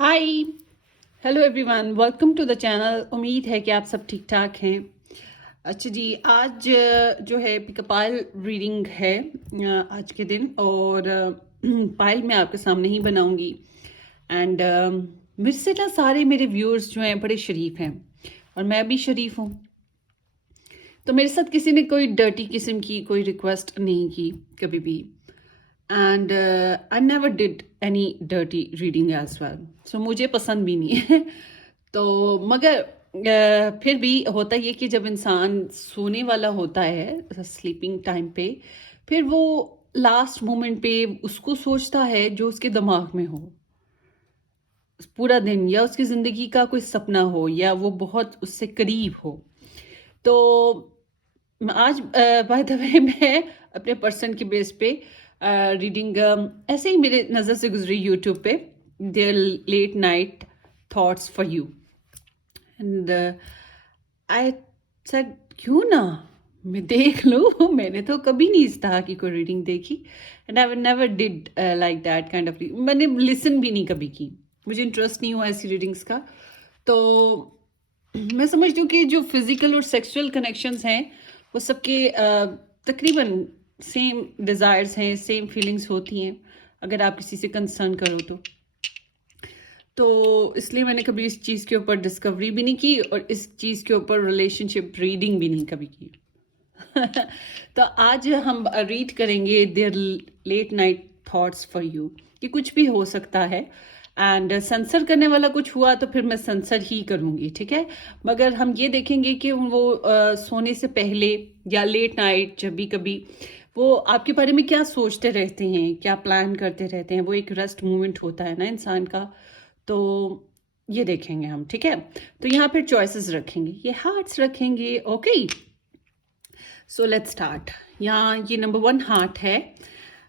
Hi hello everyone, welcome to the channel. उम्मीद है कि आप सब ठीक ठाक हैं। अच्छा जी, आज जो है पिकअपाइल रीडिंग है आज के दिन। और पाइल मैं आपके सामने ही बनाऊंगी। एंड मुझसे ना सारे मेरे व्यूअर्स जो हैं बड़े शरीफ हैं और मैं भी शरीफ हूँ। तो मेरे साथ किसी ने कोई डर्टी किस्म की कोई रिक्वेस्ट नहीं की कभी भी। And I never did any dirty reading as well. So मुझे पसंद भी नहीं है। तो मगर फिर भी होता ये कि जब इंसान सोने वाला होता है स्लीपिंग टाइम पे, फिर वो लास्ट मोमेंट पे उसको सोचता है जो उसके दिमाग में हो पूरा दिन, या उसकी ज़िंदगी का कोई सपना हो, या वो बहुत उससे करीब हो। तो आज बाय द वे मैं अपने पर्सन के बेस पे रीडिंग ऐसे ही मेरे नज़र से गुजरी यूट्यूब पे, their late night thoughts for you. And I said क्यों ना मैं देख लूँ। मैंने तो कभी नहीं इस तरह की कोई रीडिंग देखी। And I never did like that kind of, मैंने लिसन भी नहीं कभी की। मुझे इंटरेस्ट नहीं हुआ ऐसी रीडिंग्स का। तो मैं समझती हूँ कि जो फिजिकल और सेक्सुअल कनेक्शंस हैं वो सबके तकरीबन सेम डिज़ायर्स हैं, सेम फीलिंग्स होती हैं अगर आप किसी से कंसर्न करो तो इसलिए मैंने कभी इस चीज़ के ऊपर डिस्कवरी भी नहीं की और इस चीज़ के ऊपर रिलेशनशिप रीडिंग भी नहीं कभी की। तो आज हम रीड करेंगे their late night thoughts for you, कि कुछ भी हो सकता है। एंड सेंसर करने वाला कुछ हुआ तो फिर मैं सेंसर ही करूँगी, ठीक है। मगर हम ये देखेंगे कि वो सोने से पहले या लेट नाइट जब भी कभी वो आपके बारे में क्या सोचते रहते हैं, क्या प्लान करते रहते हैं। वो एक रेस्ट मोमेंट होता है ना इंसान का। तो ये देखेंगे हम, ठीक है। तो यहाँ फिर चॉइसेस रखेंगे, ये हार्ट्स रखेंगे, ओके। So let's start. यहाँ ये नंबर 1 हार्ट है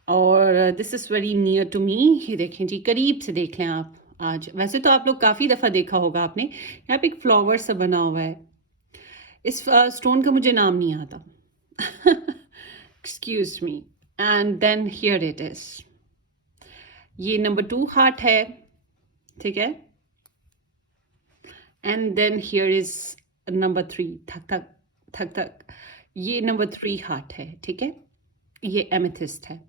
और this is very near to me. ये देखें जी, करीब से देख लें आप। आज वैसे तो आप लोग काफ़ी दफ़ा देखा होगा आपने, यहाँ पे एक फ्लावर सा बना हुआ है। इस स्टोन का मुझे नाम नहीं आता। Excuse me. And then here it is. ये नंबर 2 हार्ट है, ठीक है। And then here is number 3, थक थक थक थक। ये नंबर 3 हार्ट है, ठीक है। ये एमेथिस्ट है।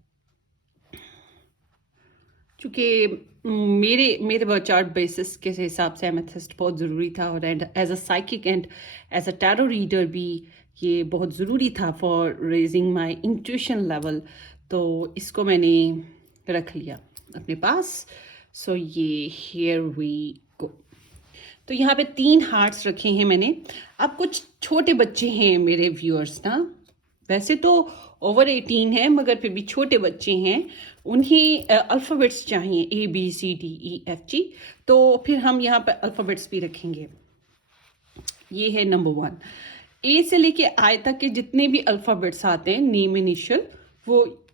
चूँकि मेरे मेरे चार्ट बेसिस के हिसाब से एमेथिस्ट बहुत ज़रूरी था, और and as a psychic and as a tarot reader भी ये बहुत ज़रूरी था for raising my intuition level. तो इसको मैंने रख लिया अपने पास। सो ये हियर वी गो। तो यहाँ पे 3 हार्ट्स रखे हैं मैंने। अब कुछ छोटे बच्चे हैं मेरे व्यूअर्स ना, वैसे तो ओवर 18 है मगर फिर भी छोटे बच्चे हैं। उन्हें अल्फ़ाबेट्स चाहिए, ABCDEFG। तो फिर हम यहाँ पर अल्फ़ाबेट्स भी रखेंगे। ये है नंबर 1। ए से लेके आई तक के जितने भी अल्फ़ाबेट्स आते हैं नेम इनिशियल, वो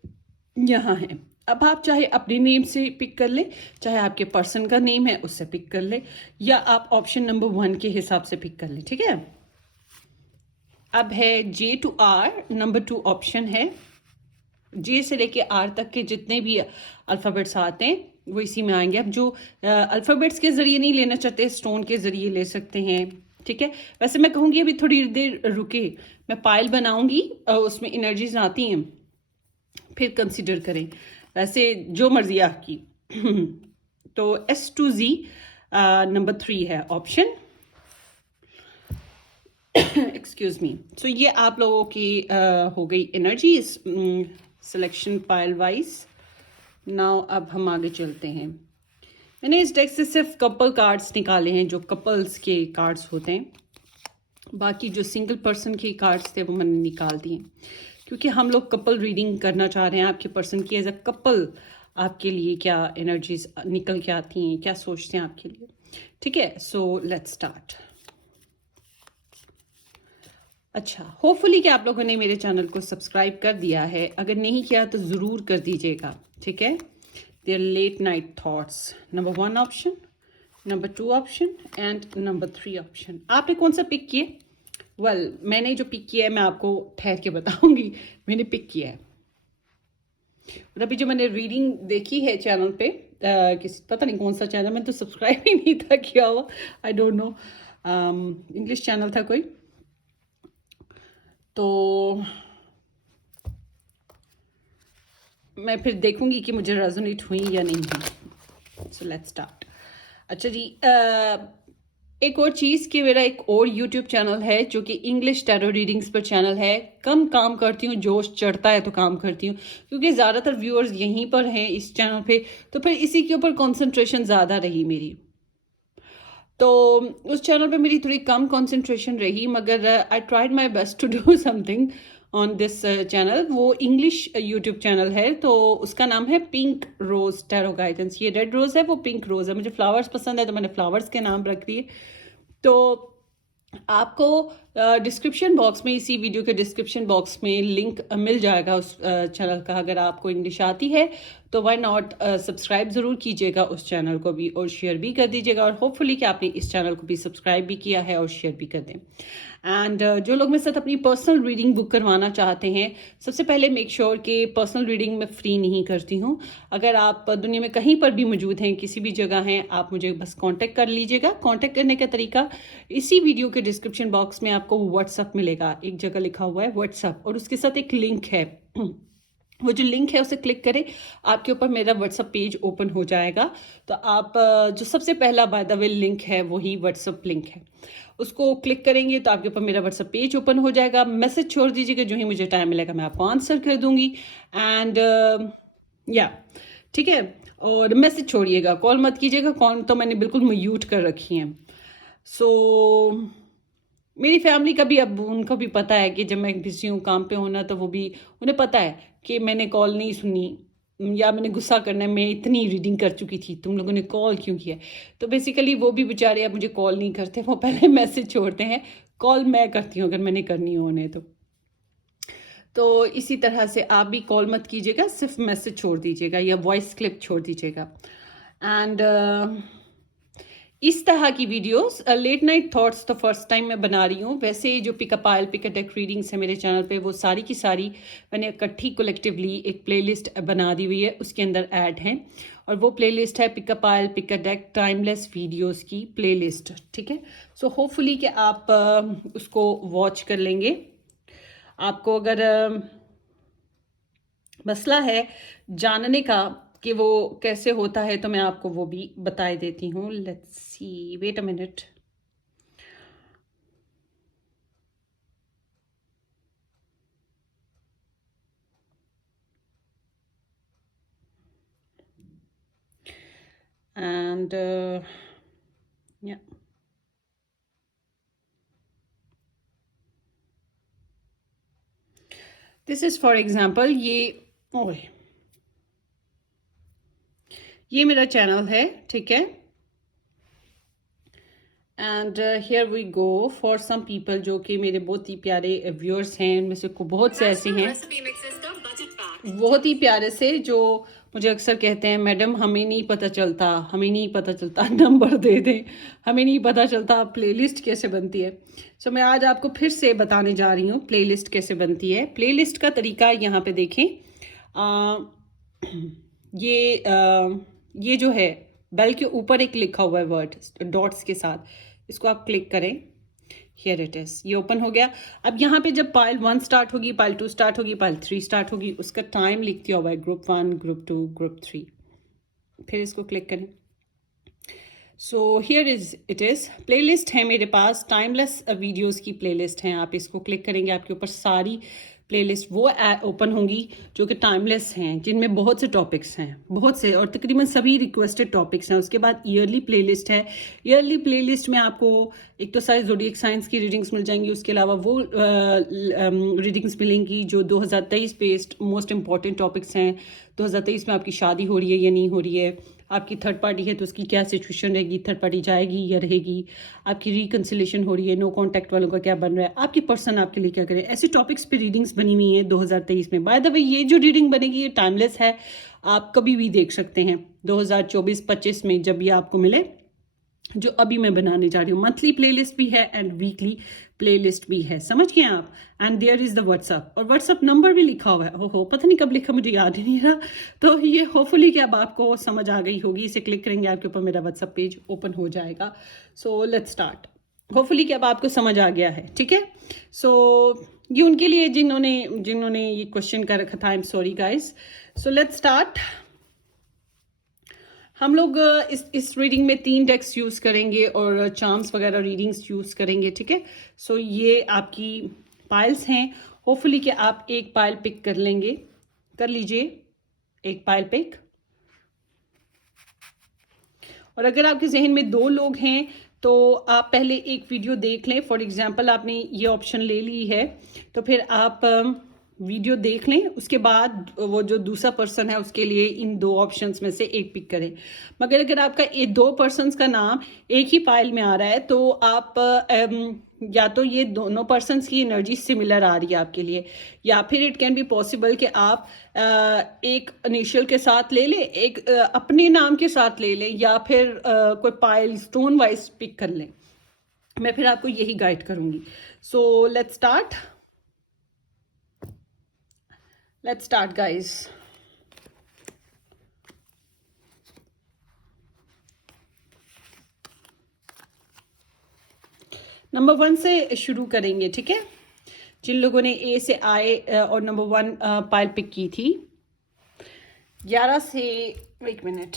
यहाँ है। अब आप चाहे अपने नेम से पिक कर ले, चाहे आपके पर्सन का नेम है उससे पिक कर ले, या आप ऑप्शन नंबर 1 के हिसाब से पिक कर ले, ठीक है। अब है J to R, number 2 option है। J से लेके R तक के जितने भी अल्फ़ाबेट्स आते हैं वो इसी में आएंगे। अब जो अल्फ़ाबेट्स के ज़रिए नहीं लेना चाहते, स्टोन के ज़रिए ले सकते हैं, ठीक है। वैसे मैं कहूँगी अभी थोड़ी देर रुके, मैं पाइल बनाऊँगी, उसमें एनर्जीज आती हैं, फिर कंसिडर करें। वैसे जो मर्जी आपकी। तो S to Z नंबर 3 है ऑप्शन। Excuse me. सो ये आप लोगों की हो गई energy selection pile wise. Now अब हम आगे चलते हैं। मैंने इस डेक से सिर्फ कपल कार्ड्स निकाले हैं, जो कपल्स के कार्ड्स होते हैं। बाकी जो सिंगल पर्सन के कार्ड्स थे वो मैंने निकाल दिए, क्योंकि हम लोग कपल रीडिंग करना चाह रहे हैं आपके पर्सन की। एज अ कपल आपके लिए क्या एनर्जीज निकल के आती हैं, क्या सोचते हैं आपके लिए, ठीक है। So let's start. अच्छा, होपफुली कि आप लोगों ने मेरे चैनल को सब्सक्राइब कर दिया है। अगर नहीं किया तो ज़रूर कर दीजिएगा, ठीक है। There late night thoughts, number 1 option, number 2 option and number 3 option. आपने कौन सा पिक किया? मैंने जो पिक किया है मैं आपको ठहर के बताऊंगी। मैंने पिक किया है, और अभी जो मैंने रीडिंग देखी है चैनल पे किसी पता नहीं कौन सा चैनल, मैंने तो सब्सक्राइब ही नहीं था किया हुआ, I don't know, English channel था कोई, तो मैं फिर देखूंगी कि मुझे रेजोनेट हुई या नहीं हुई। So let's start. अच्छा जी, एक और चीज़ कि मेरा एक और यूट्यूब चैनल है जो कि इंग्लिश टैरो रीडिंग्स पर चैनल है। कम काम करती हूँ, जोश चढ़ता है तो काम करती हूँ, क्योंकि ज़्यादातर व्यूअर्स यहीं पर हैं इस चैनल पे, तो फिर इसी के ऊपर कंसंट्रेशन ज़्यादा रही मेरी। तो उस चैनल पे मेरी थोड़ी कम कंसंट्रेशन रही, मगर I tried my best to do something on this channel. वो इंग्लिश यूट्यूब चैनल है, तो उसका नाम है पिंक रोज टैरो गाइडेंस। ये रेड रोज है, वो पिंक रोज है। मुझे फ्लावर्स पसंद है तो मैंने फ्लावर्स के नाम रख दिए। तो आपको डिस्क्रिप्शन बॉक्स में, इसी वीडियो के डिस्क्रिप्शन बॉक्स में लिंक मिल जाएगा उस चैनल का। अगर आपको इंग्लिश आती है तो वाई नॉट सब्सक्राइब ज़रूर कीजिएगा उस चैनल को भी, और शेयर भी कर दीजिएगा, और होपफुली कि आपने इस चैनल को भी सब्सक्राइब भी किया है और शेयर भी कर दें। एंड जो लोग मेरे साथ अपनी पर्सनल रीडिंग बुक करवाना चाहते हैं, सबसे पहले मेक श्योर कि पर्सनल रीडिंग मैं फ्री नहीं करती हूँ। अगर आप दुनिया में कहीं पर भी मौजूद हैं, किसी भी जगह हैं, आप मुझे बस कांटेक्ट कर लीजिएगा। कांटेक्ट करने का तरीका इसी वीडियो के डिस्क्रिप्शन बॉक्स में आपको व्हाट्सअप मिलेगा, एक जगह लिखा हुआ है व्हाट्सअप, और उसके साथ एक लिंक है। वो जो लिंक है उसे क्लिक करें, आपके ऊपर मेरा व्हाट्सअप पेज ओपन हो जाएगा। तो आप जो सबसे पहला बाय द वे लिंक है वही व्हाट्सअप लिंक है, उसको क्लिक करेंगे तो आपके ऊपर मेरा व्हाट्सअप पेज ओपन हो जाएगा। मैसेज छोड़ दीजिएगा, जो ही मुझे टाइम मिलेगा मैं आपको आंसर कर दूंगी। एंड या ठीक है, और मैसेज छोड़िएगा, कॉल मत कीजिएगा। कॉल तो मैंने बिल्कुल म्यूट कर रखी है। सो मेरी फैमिली का भी, अब उनको भी पता है कि जब मैं बिजी हूँ काम पे होना, तो वो भी, उन्हें पता है कि मैंने कॉल नहीं सुनी या मैंने गुस्सा करना है, मैं इतनी रीडिंग कर चुकी थी, तुम लोगों ने कॉल क्यों किया। तो बेसिकली वो भी बेचारे अब मुझे कॉल नहीं करते, वो पहले मैसेज छोड़ते हैं। कॉल मैं करती हूँ अगर मैंने करनी हो उन्हें तो इसी तरह से आप भी कॉल मत कीजिएगा, सिर्फ मैसेज छोड़ दीजिएगा या वॉइस क्लिप छोड़ दीजिएगा। एंड इस तरह की वीडियोस लेट नाइट थॉट्स तो फर्स्ट टाइम मैं बना रही हूँ। वैसे जो pick a pile pick a deck readings है मेरे चैनल पे, वो सारी की सारी मैंने इकट्ठी कलेक्टिवली एक प्लेलिस्ट बना दी हुई है, उसके अंदर ऐड हैं। और वो प्लेलिस्ट है pick a pile pick a deck timeless videos की प्लेलिस्ट, ठीक है। सो होपफुली कि आप उसको वॉच कर लेंगे। आपको अगर मसला है जानने का कि वो कैसे होता है, तो मैं आपको वो भी बता देती हूँ। Let's see, wait a minute. And या दिस इज फॉर एग्जाम्पल, ये मेरा चैनल है, ठीक है। And here we go for some people जो कि मेरे बहुत ही प्यारे व्यूअर्स हैं, उनमें से बहुत से ऐसे हैं बहुत ही प्यारे से, जो मुझे अक्सर कहते हैं मैडम हमें नहीं पता चलता, हमें नहीं पता चलता, नंबर दे दें, हमें नहीं पता चलता प्लेलिस्ट कैसे बनती है। सो मैं आज आपको फिर से बताने जा रही हूँ प्लेलिस्ट कैसे बनती है। प्लेलिस्ट का तरीका यहाँ पे देखें। ये जो है बेल के ऊपर एक लिखा हुआ है वर्ड डॉट्स के साथ, इसको आप क्लिक करें। हियर इट इज, ये ओपन हो गया। अब यहाँ पे जब पाइल 1 स्टार्ट होगी, पाइल 2 स्टार्ट होगी, पाइल 3 स्टार्ट होगी, उसका टाइम लिख दिया हुआ है ग्रुप 1, ग्रुप 2, ग्रुप 3। फिर इसको क्लिक करें। So here it is playlist है मेरे पास, टाइमलेस वीडियोस की प्लेलिस्ट हैं। आप इसको क्लिक करेंगे, आपके ऊपर सारी प्लेलिस्ट वो ओपन होंगी जो कि टाइमलेस हैं, जिनमें बहुत से टॉपिक्स हैं, बहुत से, और तकरीबन सभी रिक्वेस्टेड टॉपिक्स हैं। उसके बाद ईयरली प्लेलिस्ट है। ईयरली प्लेलिस्ट में आपको एक तो सारी ज़ोडिएक साइंस की रीडिंग्स मिल जाएंगी, उसके अलावा वो रीडिंग्स मिलेंगी जो 2023 बेस्ड मोस्ट इंपॉर्टेंट टॉपिक्स हैं। 2023 में आपकी शादी हो रही है या नहीं हो रही है, आपकी थर्ड पार्टी है तो उसकी क्या सिचुएशन रहेगी, थर्ड पार्टी जाएगी या रहेगी, आपकी रिकन्सिलेशन हो रही है, नो कांटेक्ट वालों का क्या बन रहा है, आपकी पर्सन आपके लिए क्या करे, ऐसे टॉपिक्स पे रीडिंग्स बनी हुई हैं 2023 में। बाय द वे ये जो रीडिंग बनेगी ये टाइमलेस है, आप कभी भी देख सकते हैं। 2024-25 में जब ये आपको मिले जो अभी मैं बनाने जा रही हूँ। मंथली प्लेलिस्ट भी है एंड वीकली प्लेलिस्ट भी है, समझ गए आप। And there is the WhatsApp, और व्हाट्सअप नंबर भी लिखा हुआ है। ओहो, पता नहीं कब लिखा, मुझे याद ही नहीं रहा। तो ये होपफुली कि अब आपको समझ आ गई होगी। इसे क्लिक करेंगे आपके ऊपर मेरा व्हाट्सअप पेज ओपन हो जाएगा। So let's start. होपफुली कि अब आपको समझ आ गया है, ठीक है। सो ये उनके लिए जिन्होंने ये क्वेश्चन कर रखा था, I am sorry guys. So let's start. हम लोग इस रीडिंग में 3 टेक्स्ट यूज़ करेंगे और चार्म्स वगैरह रीडिंग्स यूज़ करेंगे, ठीक है। सो ये आपकी पाइल्स हैं। होपफुली कि आप एक पाइल पिक कर लेंगे, कर लीजिए एक पाइल पिक। और अगर आपके जहन में 2 लोग हैं तो आप पहले एक वीडियो देख लें। फॉर एग्जांपल आपने ये ऑप्शन ले ली है तो फिर आप वीडियो देख लें, उसके बाद वो जो दूसरा पर्सन है उसके लिए इन 2 ऑप्शंस में से एक पिक करें। मगर अगर आपका ये 2 पर्सन्स का नाम एक ही पाइल में आ रहा है तो आप या तो ये दोनों पर्सन्स की एनर्जी सिमिलर आ रही है आपके लिए, या फिर इट कैन बी पॉसिबल कि आप एक इनिशियल के साथ ले लें, एक अपने नाम के साथ ले लें, या फिर कोई पाइल स्टोन वाइज पिक कर लें। मैं फिर आपको यही गाइड करूंगी। So let's start. Let's start, guys. Number 1 से शुरू करेंगे, ठीक है। जिन लोगों ने ए से आए और नंबर 1 पाइल पिक की थी, 11 से, एक मिनट,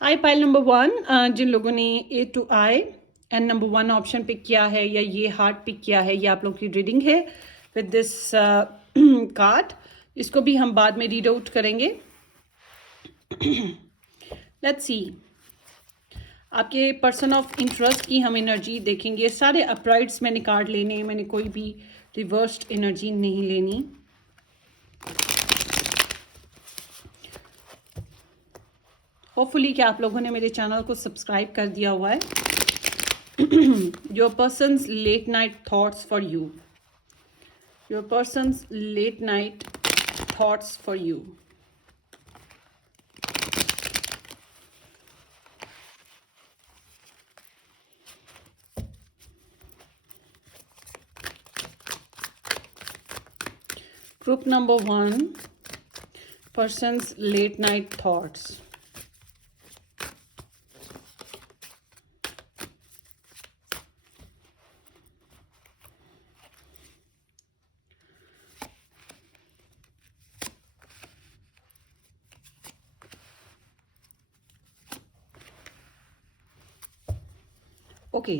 हाई पाइल नंबर 1, जिन लोगों ने A to I and number 1 option pick किया है या ये हार्ट पिक किया है, ये आप लोगों की रीडिंग है विद दिस कार्ड। इसको भी हम बाद में रीड आउट करेंगे। लेट्स सी, आपके पर्सन ऑफ इंटरेस्ट की हम एनर्जी देखेंगे। सारे अपराइट्स मैंने कार्ड लेने, मैंने कोई भी रिवर्स्ड एनर्जी नहीं लेनी। होपफुली कि आप लोगों ने मेरे चैनल को सब्सक्राइब कर दिया हुआ है। Your persons late night thoughts for you, your persons late night thoughts for you. Group number 1, person's late night thoughts. Okay,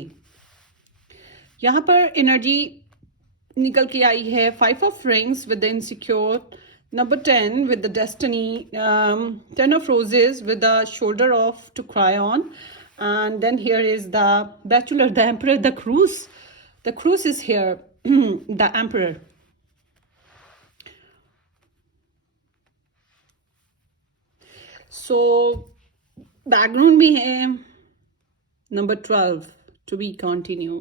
यहाँ पर एनर्जी निकल के आई है 5 of rings with the insecure, number 10 with the destiny, 10 of roses with the shoulder off to cry on, and then here is the bachelor, the emperor, the cruise is here. The emperor. So background में है number 12 to be continue.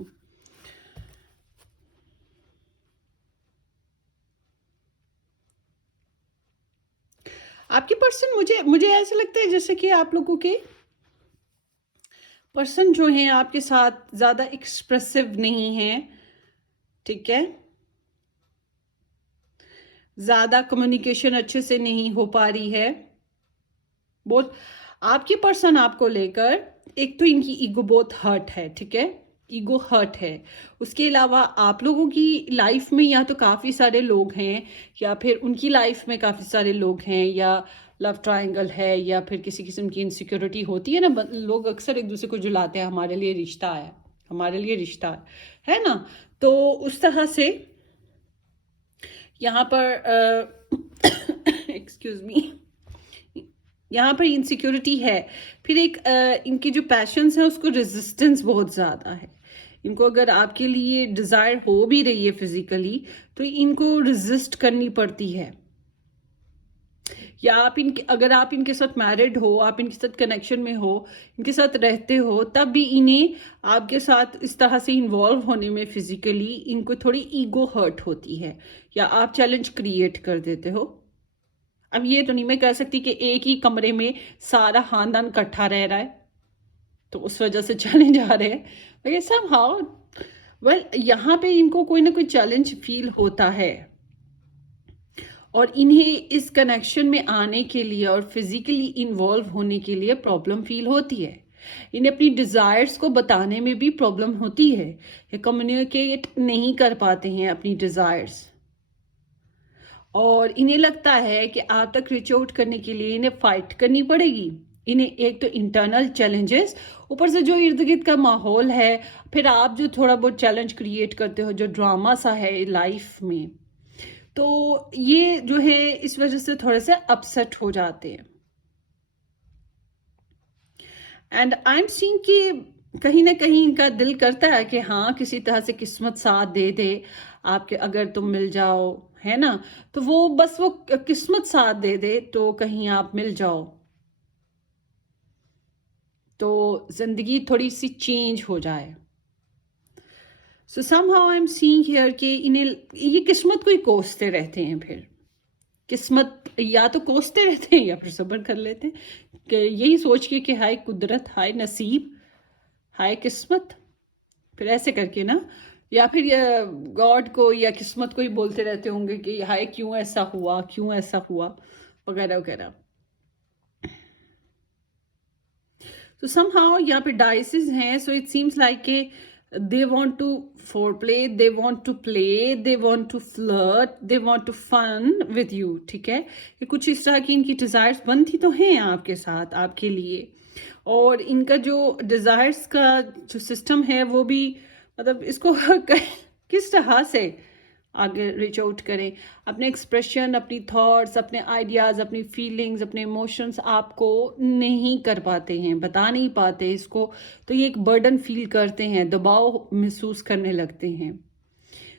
आपके person, मुझे ऐसा लगता है जैसे कि आप लोगों के पर्सन जो हैं आपके साथ ज़्यादा एक्सप्रेसिव नहीं है, ठीक है। ज़्यादा कम्युनिकेशन अच्छे से नहीं हो पा रही है। बहुत आपके पर्सन आपको लेकर, एक तो इनकी ईगो बहुत हर्ट है, ठीक है, ईगो हर्ट है। उसके अलावा आप लोगों की लाइफ में या तो काफ़ी सारे लोग हैं, या फिर उनकी लाइफ में काफ़ी सारे लोग हैं, या लव ट्रायंगल है, या फिर किसी किस्म की इनसिक्योरिटी होती है ना। लोग अक्सर एक दूसरे को जुलाते हैं, हमारे लिए रिश्ता है, हमारे लिए रिश्ता है ना। तो उस तरह से यहाँ पर एक्सक्यूज मी, यहाँ पर इनसिक्योरिटी है। फिर एक इनकी जो पैशंस है उसको रेजिस्टेंस बहुत ज़्यादा है। इनको अगर आपके लिए डिज़ायर हो भी रही है फिजिकली तो इनको रेजिस्ट करनी पड़ती है। या अगर आप इनके साथ मैरिड हो, आप इनके साथ कनेक्शन में हो, इनके साथ रहते हो, तब भी इन्हें आपके साथ इस तरह से इन्वॉल्व होने में फिजिकली इनको थोड़ी ईगो हर्ट होती है, या आप चैलेंज क्रिएट कर देते हो। अब ये तो नहीं मैं कह सकती कि एक ही कमरे में सारा खानदान इकट्ठा रह रहा है तो उस वजह से चले जा रहे हैं, मगर समहाउ वेल यहाँ पे इनको कोई ना कोई चैलेंज फील होता है और इन्हें इस कनेक्शन में आने के लिए और फिजिकली इन्वॉल्व होने के लिए प्रॉब्लम फील होती है। इन्हें अपनी डिज़ायर्स को बताने में भी प्रॉब्लम होती है, ये कम्युनिकेट नहीं कर पाते हैं अपनी डिज़ायर्स और इन्हें लगता है कि आप तक रीच आउट करने के लिए इन्हें फाइट करनी पड़ेगी। इन्हें एक तो इंटरनल चैलेंजेस, ऊपर से जो इर्द गिर्द का माहौल है, फिर आप जो थोड़ा बहुत चैलेंज क्रिएट करते हो, जो ड्रामा सा है लाइफ में, तो ये जो है इस वजह से थोड़े से अपसेट हो जाते हैं। एंड आई एम सीइंग कि कहीं ना कहीं इनका दिल करता है कि हाँ किसी तरह से किस्मत साथ दे दे आपके, अगर तुम मिल जाओ, है ना, तो वो बस वो किस्मत साथ दे दे तो कहीं आप मिल जाओ तो जिंदगी थोड़ी सी चेंज हो जाए। सो somehow I am seeing here कि इन्हें ये किस्मत को ही कोसते रहते हैं, फिर किस्मत या तो कोसते रहते हैं या फिर सब्र कर लेते हैं कि यही सोच के कि हाय कुदरत, हाय नसीब, हाय किस्मत, फिर ऐसे करके ना, या फिर गॉड को या किस्मत को ही बोलते रहते होंगे कि हाय क्यों ऐसा हुआ, क्यों ऐसा हुआ, वगैरह वगैरह। तो समहाउ यहाँ पे डाइसेस हैं, सो इट सीम्स लाइक के they want to foreplay, they want to play, they want to flirt, they want to fun with you, ठीक है, ये कुछ इस तरह की इनकी डिज़ायर्स बनती तो हैं आपके साथ, आपके लिए। और इनका जो डिज़ायर्स का जो सिस्टम है वो भी मतलब इसको किस तरह से आगे रीच आउट करें, अपने एक्सप्रेशन, अपनी थॉट्स, अपने आइडियाज़, अपनी फीलिंग्स, अपने इमोशंस आपको नहीं कर पाते हैं, बता नहीं पाते इसको, तो ये एक बर्डन फील करते हैं, दबाव महसूस करने लगते हैं।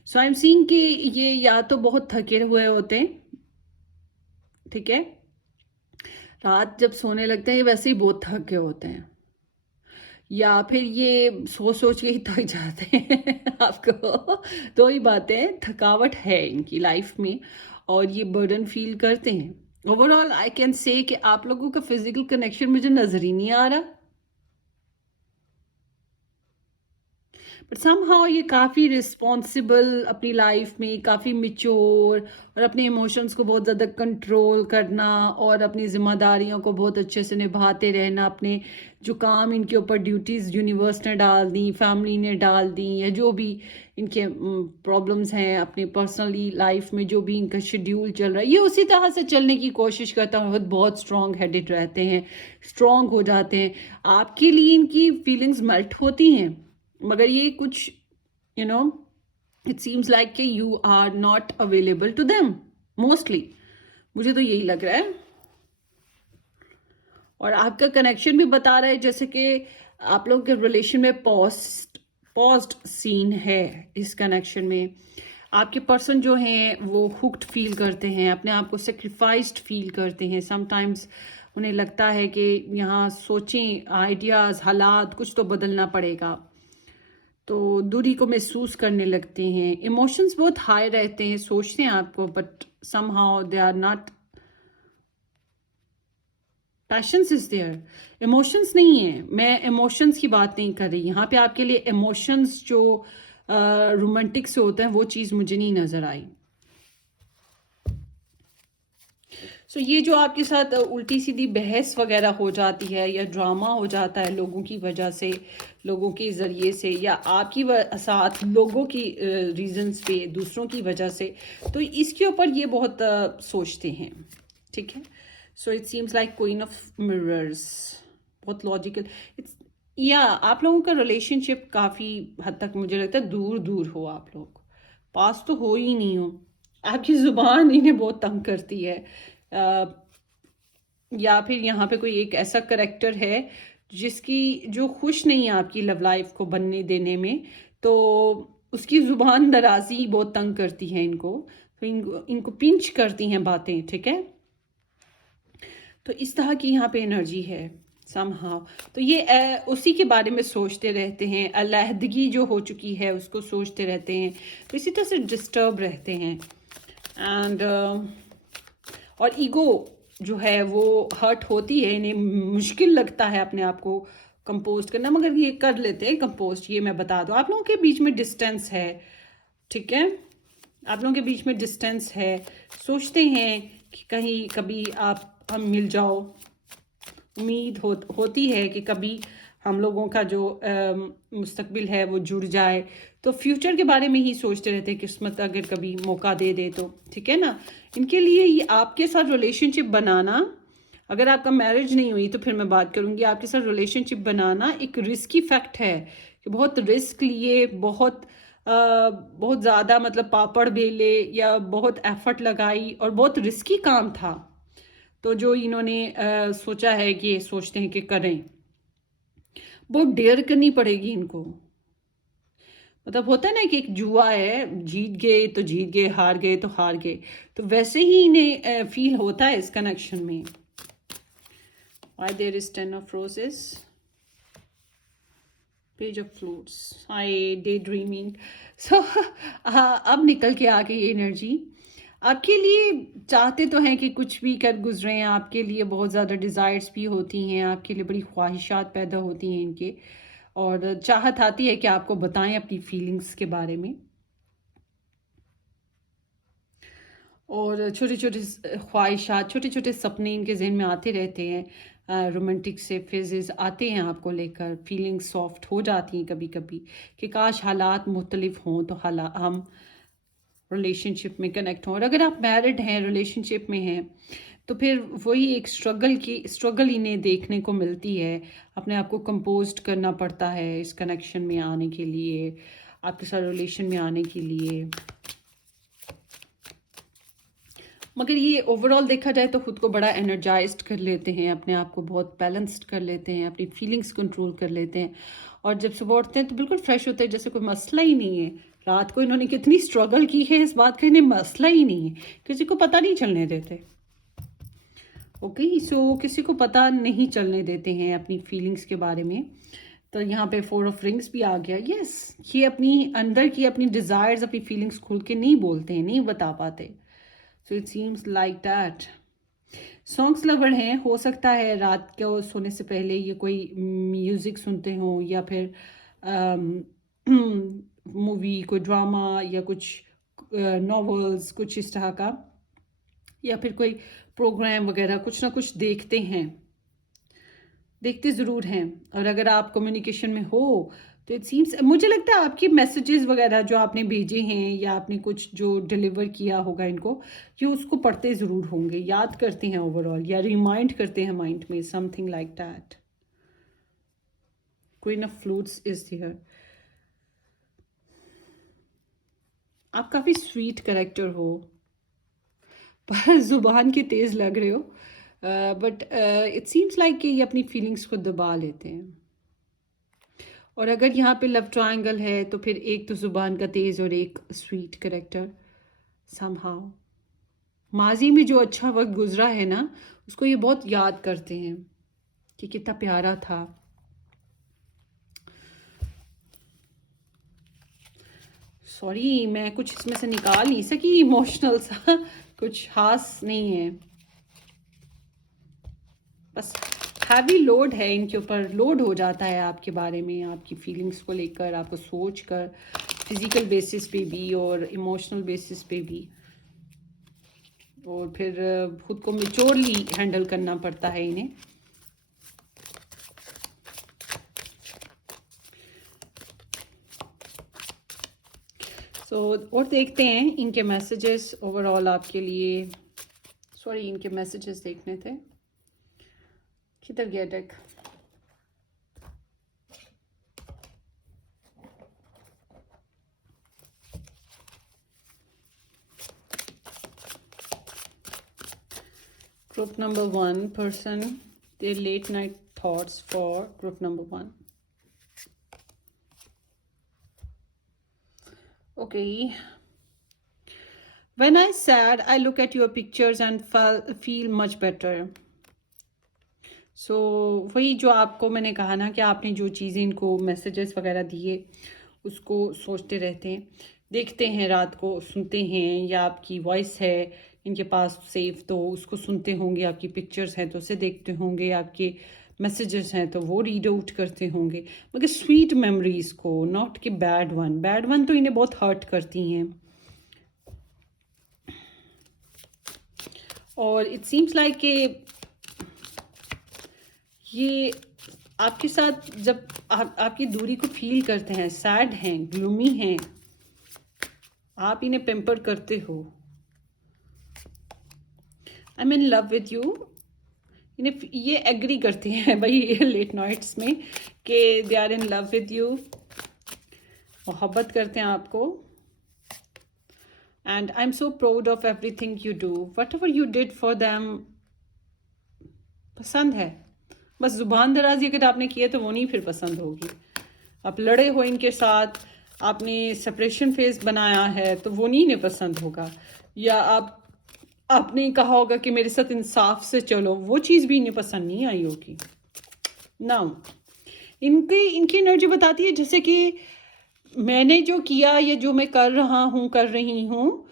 सो आई एम सीइंग कि ये या तो बहुत थके हुए होते हैं, ठीक है, रात जब सोने लगते हैं ये वैसे ही बहुत थक गए होते हैं, या फिर ये सोच सोच के ही थक जाते हैं आपको, दो ही बातें, थकावट है इनकी लाइफ में और ये बर्डन फील करते हैं। ओवरऑल आई कैन से कि आप लोगों का फिजिकल कनेक्शन मुझे नजर ही नहीं आ रहा, बट समहाउ ये काफ़ी रिस्पॉन्सिबल अपनी लाइफ में, काफ़ी मिच्योर और अपने इमोशंस को बहुत ज़्यादा कंट्रोल करना और अपनी ज़िम्मेदारियों को बहुत अच्छे से निभाते रहना, अपने जो काम इनके ऊपर ड्यूटीज़ यूनिवर्स ने डाल दी, फैमिली ने डाल दी, या जो भी इनके प्रॉब्लम्स हैं अपनी पर्सनली लाइफ में, जो भी इनका शेड्यूल चल रहा है, ये उसी तरह से चलने की कोशिश करता हूँ। बहुत स्ट्रॉन्ग हेडेड रहते हैं, स्ट्रॉन्ग हो जाते हैं, आपके लिए इनकी फीलिंग्स मेल्ट होती हैं, मगर ये कुछ इट सीम्स लाइक कि you are not available to them mostly, मुझे तो यही लग रहा है। और आपका कनेक्शन भी बता रहा है जैसे कि आप लोग के रिलेशन में पॉज्ड सीन है। इस कनेक्शन में आपके पर्सन जो हैं वो हुक्ड फील करते हैं, अपने आप को सेक्रीफाइस्ड फील करते हैं, समटाइम्स उन्हें लगता है कि यहाँ सोचें, आइडियाज़, हालात कुछ तो बदलना पड़ेगा, तो दूरी को महसूस करने लगते हैं, इमोशंस बहुत हाई रहते हैं, सोचते हैं आपको, but somehow they are not, passions is there, emotions नहीं है। मैं इमोशंस की बात नहीं कर रही यहाँ पे, आपके लिए इमोशंस जो रोमांटिक से होते हैं वो चीज़ मुझे नहीं नज़र आई। सो ये जो आपके साथ उल्टी सीधी बहस वगैरह हो जाती है या ड्रामा हो जाता है लोगों की वजह से, लोगों के ज़रिए से, या आपकी साथ लोगों की रीजंस पे, दूसरों की वजह से, तो इसके ऊपर ये बहुत सोचते हैं, ठीक है। सो it seems like queen of mirrors, बहुत लॉजिकल। इट्स या आप लोगों का रिलेशनशिप काफ़ी हद तक मुझे लगता है दूर दूर हो, आप लोग पास तो हो ही नहीं हो, आपकी ज़ुबान इन्हें बहुत तंग करती है, या फिर यहाँ पे कोई एक ऐसा करेक्टर है जिसकी जो खुश नहीं है आपकी लव लाइफ को बनने देने में, तो उसकी ज़ुबान दराजी बहुत तंग करती है इनको, तो इनको पिंच करती हैं बातें, ठीक है। तो इस तरह की यहाँ पे एनर्जी है समहाउ, तो ये उसी के बारे में सोचते रहते हैं, अलहदगी जो हो चुकी है उसको सोचते रहते हैं, तो इसी तरह से डिस्टर्ब रहते हैं। एंड और ईगो जो है वो हर्ट होती है, इन्हें मुश्किल लगता है अपने आप को कंपोस्ट करना, मगर ये कर लेते हैं कंपोस्ट। ये मैं बता दूं, आप लोगों के बीच में डिस्टेंस है, ठीक है, आप लोगों के बीच में डिस्टेंस है। सोचते हैं कि कहीं कभी आप हम मिल जाओ, उम्मीद होती है कि कभी हम लोगों का जो मुस्तकबिल है वो जुड़ जाए। तो फ्यूचर के बारे में ही सोचते रहते हैं, किस्मत अगर कभी मौका दे दे तो, ठीक है ना। इनके लिए ये आपके साथ रिलेशनशिप बनाना, अगर आपका मैरिज नहीं हुई तो फिर मैं बात करूँगी, आपके साथ रिलेशनशिप बनाना एक रिस्की फैक्ट है कि बहुत रिस्क लिए, बहुत ज़्यादा मतलब पापड़ बेले या बहुत एफर्ट लगाई और बहुत रिस्की काम था। तो जो इन्होंने सोचा है कि ये सोचते हैं कि करें, बहुत डेयर करनी पड़ेगी इनको। मतलब होता है ना कि एक जुआ है, जीत गए तो जीत गए, हार गए तो हार गए, तो वैसे ही इन्हें फील होता है इस कनेक्शन में। Why there is 10 of roses, page of flutes, I daydreaming. So अब निकल के आ गई ये एनर्जी आपके लिए। चाहते तो हैं कि कुछ भी कर गुजरे हैं, आपके लिए बहुत ज़्यादा डिज़ायर्स भी होती हैं, आपके लिए बड़ी ख्वाहिशात पैदा होती हैं इनके, और चाहत आती है कि आपको बताएं अपनी फीलिंग्स के बारे में। और छोटे छोटे ख्वाहिशात, छोटे छोटे सपने इनके जहन में आते रहते हैं। रोमांटिक से फेजेस आते हैं आपको लेकर, फीलिंग्स सॉफ्ट हो जाती हैं कभी कभी कि काश हालात मुख्तलिफ हों तो हम रिलेशनशिप में कनेक्ट हों। और अगर आप मैरिड हैं, रिलेशनशिप में हैं, तो फिर वही एक स्ट्रगल इन्हें देखने को मिलती है। अपने आप को कंपोज्ड करना पड़ता है इस कनेक्शन में आने के लिए, आपके साथ रिलेशन में आने के लिए। मगर ये ओवरऑल देखा जाए तो खुद को बड़ा एनर्जाइज्ड कर लेते हैं, अपने आप को बहुत बैलेंस्ड कर लेते हैं, अपनी फीलिंग्स कंट्रोल कर लेते हैं, और जब सुबह उठते हैं तो बिल्कुल फ्रेश होते हैं, जैसे कोई मसला ही नहीं है। रात को इन्होंने कितनी स्ट्रगल की है इस बात का, इन्हें मसला ही नहीं है, किसी को पता नहीं चलने देते। ओके, सो किसी को पता नहीं चलने देते हैं अपनी फीलिंग्स के बारे में। तो यहाँ पे 4 ऑफ रिंग्स भी आ गया। यस, ये अपनी अंदर की अपनी डिज़ायर्स, अपनी फीलिंग्स खुल के नहीं बोलते हैं, नहीं बता पाते। सो it seems like that. Songs lover हैं, हो सकता है रात को सोने से पहले ये कोई म्यूज़िक सुनते हो, या फिर मूवी, कोई ड्रामा, या कुछ नॉवेल्स, कुछ इस तरह का, या फिर कोई प्रोग्राम वगैरह कुछ ना कुछ देखते हैं, देखते ज़रूर हैं। और अगर आप कम्युनिकेशन में हो तो इट सीम्स, मुझे लगता है आपके मैसेजेस वगैरह जो आपने भेजे हैं या आपने कुछ जो डिलीवर किया होगा इनको, ये उसको पढ़ते ज़रूर होंगे, याद करते हैं ओवरऑल, या रिमाइंड करते हैं माइंड में, something like that. Queen of flutes is here. आप काफ़ी स्वीट कैरेक्टर हो, पर ज़ुबान के तेज़ लग रहे हो, बट इट सीम्स लाइक कि ये अपनी फीलिंग्स को दबा लेते हैं। और अगर यहाँ पे लव ट्रायंगल है तो फिर एक तो ज़ुबान का तेज़ और एक स्वीट करेक्टर। समहाउ माजी में जो अच्छा वक्त गुजरा है ना, उसको ये बहुत याद करते हैं कि कितना प्यारा था। सॉरी, मैं कुछ इसमें से निकाल नहीं सकी, इमोशनल सा कुछ खास नहीं है, बस हैवी लोड है इनके ऊपर, लोड हो जाता है आपके बारे में, आपकी फीलिंग्स को लेकर, आपको सोच कर, फिजिकल बेसिस पे भी और इमोशनल बेसिस पे भी, और फिर खुद को मेच्योरली हैंडल करना पड़ता है इन्हें। और देखते हैं इनके मैसेजेस ओवरऑल आपके लिए। सॉरी, इनके मैसेजेस देखने थे, किधर गया deck. Group number 1 person, their late night thoughts for group number 1. Okay. When I sad, I look at your pictures and feel much better. So वही जो आपको मैंने कहा ना कि आपने जो चीज़ें इनको मैसेजेस वगैरह दिए उसको सोचते रहते हैं। देखते हैं रात को, सुनते हैं, या आपकी वॉइस है इनके पास सेव तो उसको सुनते होंगे, आपकी पिक्चर्स हैं तो उसे देखते होंगे, आपके मैसेजेस हैं तो वो रीड आउट करते होंगे, मगर स्वीट मेमोरीज को, नॉट कि बैड वन तो इन्हें बहुत हर्ट करती हैं। और इट सीम्स लाइक कि ये आपके साथ जब आपकी दूरी को फील करते हैं, सैड हैं, ग्लूमी हैं, आप इन्हें पेम्पर करते हो। I am in love with you, इन्हें ये एग्री करती हैं भाई लेट नाइट्स में कि they are in love with you, मोहब्बत करते हैं आपको। And I am so proud of everything you do, whatever you did for them पसंद है। बस जुबान दराजी अगर आपने किया तो वो नहीं फिर पसंद होगी। आप लड़े हो इनके साथ, आपने सेपरेशन फेस बनाया है तो वो नहीं इन्हें पसंद होगा। या आपने कहा होगा कि मेरे साथ इंसाफ से चलो, वो चीज़ भी इन्हें पसंद नहीं आई होगी। नाउ इनकी एनर्जी बताती है जैसे कि मैंने जो किया या जो मैं कर रहा हूँ, कर रही हूँ,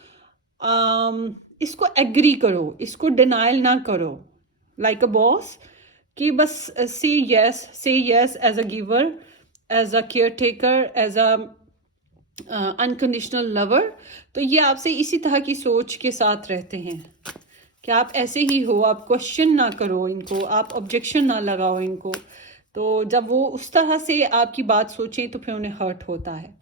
इसको एग्री करो, इसको डिनाइल ना करो, लाइक अ बॉस, कि बस से yes as a giver, as a caretaker, as a unconditional lover. तो ये आपसे इसी तरह की सोच के साथ रहते हैं कि आप ऐसे ही हो, आप क्वेश्चन ना करो इनको, आप ऑब्जेक्शन ना लगाओ इनको। तो जब वो उस तरह से आपकी बात सोचें तो फिर उन्हें हर्ट होता है।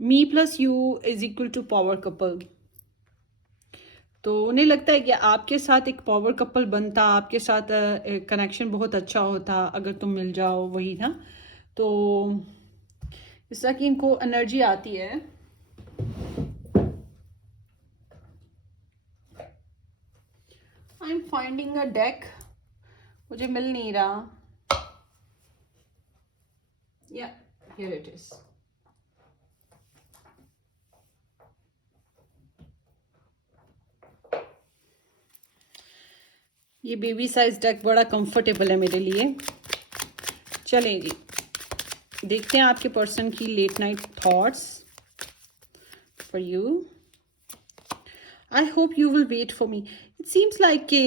Me plus you is equal to power couple. तो उन्हें लगता है कि आपके साथ एक पावर कपल बनता, आपके साथ कनेक्शन बहुत अच्छा होता अगर तुम मिल जाओ, वही ना। तो इस तरह की इनको एनर्जी आती है। I am finding a deck, मुझे मिल नहीं रहा। या हियर इट इज। ये बेबी साइज डेक बड़ा कंफर्टेबल है मेरे लिए। चलें जी, देखते हैं आपके पर्सन की late night thoughts for you. I hope you will wait for me. It seems like के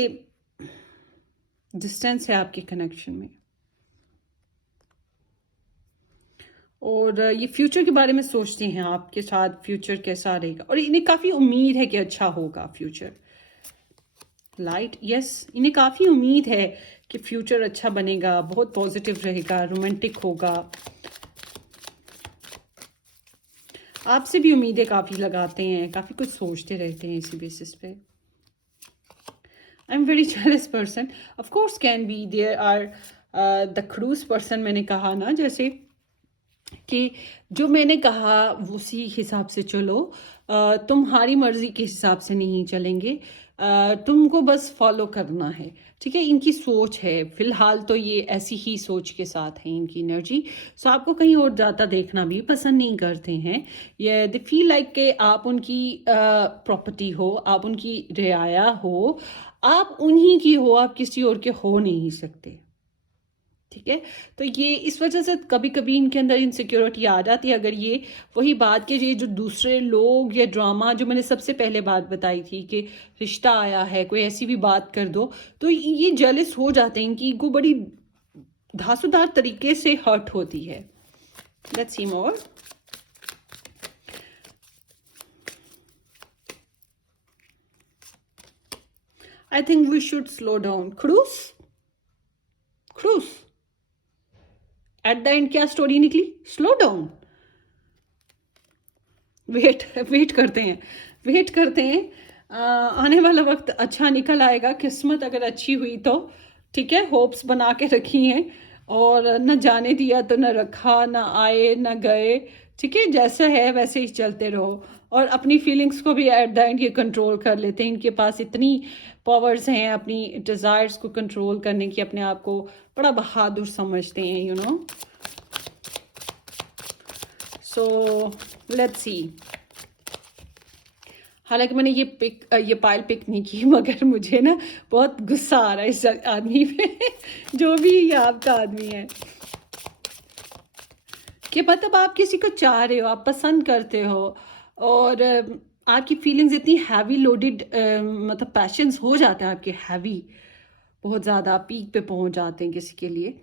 डिस्टेंस है आपके कनेक्शन में, और ये फ्यूचर के बारे में सोचते हैं आपके साथ फ्यूचर कैसा रहेगा, और इन्हें काफ़ी उम्मीद है कि अच्छा होगा फ्यूचर। लाइट, यस, इन्हें काफ़ी उम्मीद है कि फ्यूचर अच्छा बनेगा, बहुत पॉजिटिव रहेगा, रोमांटिक होगा। आपसे भी उम्मीदें काफ़ी लगाते हैं, काफ़ी कुछ सोचते रहते हैं इसी बेसिस पे। I am very jealous person, of course can be, there are the खड़ूस पर्सन। मैंने कहा ना जैसे कि जो मैंने कहा उसी हिसाब से चलो, तुम्हारी मर्जी के हिसाब से नहीं चलेंगे, तुमको बस फॉलो करना है, ठीक है। इनकी सोच है फिलहाल तो ये ऐसी ही सोच के साथ है इनकी एनर्जी। सो आपको कहीं और ज़्यादा देखना भी पसंद नहीं करते हैं। ये दे फील लाइक कि आप उनकी प्रॉपर्टी हो, आप उनकी रियाया हो, आप उन्हीं की हो, आप किसी और के हो नहीं सकते, ठीक है। तो ये इस वजह से कभी कभी इनके अंदर इनसिक्योरिटी आ जाती है। अगर ये वही बात कि ये जो दूसरे लोग या ड्रामा, जो मैंने सबसे पहले बात बताई थी कि रिश्ता आया है, कोई ऐसी भी बात कर दो तो ये जेलस हो जाते हैं, इनकी ईगो बड़ी धांसूदार तरीके से हर्ट होती है। Let's see more. I think we should slow down. खड़ूस खड़ूस, एट द एंड क्या स्टोरी निकली? Slow down. वेट करते हैं, वेट करते हैं। आने वाला वक्त अच्छा निकल आएगा, किस्मत अगर अच्छी हुई तो, ठीक है। होप्स बना के रखी हैं, और न जाने दिया तो न रखा, न आए न गए, ठीक है। जैसा है वैसे ही चलते रहो, और अपनी फीलिंग्स को भी एट द एंड ये कंट्रोल कर लेते हैं। इनके पास इतनी पावर्स हैं अपनी डिज़ायर्स को कंट्रोल करने की, अपने आप को बड़ा बहादुर समझते हैं, यू नो। सो लेट्स सी। हालांकि मैंने ये पायल पिक नहीं की, मगर मुझे ना बहुत गुस्सा आ रहा है इस आदमी पे जो भी ये आपका आदमी है। कि मतलब आप किसी को चाह रहे हो, आप पसंद करते हो, और आपकी फीलिंग्स इतनी हैवी लोडेड, मतलब पैशंस हो जाते हैं आपके हैवी, बहुत ज़्यादा पीक पे पहुंच जाते हैं किसी के लिए।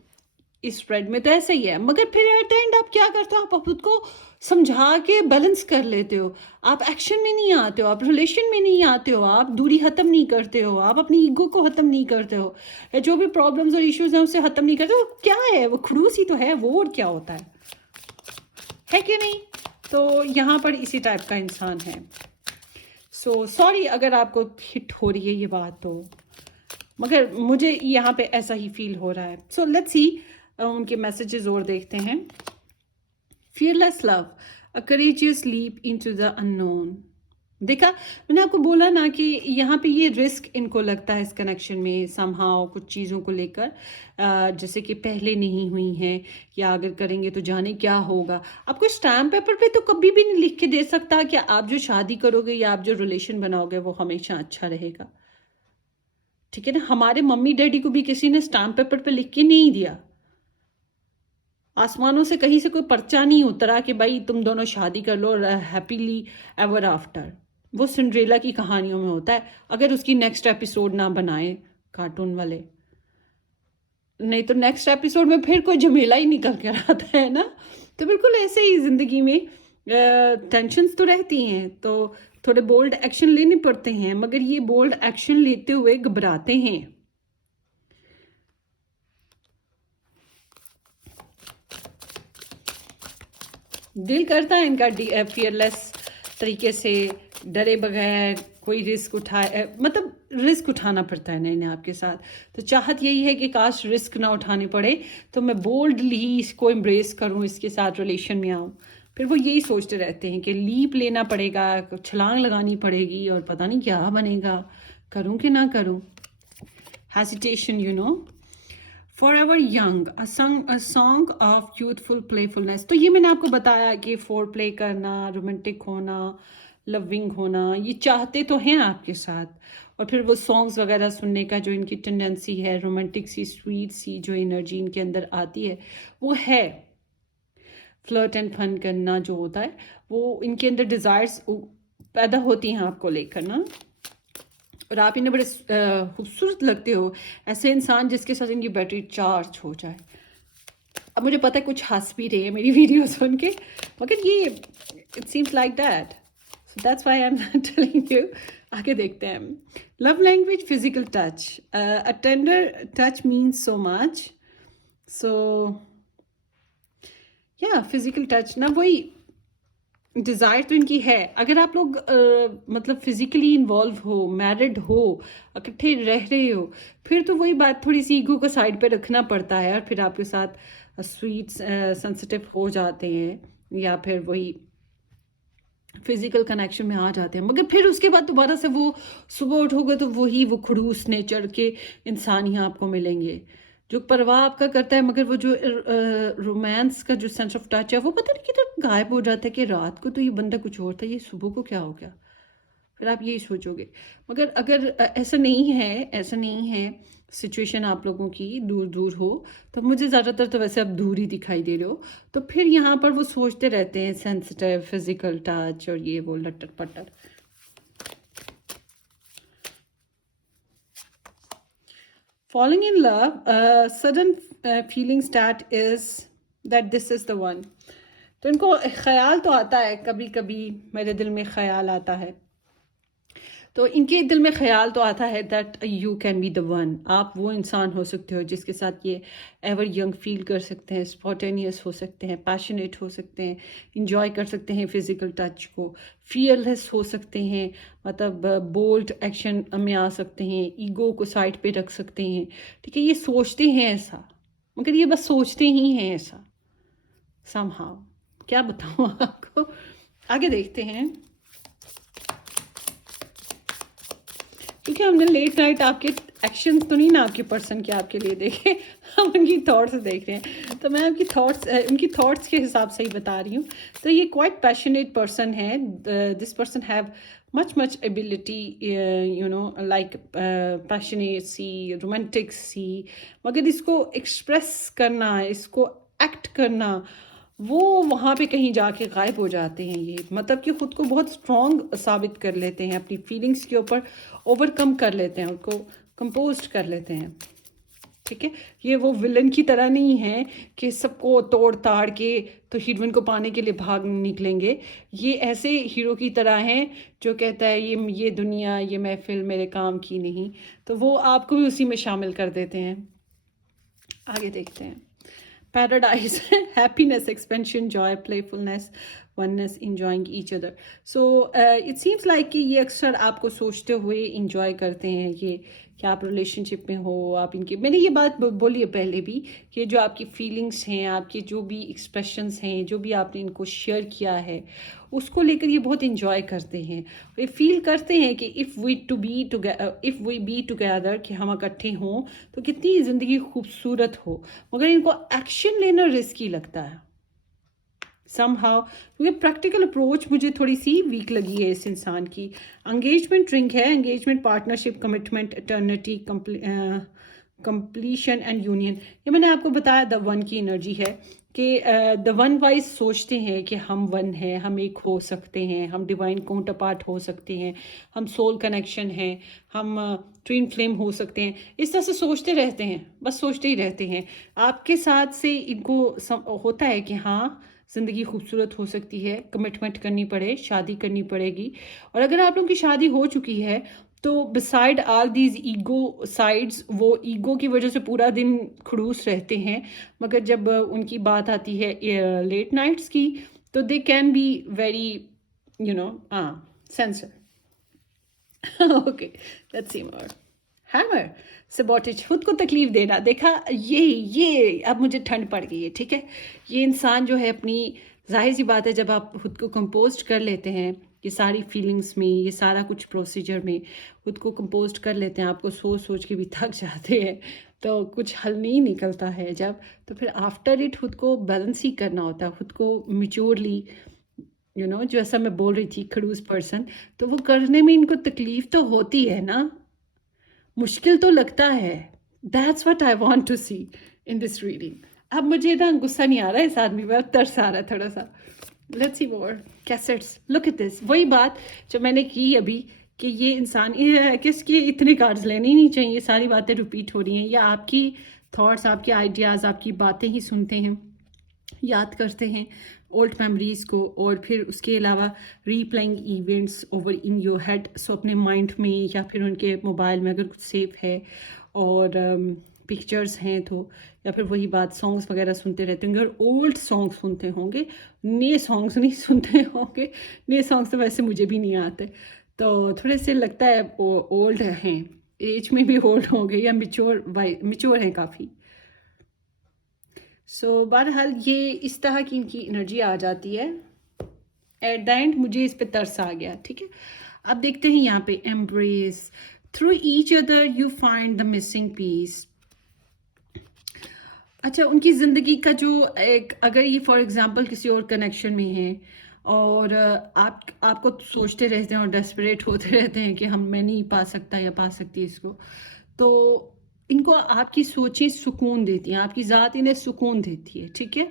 इस स्प्रेड में तो ऐसा ही है, मगर फिर एट द एंड आप क्या करते हो, आप खुद को समझा के बैलेंस कर लेते हो। आप एक्शन में नहीं आते हो, आप रिलेशन में नहीं आते हो, आप दूरी ख़त्म नहीं करते हो, आप अपनी ईगो को ख़त्म नहीं करते हो, या जो भी प्रॉब्लम्स और इश्यूज हैं उससे ख़त्म नहीं करते हो। क्या है वो, खड़ूस ही तो है वो, और क्या होता है कि नहीं? तो यहाँ पर इसी टाइप का इंसान है। सो सॉरी अगर आपको हिट हो रही है ये बात, तो मगर मुझे यहाँ पे ऐसा ही फील हो रहा है। सो लेट्स सी उनके मैसेजेस और देखते हैं। Fearless love, a courageous leap into the unknown. देखा, मैंने आपको बोला ना कि यहाँ पे ये रिस्क इनको लगता है इस कनेक्शन में समहाउ, कुछ चीज़ों को लेकर, जैसे कि पहले नहीं हुई हैं, या अगर करेंगे तो जाने क्या होगा। आपको स्टैम्प पेपर पे तो कभी भी नहीं लिख के दे सकता कि आप जो शादी करोगे या आप जो रिलेशन बनाओगे वो हमेशा अच्छा रहेगा। ठीक है ना, हमारे मम्मी डैडी को भी किसी ने स्टैम्प पेपर पे लिख के नहीं दिया। आसमानों से कहीं से कोई पर्चा नहीं उतरा कि भाई तुम दोनों शादी कर लो और हैप्पीली एवर आफ्टर। वो सिंड्रेला की कहानियों में होता है, अगर उसकी नेक्स्ट एपिसोड ना बनाए कार्टून वाले, नहीं तो नेक्स्ट एपिसोड में फिर कोई झमेला ही निकल कर आता है ना। तो बिल्कुल ऐसे ही ज़िंदगी में टेंशन्स तो रहती हैं, तो थोड़े बोल्ड एक्शन लेने पड़ते हैं, मगर ये बोल्ड एक्शन लेते हुए घबराते हैं। दिल करता है इनका फियरलेस तरीके से, डरे बगैर कोई रिस्क उठाए, मतलब रिस्क उठाना पड़ता है ना इन्हें आपके साथ। तो चाहत यही है कि काश रिस्क ना उठाने पड़े, तो मैं बोल्डली इसको एम्ब्रेस करूं, इसके साथ रिलेशन में आऊं। फिर वो यही सोचते रहते हैं कि लीप लेना पड़ेगा, छलांग लगानी पड़ेगी, और पता नहीं क्या बनेगा, करूं कि ना करूं। Hesitation, you know. Forever Young, a song of youthful playfulness। तो ये मैंने आपको बताया कि फोर प्ले करना, रोमांटिक होना, लविंग होना, ये चाहते तो हैं आपके साथ, और फिर वो सॉन्ग्स वगैरह सुनने का जो इनकी टेंडेंसी है, रोमांटिक सी स्वीट सी जो एनर्जी इनके अंदर आती है वो है। फ्लर्ट एंड फन करना जो होता है, वो इनके अंदर डिज़ायर्स पैदा होती हैं आपको लेकर ना। और आप इन्हें बड़े खूबसूरत लगते हो, ऐसे इंसान जिसके साथ इनकी बैटरी चार्ज हो जाए। अब मुझे पता है कुछ हंस भी रहे हैं मेरी वीडियो सुन के, मगर ये it seems like that, so that's why I am telling you. आगे देखते हैं। Love language physical touch, a tender touch means so much. So या फिजिकल टच ना, वही डिज़ायर तो इनकी है। अगर आप लोग मतलब फिजिकली इन्वॉल्व हो, मैरिड हो, इकट्ठे रह रहे हो, फिर तो वही बात, थोड़ी सी ईगो को साइड पे रखना पड़ता है, और फिर आपके साथ स्वीट सेंसिटिव हो जाते हैं, या फिर वही फिजिकल कनेक्शन में आ जाते हैं। मगर फिर उसके बाद दोबारा से वो सुबह उठोगे तो वही वो खड़ूस नेचर के इंसान ही आपको मिलेंगे, जो परवाह आपका करता है, मगर वो जो रोमांस का जो सेंस ऑफ टच है वो पता नहीं किधर गायब हो जाता है, कि रात को तो ये बंदा कुछ और था, ये सुबह को क्या हो गया। फिर आप यही सोचोगे। मगर अगर ऐसा नहीं है, ऐसा नहीं है सिचुएशन आप लोगों की, दूर दूर हो, तो मुझे ज़्यादातर तो वैसे अब दूर ही दिखाई दे रहे हो, तो फिर यहाँ पर वो सोचते रहते हैं सेंसिटिव फिजिकल टच और ये वो लटर पटर। Falling in love, a sudden feeling start is that this is the one। तो इनको ख्याल तो आता है, कभी कभी मेरे दिल में ख्याल आता है, तो इनके दिल में ख्याल तो आता है that you can be the one. आप वो इंसान हो सकते हो जिसके साथ ये एवर यंग फील कर सकते हैं, स्पॉन्टेनियस हो सकते हैं, पैशनेट हो सकते हैं, इंजॉय कर सकते हैं फिजिकल टच को, फियरलेस हो सकते हैं, मतलब बोल्ड एक्शन में आ सकते हैं, ईगो को साइड पे रख सकते हैं। ठीक है, ये सोचते हैं ऐसा, मगर ये बस सोचते ही हैं ऐसा समहाउ। क्या बताऊँ आपको, आगे देखते हैं। क्योंकि हमने लेट नाइट आपके एक्शंस तो नहीं ना आपके पर्सन के आपके लिए देखे, हम उनकी थॉट्स देख रहे हैं, तो मैं आपकी थॉट्स उनकी थॉट्स के हिसाब से ही बता रही हूँ। तो ये क्वाइट पैशनेट पर्सन है, this person have much ability, you know, like passionate see, romantic see, मगर इसको एक्सप्रेस करना, इसको एक्ट करना, वो वहाँ पे कहीं जाके गायब हो जाते हैं। ये मतलब कि ख़ुद को बहुत स्ट्रॉन्ग साबित कर लेते हैं, अपनी फीलिंग्स के ऊपर ओवरकम कर लेते हैं, उनको कंपोज कर लेते हैं। ठीक है, ये वो विलन की तरह नहीं है कि सबको तोड़ ताड़ के तो हीरोइन को पाने के लिए भाग निकलेंगे। ये ऐसे हीरो की तरह हैं जो कहता है ये दुनिया, ये महफिल मेरे काम की नहीं, तो वो आपको भी उसी में शामिल कर देते हैं। आगे देखते हैं। Paradise happiness, expansion, Joy, playfulness, oneness, enjoying each other. So it seems like कि ये अक्सर आपको सोचते हुए इंजॉय करते हैं ये कि आप रिलेशनशिप में हो, आप इनके, मैंने ये बात बोली है पहले भी कि जो आपकी फीलिंग्स हैं, आपके जो भी एक्सप्रेशंस हैं, जो भी आपने इनको शेयर किया है, उसको लेकर ये बहुत इंजॉय करते हैं। ये फील करते हैं कि इफ़ वी बी टुगेदर, कि हम इकट्ठे हों तो कितनी ज़िंदगी खूबसूरत हो। मगर इनको एक्शन लेना रिस्की लगता है समहाउ, क्योंकि प्रैक्टिकल अप्रोच मुझे थोड़ी सी वीक लगी है इस इंसान की। एंगेजमेंट रिंग है, engagement, partnership, commitment, eternity, completion and union. ये मैंने आपको बताया द वन की एनर्जी है कि द वन वाइज सोचते हैं कि हम वन हैं, हम एक हो सकते हैं, हम डिवाइन काउंटर पार्ट हो सकते हैं, हम सोल कनेक्शन हैं, हम ट्विन फ्लेम हो सकते हैं। इस तरह से सोचते रहते हैं, बस सोचते ही रहते हैं। आपके साथ से इनको होता है कि हाँ ज़िंदगी खूबसूरत हो सकती है, कमिटमेंट करनी पड़े, शादी करनी पड़ेगी। और अगर आप लोगों की शादी हो चुकी है तो beside all these ego sides, वो ईगो की वजह से पूरा दिन खड़ूस रहते हैं, मगर जब उनकी बात आती है लेट नाइट्स की तो they can be very censor. Okay, let's see more. Hammer, sabotage, खुद को तकलीफ देना। देखा, ये अब मुझे ठंड पड़ गई है। ठीक है, ये इंसान जो है अपनी, जाहिर सी बात है जब आप खुद को कंपोज कर लेते हैं, ये सारी फीलिंग्स में, ये सारा कुछ प्रोसीजर में खुद को कंपोज कर लेते हैं, आपको सोच सोच के भी थक जाते हैं, तो कुछ हल नहीं निकलता है जब, तो फिर आफ्टर इट खुद को बैलेंस ही करना होता है, खुद को मिच्योरली, जो ऐसा मैं बोल रही थी खड़ूस पर्सन, तो वो करने में इनको तकलीफ तो होती है ना, मुश्किल तो लगता है। That's what I want to see in this reading. अब मुझे ना गुस्सा नहीं आ रहा है इस आदमी पर, तरस आ रहा है थोड़ा सा। Let's see more cassettes, look at this. वही बात जो मैंने की अभी कि ये इंसान किसके इतने कार्ड्स लेने ही नहीं चाहिए, सारी बातें रिपीट हो रही हैं, या आपकी थॉट्स, आपके आइडियाज़, आपकी बातें ही सुनते हैं, याद करते हैं ओल्ड मेमोरीज़ को, और फिर उसके अलावा replaying events over in your head. So अपने माइंड में या फिर उनके मोबाइल में अगर कुछ सेव है और पिक्चर्स हैं तो, या फिर वही बात सॉन्ग्स वगैरह सुनते रहते होंगे, और ओल्ड सॉन्ग सुनते होंगे, नए सॉन्ग्स नहीं सुनते होंगे। नए सॉन्ग्स तो वैसे मुझे भी नहीं आते, तो थोड़े से लगता है वो ओल्ड हैं, एज में भी ओल्ड हो गए, या मिच्योर हैं काफ़ी। सो बहरहाल ये इस तरह की इनकी एनर्जी आ जाती है। एट द एंड मुझे इस पे तरस आ गया। ठीक है, अब देखते हैं यहाँ पे, embrace, through each other you find the missing piece. अच्छा, उनकी ज़िंदगी का जो एक, अगर ये फॉर एग्जांपल किसी और कनेक्शन में है और आपको सोचते रहते हैं और डेस्परेट होते रहते हैं कि मैं नहीं पा सकता या पा सकती इसको, तो इनको आपकी सोचें सुकून देती हैं, आपकी ज़ात इन्हें सुकून देती है। ठीक है,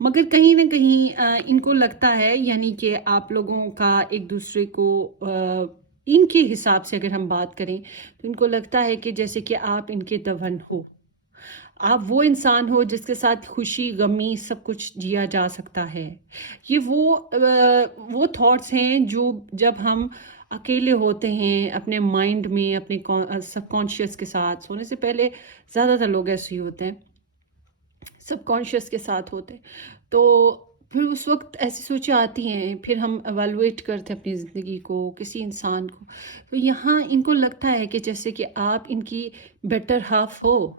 मगर कहीं ना कहीं इनको लगता है, यानी कि आप लोगों का एक दूसरे को इनके हिसाब से अगर हम बात करें तो इनको लगता है कि जैसे कि आप इनके दवन हो, आप वो इंसान हो जिसके साथ खुशी गमी सब कुछ जिया जा सकता है। ये वो थॉट्स हैं जो जब हम अकेले होते हैं अपने माइंड में, अपने सबकॉन्शियस के साथ, सोने से पहले ज़्यादातर लोग ऐसे ही होते हैं, सबकॉन्शियस के साथ होते हैं, तो फिर उस वक्त ऐसी सोचें आती हैं, फिर हम एवेलुएट करते हैं अपनी ज़िंदगी को, किसी इंसान को, तो यहाँ इनको लगता है कि जैसे कि आप इनकी बेटर हाफ हो,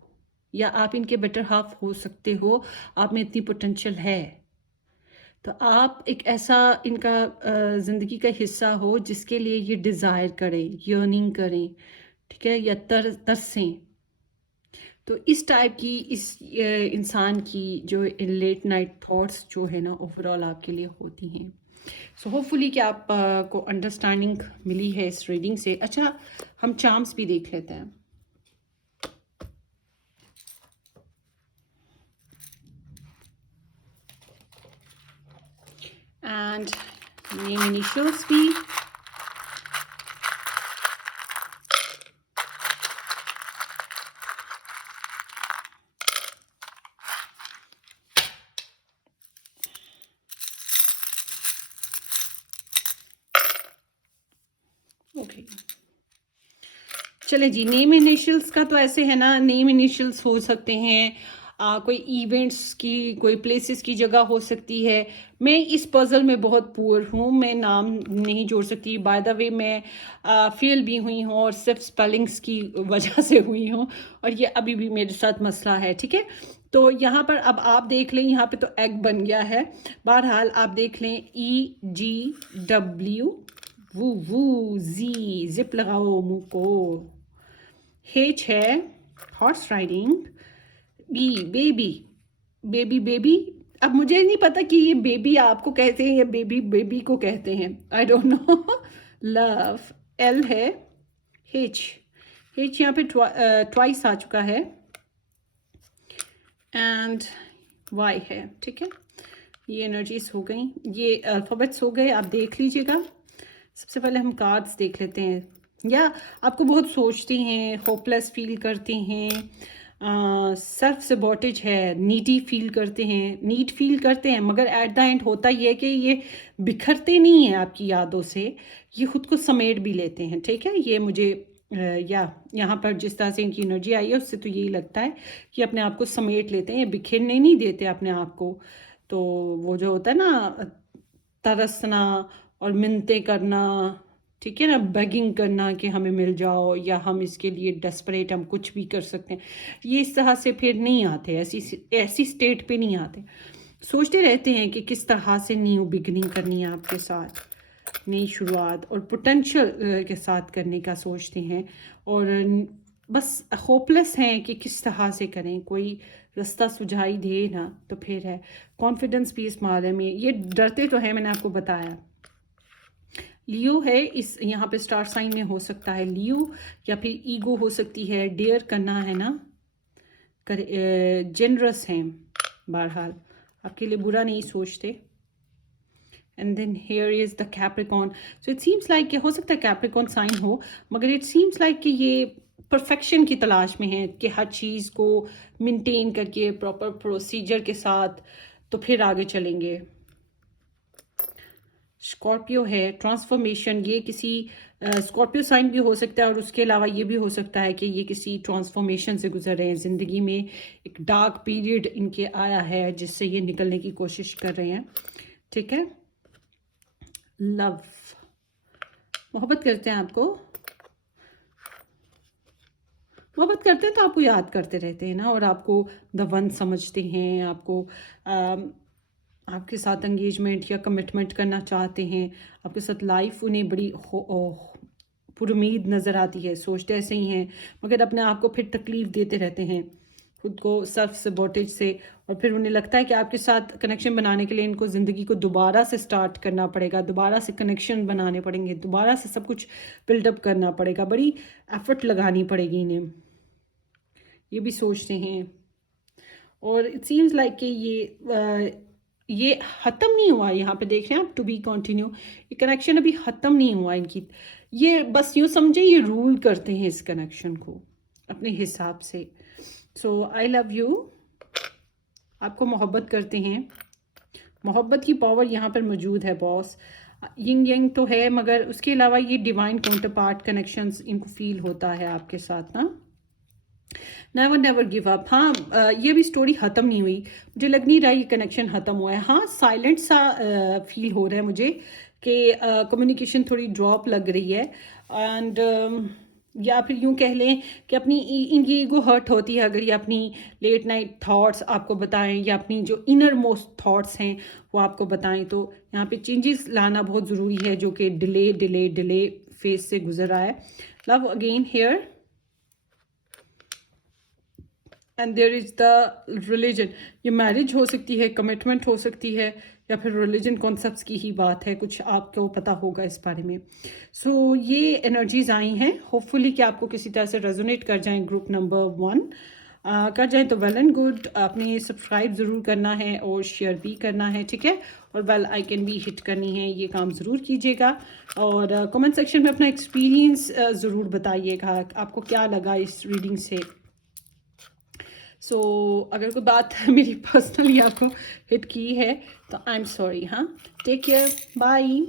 या आप इनके बेटर हाफ हो सकते हो, आप में इतनी पोटेंशियल है, तो आप एक ऐसा इनका ज़िंदगी का हिस्सा हो जिसके लिए ये डिज़ायर करें, यर्निंग करें, ठीक है, या तरसें। तो इस टाइप की इस इंसान की जो लेट नाइट थॉट्स जो है ना, ओवरऑल आपके लिए होती हैं। सो होपफुली कि आप को अंडरस्टैंडिंग मिली है इस रीडिंग से। अच्छा, हम चार्म्स भी देख लेते हैं। एंड नेम इनिशियल्स भी। ओके चले जी, नेम इनिशियल्स का तो ऐसे है ना, नेम इनिशियल्स हो सकते हैं कोई इवेंट्स की, कोई प्लेसेस की जगह हो सकती है। मैं इस पजल में बहुत पुअर हूँ, मैं नाम नहीं जोड़ सकती। बाय द वे मैं फेल भी हुई हूँ और सिर्फ स्पेलिंग्स की वजह से हुई हूँ, और ये अभी भी मेरे साथ मसला है। ठीक है, तो यहाँ पर अब आप देख लें, यहाँ पे तो एग बन गया है। बहरहाल आप देख लें, EGW वू वू जी, जिप लगाओ मुंह को। H है horse riding. B baby, baby baby. अब मुझे नहीं पता कि ये बेबी आपको कहते हैं या बेबी बेबी को कहते हैं, I don't know. Love. L है। H, H यहाँ पे ट्वाइस आ चुका है। एंड Y है। ठीक है, ये एनर्जीज हो गई, ये अल्फ़ाबेट्स हो गए। आप देख लीजिएगा। सबसे पहले हम कार्ड्स देख लेते हैं। या आपको बहुत सोचती हैं, होपलेस फील करते हैं, सेल्फ सबॉटेज है, नीडी फील करते हैं, नीड फील करते हैं, मगर एट द एंड होता ये है कि ये बिखरते नहीं हैं आपकी यादों से, ये खुद को समेट भी लेते हैं। ठीक है, ये मुझे या यहाँ पर जिस तरह से इनकी एनर्जी आई है उससे तो यही लगता है कि अपने आप को समेट लेते हैं, बिखरने नहीं देते अपने आप को। तो वो जो होता है ना, तरसना और मिन्नतें करना, ठीक है ना, बेगिंग करना कि हमें मिल जाओ, या हम इसके लिए डेस्परेट, हम कुछ भी कर सकते हैं, ये इस तरह से फिर नहीं आते, ऐसी स्टेट पे नहीं आते। सोचते रहते हैं कि किस तरह से न्यू बिगनिंग करनी है आपके साथ, नई शुरुआत और पोटेंशियल के साथ करने का सोचते हैं, और बस होपलेस हैं कि किस तरह से करें, कोई रास्ता सुझाई दे ना। तो फिर है कॉन्फिडेंस भी इस मामले में, ये डरते तो हैं, मैंने आपको बताया। लियो है, इस यहाँ पे स्टार साइन में हो सकता है लियो, या फिर ईगो हो सकती है, डेयर करना है ना, जेनरस हैं, बहरहाल आपके लिए बुरा नहीं सोचते। And then here is the Capricorn. So it seems like, हो सकता है कैप्रिकॉन साइन हो, मगर इट सीम्स लाइक कि ये परफेक्शन की तलाश में है, कि हर चीज़ को मेंटेन करके प्रॉपर प्रोसीजर के साथ तो फिर आगे चलेंगे। स्कॉर्पियो है, ट्रांसफॉर्मेशन, ये किसी स्कॉर्पियो साइन भी हो सकता है, और उसके अलावा ये भी हो सकता है कि ये किसी ट्रांसफॉर्मेशन से गुजर रहे हैं ज़िंदगी में, एक डार्क पीरियड इनके आया है जिससे ये निकलने की कोशिश कर रहे हैं। ठीक है, लव, मोहब्बत करते हैं आपको, मोहब्बत करते हैं तो आपको याद करते रहते हैं ना, और आपको द वन समझते हैं, आपको आपके साथ एंगेजमेंट या कमिटमेंट करना चाहते हैं, आपके साथ लाइफ उन्हें बड़ी पुरुमीद नज़र आती है, सोचते ऐसे ही हैं, मगर अपने आप को फिर तकलीफ़ देते रहते हैं खुद को सेल्फ सबॉटेज से, और फिर उन्हें लगता है कि आपके साथ कनेक्शन बनाने के लिए इनको ज़िंदगी को दोबारा से स्टार्ट करना पड़ेगा, दोबारा से कनेक्शन बनाने पड़ेंगे, दोबारा से सब कुछ बिल्डअप करना पड़ेगा, बड़ी एफर्ट लगानी पड़ेगी इन्हें, ये भी सोचते हैं। और इट सीम्स लाइक कि ये ख़त्म नहीं हुआ, यहाँ पे देख रहे हैं आप, टू बी कंटिन्यू, ये कनेक्शन अभी ख़त्म नहीं हुआ इनकी, ये बस यूँ समझे ये रूल करते हैं इस कनेक्शन को अपने हिसाब से। सो आई लव यू, आपको मोहब्बत करते हैं, मोहब्बत की पावर यहाँ पर मौजूद है बॉस। यिंग यंग तो है, मगर उसके अलावा ये डिवाइन काउंटर पार्ट कनेक्शंस इनको फील होता है आपके साथ ना। Never never give up. हाँ, ये भी स्टोरी ख़त्म नहीं हुई, मुझे लग नहीं रहा ये कनेक्शन ख़त्म हुआ है। हाँ, साइलेंट सा फील हो रहा है मुझे कि कम्युनिकेशन थोड़ी ड्रॉप लग रही है, एंड या फिर यूँ कह लें कि अपनी इनकी ईगो हर्ट होती है अगर ये अपनी लेट नाइट थॉट्स आपको बताएं, या अपनी जो इनर मोस्ट थॉट्स हैं वो आपको बताएं। तो यहाँ पे चेंजेस लाना बहुत ज़रूरी है, जो कि डिले डिले डिले फेज से गुजर रहा है। Love again here, and there is the religion, ये मैरिज हो सकती है, कमिटमेंट हो सकती है, या फिर रिलीजन कॉन्सेप्ट्स की ही बात है, कुछ आपको पता होगा इस बारे में। सो ये एनर्जीज आई हैं, होपफुली कि आपको किसी तरह से रेजोनेट कर जाएं ग्रुप नंबर 1। कर जाए तो वेल एंड गुड। आपने सब्सक्राइब ज़रूर करना है और शेयर भी करना है, ठीक है, और बेल आइकन भी हिट करनी है, ये काम ज़रूर कीजिएगा। और कमेंट सेक्शन में अपना एक्सपीरियंस ज़रूर बताइएगा, आपको क्या लगा इस रीडिंग से। अगर कोई बात मेरी पर्सनली आपको हिट की है तो आई एम सॉरी। हाँ, take care, bye.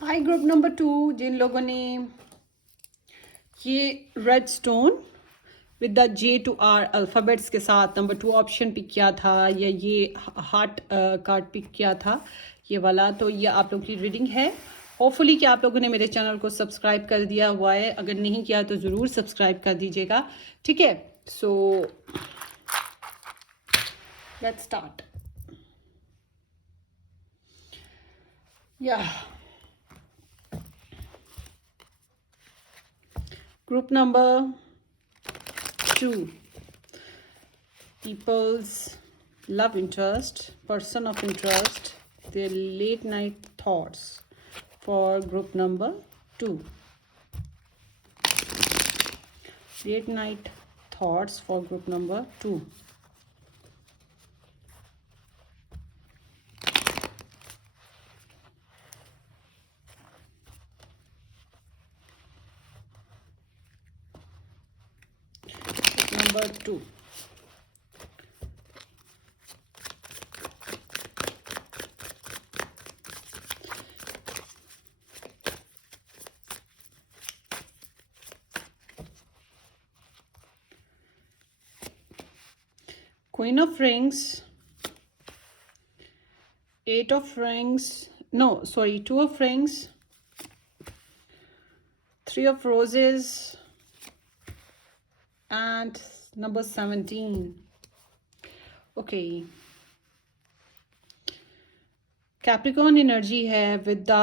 Hi group number 2, जिन लोगों ने ये red stone with the J to R alphabets के साथ नंबर 2 ऑप्शन पिक किया था, या ये हार्ट कार्ड पिक किया था, ये वाला, तो ये आप लोग की रीडिंग है। होपफुली कि आप लोगों ने मेरे चैनल को सब्सक्राइब कर दिया हुआ है, अगर नहीं किया तो ज़रूर सब्सक्राइब कर दीजिएगा, ठीक है। So let's start. या group number 2, people's love interest, person of interest, their late night thoughts for group number 2. Late night thoughts for group number 2. Number 2. Queen of Rings, 8 of Rings, no, sorry, 2 of Rings, 3 of Roses, and number 17. Okay. Capricorn energy है with the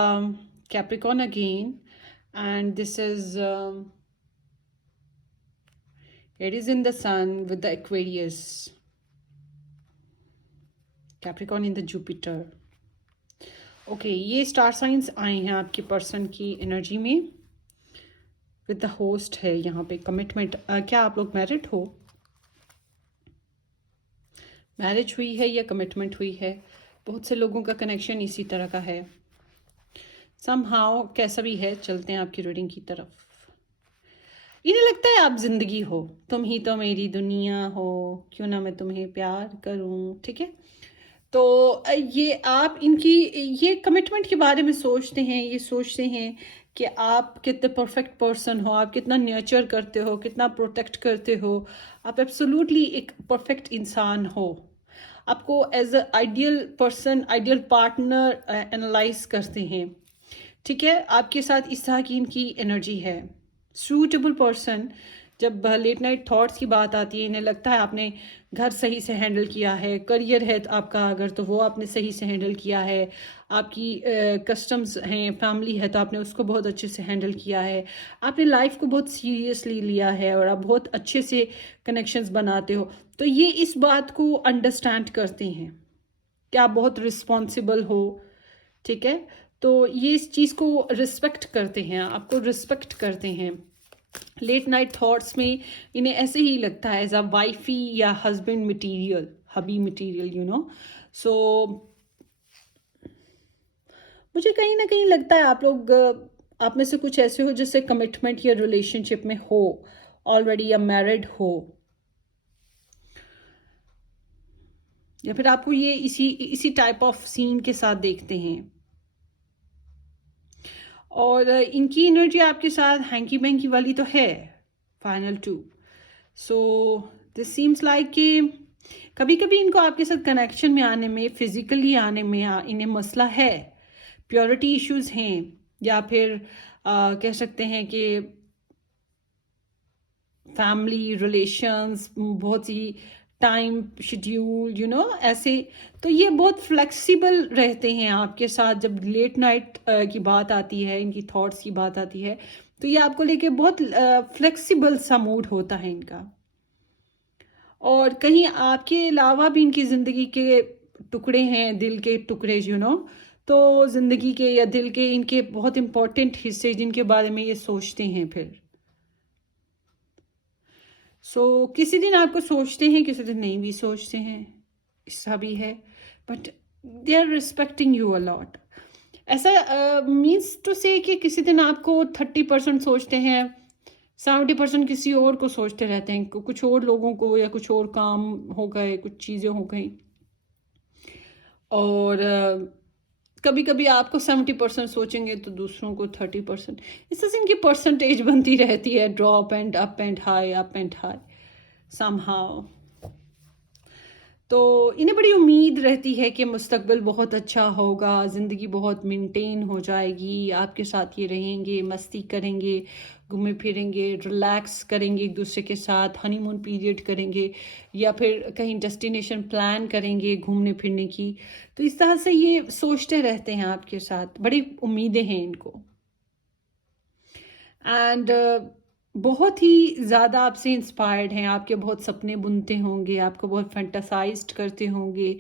Capricorn again, and this is it is in the sun with the Aquarius. Capricorn in the Jupiter. Okay, ये star signs आए हैं आपके person की energy में with the host है यहाँ पे। कमिटमेंट, क्या आप लोग मैरिड हो, मैरिज हुई है या कमिटमेंट हुई है? बहुत से लोगों का कनेक्शन इसी तरह का है। समहाउ कैसा भी है, चलते हैं आपकी रीडिंग की तरफ। इन्हें लगता है आप जिंदगी हो, तुम ही तो मेरी दुनिया हो, क्यों ना मैं तुम्हें प्यार करूं, ठीक है। तो ये आप इनकी ये कमिटमेंट के बारे में सोचते हैं, ये सोचते हैं कि आप कितने परफेक्ट पर्सन हो, आप कितना नर्चर करते हो, कितना प्रोटेक्ट करते हो, आप एब्सोल्युटली एक परफेक्ट इंसान हो। आपको as a ideal person, ideal partner analyse करते हैं, ठीक है। आपके साथ इस तरह की इनकी एनर्जी है। सूटेबल पर्सन, जब लेट नाइट थॉट्स की बात आती है, इन्हें लगता है आपने घर सही से हैंडल किया है, करियर है आपका अगर तो वो आपने सही से हैंडल किया है, आपकी कस्टम्स हैं, फैमिली है तो आपने उसको बहुत अच्छे से हैंडल किया है, आपने लाइफ को बहुत सीरियसली लिया है और आप बहुत अच्छे से कनेक्शंस बनाते हो। तो ये इस बात को अंडरस्टैंड करते हैं कि आप बहुत रिस्पॉन्सिबल हो, ठीक है। तो ये इस चीज़ को रिस्पेक्ट करते हैं, आपको रिस्पेक्ट करते हैं। लेट नाइट थॉट्स में इन्हें ऐसे ही लगता है एज अ वाइफी या husband material, hubby material, you know. So मुझे कहीं ना कहीं लगता है आप लोग, आप में से कुछ ऐसे हो जिससे कमिटमेंट या रिलेशनशिप में हो ऑलरेडी, या मैरिड हो, या फिर आपको ये इसी इसी टाइप ऑफ सीन के साथ देखते हैं. और इनकी एनर्जी आपके साथ हैंकी बैंकी वाली तो है, final two. So this seems like कि कभी कभी इनको आपके साथ कनेक्शन में आने में, फिजिकली आने में इन्हें मसला है, प्योरिटी इश्यूज हैं, या फिर कह सकते हैं कि फैमिली रिलेशंस, बहुत सी टाइम शेड्यूल, यू नो, ऐसे. तो ये बहुत फ्लेक्सिबल रहते हैं आपके साथ. जब लेट नाइट की बात आती है, इनकी थॉट्स की बात आती है, तो ये आपको लेके बहुत फ्लेक्सिबल सा मूड होता है इनका. और कहीं आपके अलावा भी इनकी ज़िंदगी के टुकड़े हैं, दिल के टुकड़े, यू नो. तो ज़िंदगी के या दिल के इनके बहुत इंपॉर्टेंट हिस्से जिनके बारे में ये सोचते हैं फिर. किसी दिन आपको सोचते हैं, किसी दिन नहीं भी सोचते हैं, ऐसा भी है. But they are respecting you a lot. ऐसा मीन्स टू से कि किसी दिन आपको 30% सोचते हैं, 70% किसी और को सोचते रहते हैं, कुछ और लोगों को, या कुछ और काम हो गए, कुछ चीज़ें हो गई. और कभी कभी आपको 70% सोचेंगे तो दूसरों को 30%. इस तरह से इनकी परसेंटेज बनती रहती है, drop and up and high, up and high somehow. तो इन्हें बड़ी उम्मीद रहती है कि मुस्तकबिल बहुत अच्छा होगा, ज़िंदगी बहुत मेंटेन हो जाएगी, आपके साथ ये रहेंगे, मस्ती करेंगे, घूमे फिरेंगे, रिलैक्स करेंगे एक दूसरे के साथ, हनीमून पीरियड करेंगे, या फिर कहीं डेस्टिनेशन प्लान करेंगे घूमने फिरने की. तो इस तरह से ये सोचते रहते हैं आपके साथ, बड़ी उम्मीदें हैं इनको. एंड बहुत ही ज़्यादा आपसे इंस्पायर्ड हैं, आपके बहुत सपने बुनते होंगे, आपको बहुत फैंटासाइज्ड करते होंगे.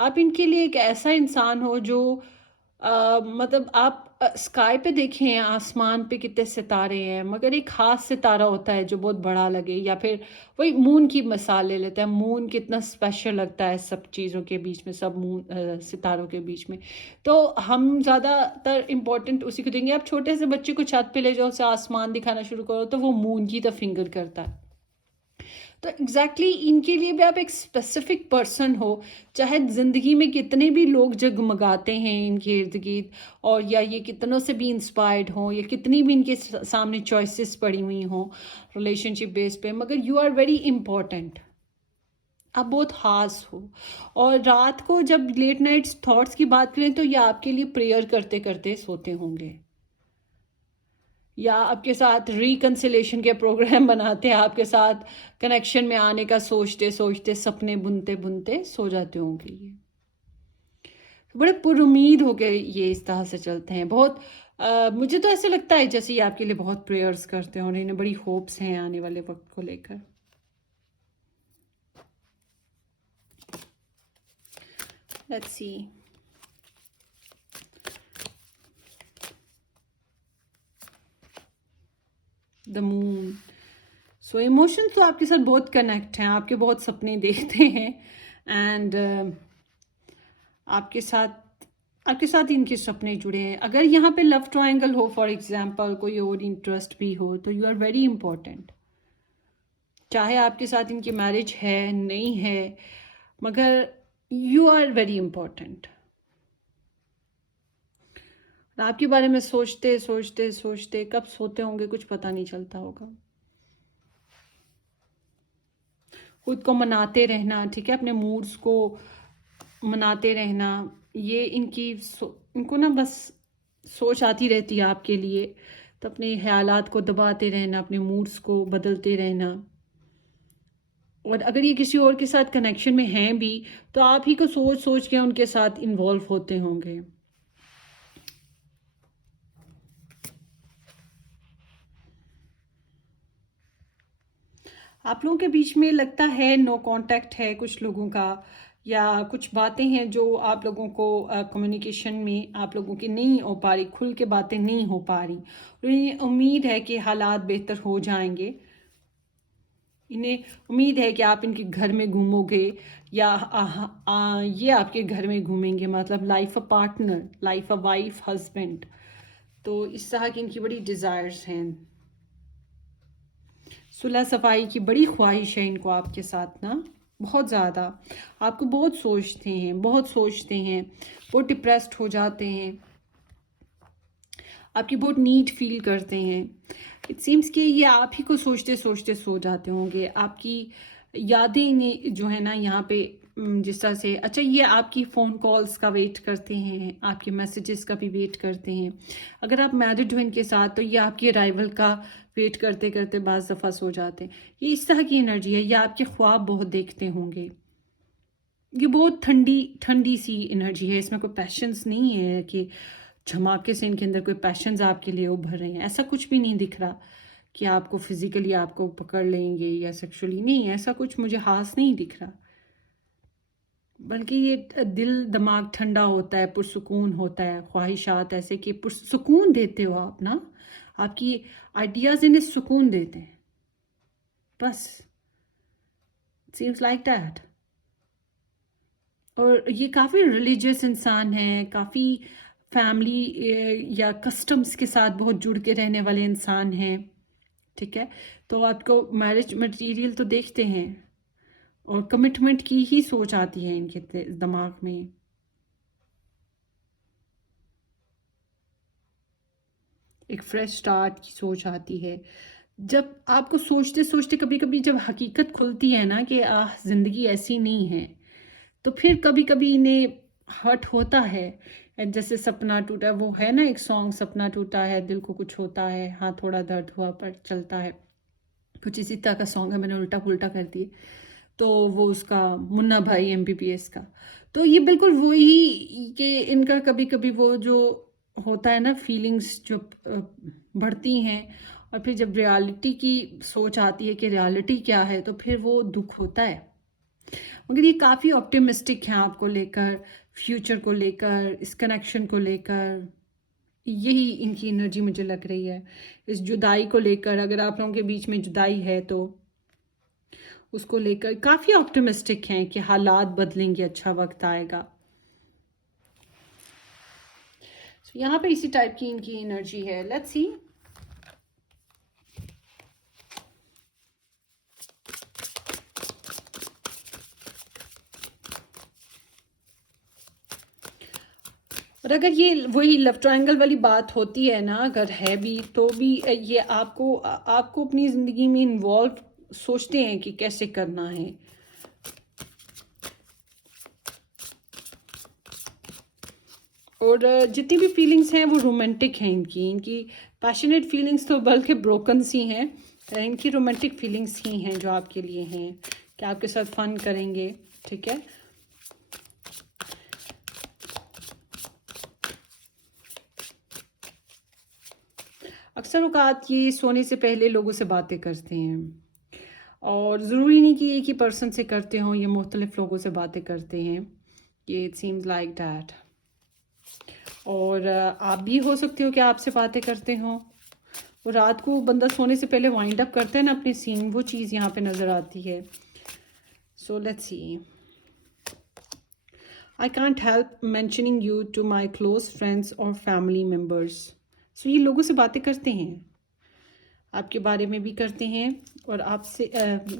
आप इनके लिए एक ऐसा इंसान हो जो मतलब आप स्काई पे देखें, आसमान पे कितने सितारे हैं, मगर एक खास सितारा होता है जो बहुत बड़ा लगे. या फिर वही मून की मिसाल ले लेते हैं, मून कितना स्पेशल लगता है सब चीज़ों के बीच में, सब मून सितारों के बीच में. तो हम ज़्यादातर इम्पोर्टेंट उसी को देंगे. आप छोटे से बच्चे को छत पे ले जाओ, उसे आसमान दिखाना शुरू करो, तो वो मून की तरफ फिंगर करता है. तो एग्जैक्टली इनके लिए भी आप एक स्पेसिफिक पर्सन हो, चाहे ज़िंदगी में कितने भी लोग जगमगाते हैं इनके इर्द गिर्द, और या ये कितनों से भी इंस्पायर्ड हो, या कितनी भी इनके सामने चॉइसेस पड़ी हुई हों रिलेशनशिप बेस पे, मगर यू आर वेरी इम्पॉर्टेंट. आप बहुत खास हो. और रात को जब लेट नाइट थॉट्स की बात करें तो ये आपके लिए प्रेयर करते करते सोते होंगे, या आपके साथ रिकन्सिलेशन के प्रोग्राम बनाते हैं, आपके साथ कनेक्शन में आने का सोचते सोचते, सपने बुनते बुनते सो जाते होंगे. ये बड़े पुरुमीद होके ये इस तरह से चलते हैं. बहुत मुझे तो ऐसे लगता है जैसे ये आपके लिए बहुत प्रेयर्स करते हैं, और इन्हें बड़ी होप्स हैं आने वाले वक्त को लेकर. Let's see. The moon. So emotions तो आपके साथ बहुत कनेक्ट हैं, आपके बहुत सपने देखते हैं. एंड आपके साथ इनके सपने जुड़े हैं. अगर यहाँ पे लव ट्रायंगल हो, फॉर एग्जांपल, कोई और इंटरेस्ट भी हो, तो यू आर वेरी इंपॉर्टेंट. चाहे आपके साथ इनकी मैरिज है नहीं है, मगर यू आर वेरी इंपॉर्टेंट. आपके बारे में सोचते सोचते सोचते कब सोते होंगे कुछ पता नहीं चलता होगा. खुद को मनाते रहना, ठीक है, अपने मूड्स को मनाते रहना, ये इनको ना बस सोच आती रहती है आपके लिए. तो अपने ख्यालात को दबाते रहना, अपने मूड्स को बदलते रहना. और अगर ये किसी और के साथ कनेक्शन में हैं भी, तो आप ही को सोच सोच के उनके साथ इन्वॉल्व होते होंगे. आप लोगों के बीच में लगता है नो कांटेक्ट है कुछ लोगों का, या कुछ बातें हैं जो आप लोगों को कम्युनिकेशन में आप लोगों की नहीं हो पा रही, खुल के बातें नहीं हो पा रही. और इन्हें उम्मीद है कि हालात बेहतर हो जाएंगे. इन्हें उम्मीद है कि आप इनके घर में घूमोगे या ये आपके घर में घूमेंगे, मतलब life a partner, life a wife, husband. तो इस तरह की इनकी बड़ी डिज़ायर्स हैं। सुलह सफाई की बड़ी ख्वाहिश है इनको आपके साथ ना, बहुत ज़्यादा। आपको बहुत सोचते हैं, बहुत सोचते हैं, बहुत डिप्रेस्ड हो जाते हैं, आपकी बहुत नीड फील करते हैं। इट सीम्स कि ये आप ही को सोचते सोचते सो जाते होंगे। आपकी यादें जो है ना यहाँ पे जिस तरह से, अच्छा ये आपकी फ़ोन कॉल्स का वेट करते हैं, आपके मैसेजेस का भी वेट करते हैं। अगर आप मैरिड हो इनके साथ तो ये आपकी अराइवल का वेट करते करते बाज़ दफ़ा सो जाते हैं। ये इस तरह की एनर्जी है। ये आपके ख्वाब बहुत देखते होंगे। ये बहुत ठंडी ठंडी सी एनर्जी है, इसमें कोई पैशंस नहीं है कि झमाके से इनके अंदर कोई पैशंस आपके लिए उभर रहे हैं। ऐसा कुछ भी नहीं दिख रहा कि आपको फिजिकली आपको पकड़ लेंगे या सेक्सुअली, नहीं, ऐसा कुछ मुझे खास नहीं दिख रहा। बल्कि ये दिल दिमाग ठंडा होता है, पुरसुकून होता है, ख्वाहिशात ऐसे कि पुरसुकून देते हो आप ना, आपकी आइडियाज़ इन्हें सुकून देते हैं, बस। Seems like that. और ये काफ़ी रिलीजियस इंसान हैं, काफ़ी फैमिली या कस्टम्स के साथ बहुत जुड़ के रहने वाले इंसान हैं, ठीक है। तो आपको मैरिज मटेरियल तो देखते हैं और कमिटमेंट की ही सोच आती है इनके दिमाग में। एक फ्रेश स्टार्ट की सोच आती है। जब आपको सोचते सोचते कभी कभी जब हकीकत खुलती है ना कि ज़िंदगी ऐसी नहीं है, तो फिर कभी कभी इन्हें हर्ट होता है। जैसे सपना टूटा, वो है ना एक सॉन्ग, सपना टूटा है दिल को कुछ होता है, हाँ थोड़ा दर्द हुआ पर चलता है, कुछ इसी तरह का सॉन्ग है, मैंने उल्टा पुल्टा कर दिए। तो वो उसका मुन्ना भाई एमबीबीएस का। तो ये बिल्कुल वही कि इनका कभी कभी वो जो होता है ना, फीलिंग्स जो बढ़ती हैं, और फिर जब रियलिटी की सोच आती है कि रियलिटी क्या है, तो फिर वो दुख होता है। मगर ये काफ़ी ऑप्टिमिस्टिक हैं आपको लेकर, फ्यूचर को लेकर, इस कनेक्शन को लेकर। यही इनकी एनर्जी मुझे लग रही है। इस जुदाई को लेकर, अगर आप लोगों के बीच में जुदाई है तो उसको लेकर काफ़ी ऑप्टिमिस्टिक हैं कि हालात बदलेंगे, अच्छा वक्त आएगा। So, यहाँ पे इसी टाइप की इनकी एनर्जी है। लेट्स सी। और अगर ये वही लव ट्रायंगल वाली बात होती है ना, अगर है भी तो भी ये आपको आपको अपनी ज़िंदगी में इन्वॉल्व सोचते हैं कि कैसे करना है। और जितनी भी फीलिंग्स हैं वो रोमांटिक हैं इनकी। इनकी पैशनेट फीलिंग्स तो बल्कि ब्रोकन सी हैं। इनकी रोमांटिक फीलिंग्स ही हैं जो आपके लिए हैं, कि आपके साथ फन करेंगे, ठीक है। अक्सर औकात ये सोने से पहले लोगों से बातें करते हैं, और ज़रूरी नहीं कि एक ही पर्सन से करते हों, ये मुख्तलिफ लोगों से बातें करते हैं। ये इट सीम्स लाइक दैट। और आप भी हो सकते हो कि आपसे बातें करते हों। वो रात को बंदा सोने से पहले वाइंड अप करता है ना अपनी सीन, वो चीज़ यहाँ पे नज़र आती है। सो let's C. I can't help mentioning you to my close friends और फैमिली मेम्बर्स। सो ये लोगों से बातें करते हैं, आपके बारे में भी करते हैं, और आपसे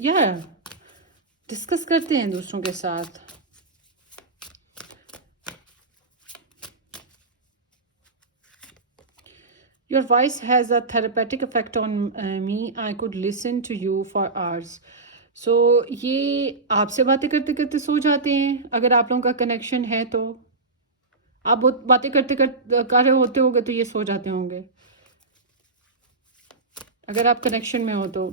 या डिस्कस करते हैं दूसरों के साथ। Your voice has a therapeutic effect on me. I could listen to you for hours. So ये आपसे बातें करते करते सो जाते हैं। अगर आप लोगों का कनेक्शन है तो आप बहुत बातें करते करते कर रहे होते होंगे तो ये सो जाते होंगे, अगर आप कनेक्शन में हो तो।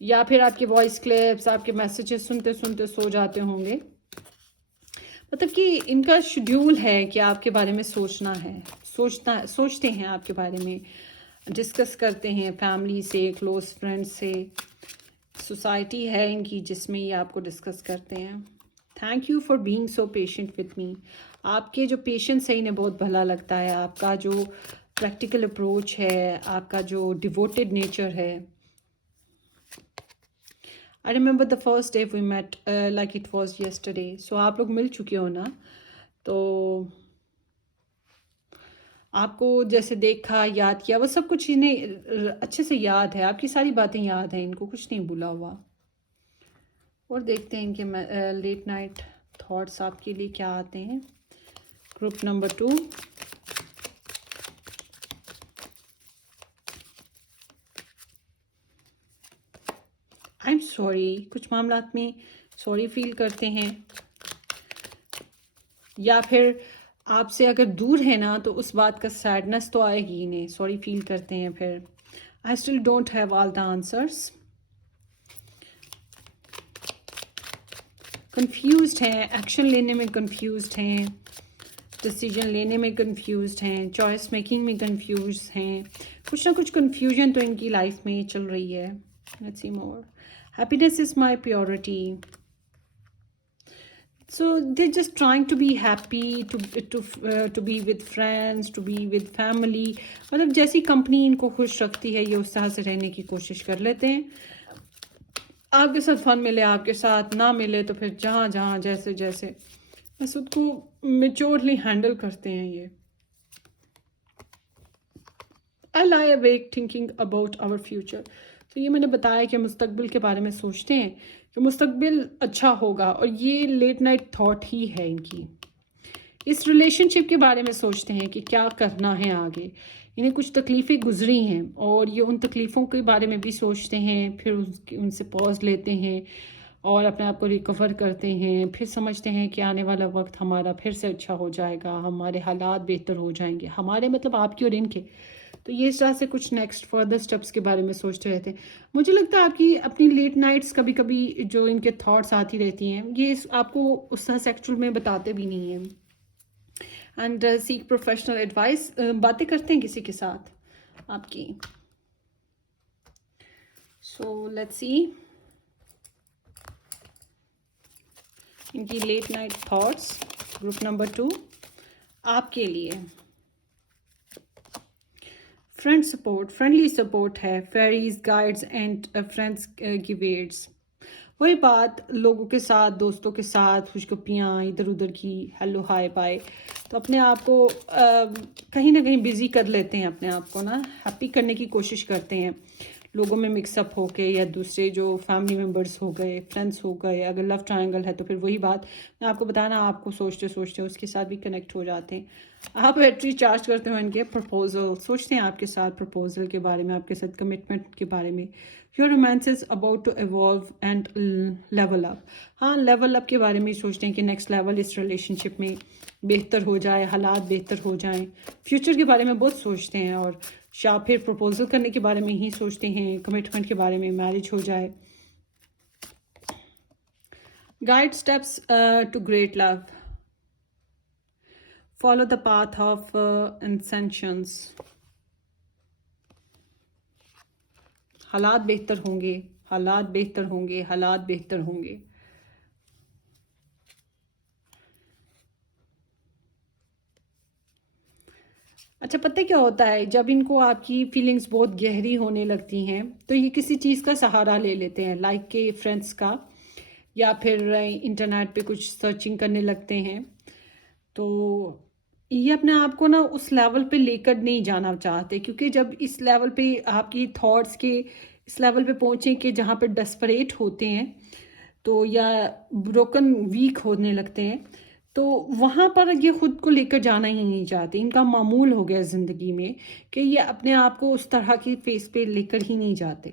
या फिर आपके वॉइस क्लिप्स, आपके मैसेजेस सुनते सुनते सो जाते होंगे। मतलब कि इनका शेड्यूल है कि आपके बारे में सोचना है, सोचते हैं आपके बारे में, डिस्कस करते हैं फैमिली से, क्लोज फ्रेंड्स से। सोसाइटी है इनकी जिसमें ये आपको डिस्कस करते हैं। Thank you for being so patient with me. आपके जो पेशेंस है इन्हें बहुत भला लगता है। आपका जो प्रैक्टिकल अप्रोच है, आपका जो डिवोटेड नेचर है, I remember the first day we met like it was yesterday. So आप लोग मिल चुके हो ना, तो आपको जैसे देखा, याद किया, वो सब कुछ इन्हें अच्छे से याद है, आपकी सारी बातें याद हैं, इनको कुछ नहीं भूला हुआ. और देखते हैं कि लेट नाइट थॉट्स आपके लिए क्या आते हैं. Group number 2. I am sorry. कुछ मामलात में सॉरी फील करते हैं, या फिर आपसे अगर दूर है ना तो उस बात का सैडनेस तो आएगी ही नहीं. सॉरी फील करते हैं फिर. I still don't have all the answers. Confused हैं, एक्शन लेने में कंफ्यूज्ड हैं, डिसीजन लेने में कंफ्यूज्ड हैं, चॉइस मेकिंग में कंफ्यूज हैं. कुछ ना कुछ कंफ्यूजन तो इनकी लाइफ में चल रही है. Let's see more. Happiness is my purity. So they're just trying to be happy, to be with friends, to be with family. मतलब जैसी कंपनी इनको खुश रखती है ये उस तरह से रहने की कोशिश कर लेते हैं. आपके साथ फन मिले, आपके साथ ना मिले, तो फिर जहाँ जहाँ जैसे जैसे बस उसको मेच्योरली हैंडल करते हैं ये. I lie awake thinking about our future. तो ये मैंने बताया कि मुस्तकबिल के बारे में सोचते हैं कि मुस्तकबिल अच्छा होगा, और ये लेट नाइट थॉट ही है इनकी. इस रिलेशनशिप के बारे में सोचते हैं कि क्या करना है आगे. इन्हें कुछ तकलीफ़ें गुजरी हैं और ये उन तकलीफ़ों के बारे में भी सोचते हैं, फिर उनसे पॉज लेते हैं और अपने आप को रिकवर करते हैं. फिर समझते हैं कि आने वाला वक्त हमारा फिर से अच्छा हो जाएगा, हमारे हालात बेहतर हो जाएंगे, हमारे मतलब आपके और इनके. तो ये इस तरह से कुछ नेक्स्ट फर्दर स्टेप्स के बारे में सोचते रहते हैं. मुझे लगता है आपकी अपनी लेट नाइट्स कभी कभी जो इनके थॉट्स आती रहती हैं, ये आपको उस तरह से एक्चुअल में बताते भी नहीं हैं. And seek professional advice. बातें करते हैं किसी के साथ आपकी. सो लेट्स सी इनकी late night thoughts. Group number 2 आपके लिए. फ्रेंड सपोर्ट, फ्रेंडली सपोर्ट है. Fairies, guides and friends give aids. वही बात, लोगों के साथ, दोस्तों के साथ खुशगपियाँ इधर उधर की, हेलो हाय बाय. तो अपने आप को कहीं ना कहीं बिजी कर लेते हैं, अपने आप को ना हैप्पी करने की कोशिश करते हैं लोगों में मिक्सअप होके, या दूसरे जो फैमिली मेम्बर्स हो गए, फ्रेंड्स हो गए. अगर लव ट्रायंगल है तो फिर वही बात मैं आपको बताना, आपको सोचते सोचते उसके साथ भी कनेक्ट हो जाते हैं. आप बैटरी चार्ज करते हो इनके. प्रपोजल, सोचते हैं आपके साथ प्रपोजल के बारे में, आपके साथ कमिटमेंट के बारे में. Your romance is about to evolve and level up. हाँ, लेवल अप के बारे में सोचते हैं कि नेक्स्ट लेवल इस रिलेशनशिप में बेहतर हो जाए, हालात बेहतर हो जाएं. फ्यूचर के बारे में बहुत सोचते हैं, और या फिर प्रपोजल करने के बारे में ही सोचते हैं, कमिटमेंट के बारे में, मैरिज हो जाए. Guide steps to great love. Follow the path of intentions. हालात बेहतर होंगे, हालात बेहतर होंगे, हालात बेहतर होंगे. अच्छा, पता है क्या होता है, जब इनको आपकी फीलिंग्स बहुत गहरी होने लगती हैं तो ये किसी चीज़ का सहारा ले लेते हैं, लाइक के फ्रेंड्स का, या फिर इंटरनेट पे कुछ सर्चिंग करने लगते हैं. तो ये अपने आप को ना उस लेवल पे लेकर नहीं जाना चाहते, क्योंकि जब इस लेवल पे आपकी थॉट्स के इस लेवल पे पहुँचे कि जहाँ पे डेस्परेट होते हैं, तो या ब्रोकन वीक होने लगते हैं, तो वहाँ पर ये खुद को लेकर जाना ही नहीं चाहते. इनका मामूल हो गया ज़िंदगी में कि ये अपने आप को उस तरह की फेस पे लेकर ही नहीं जाते.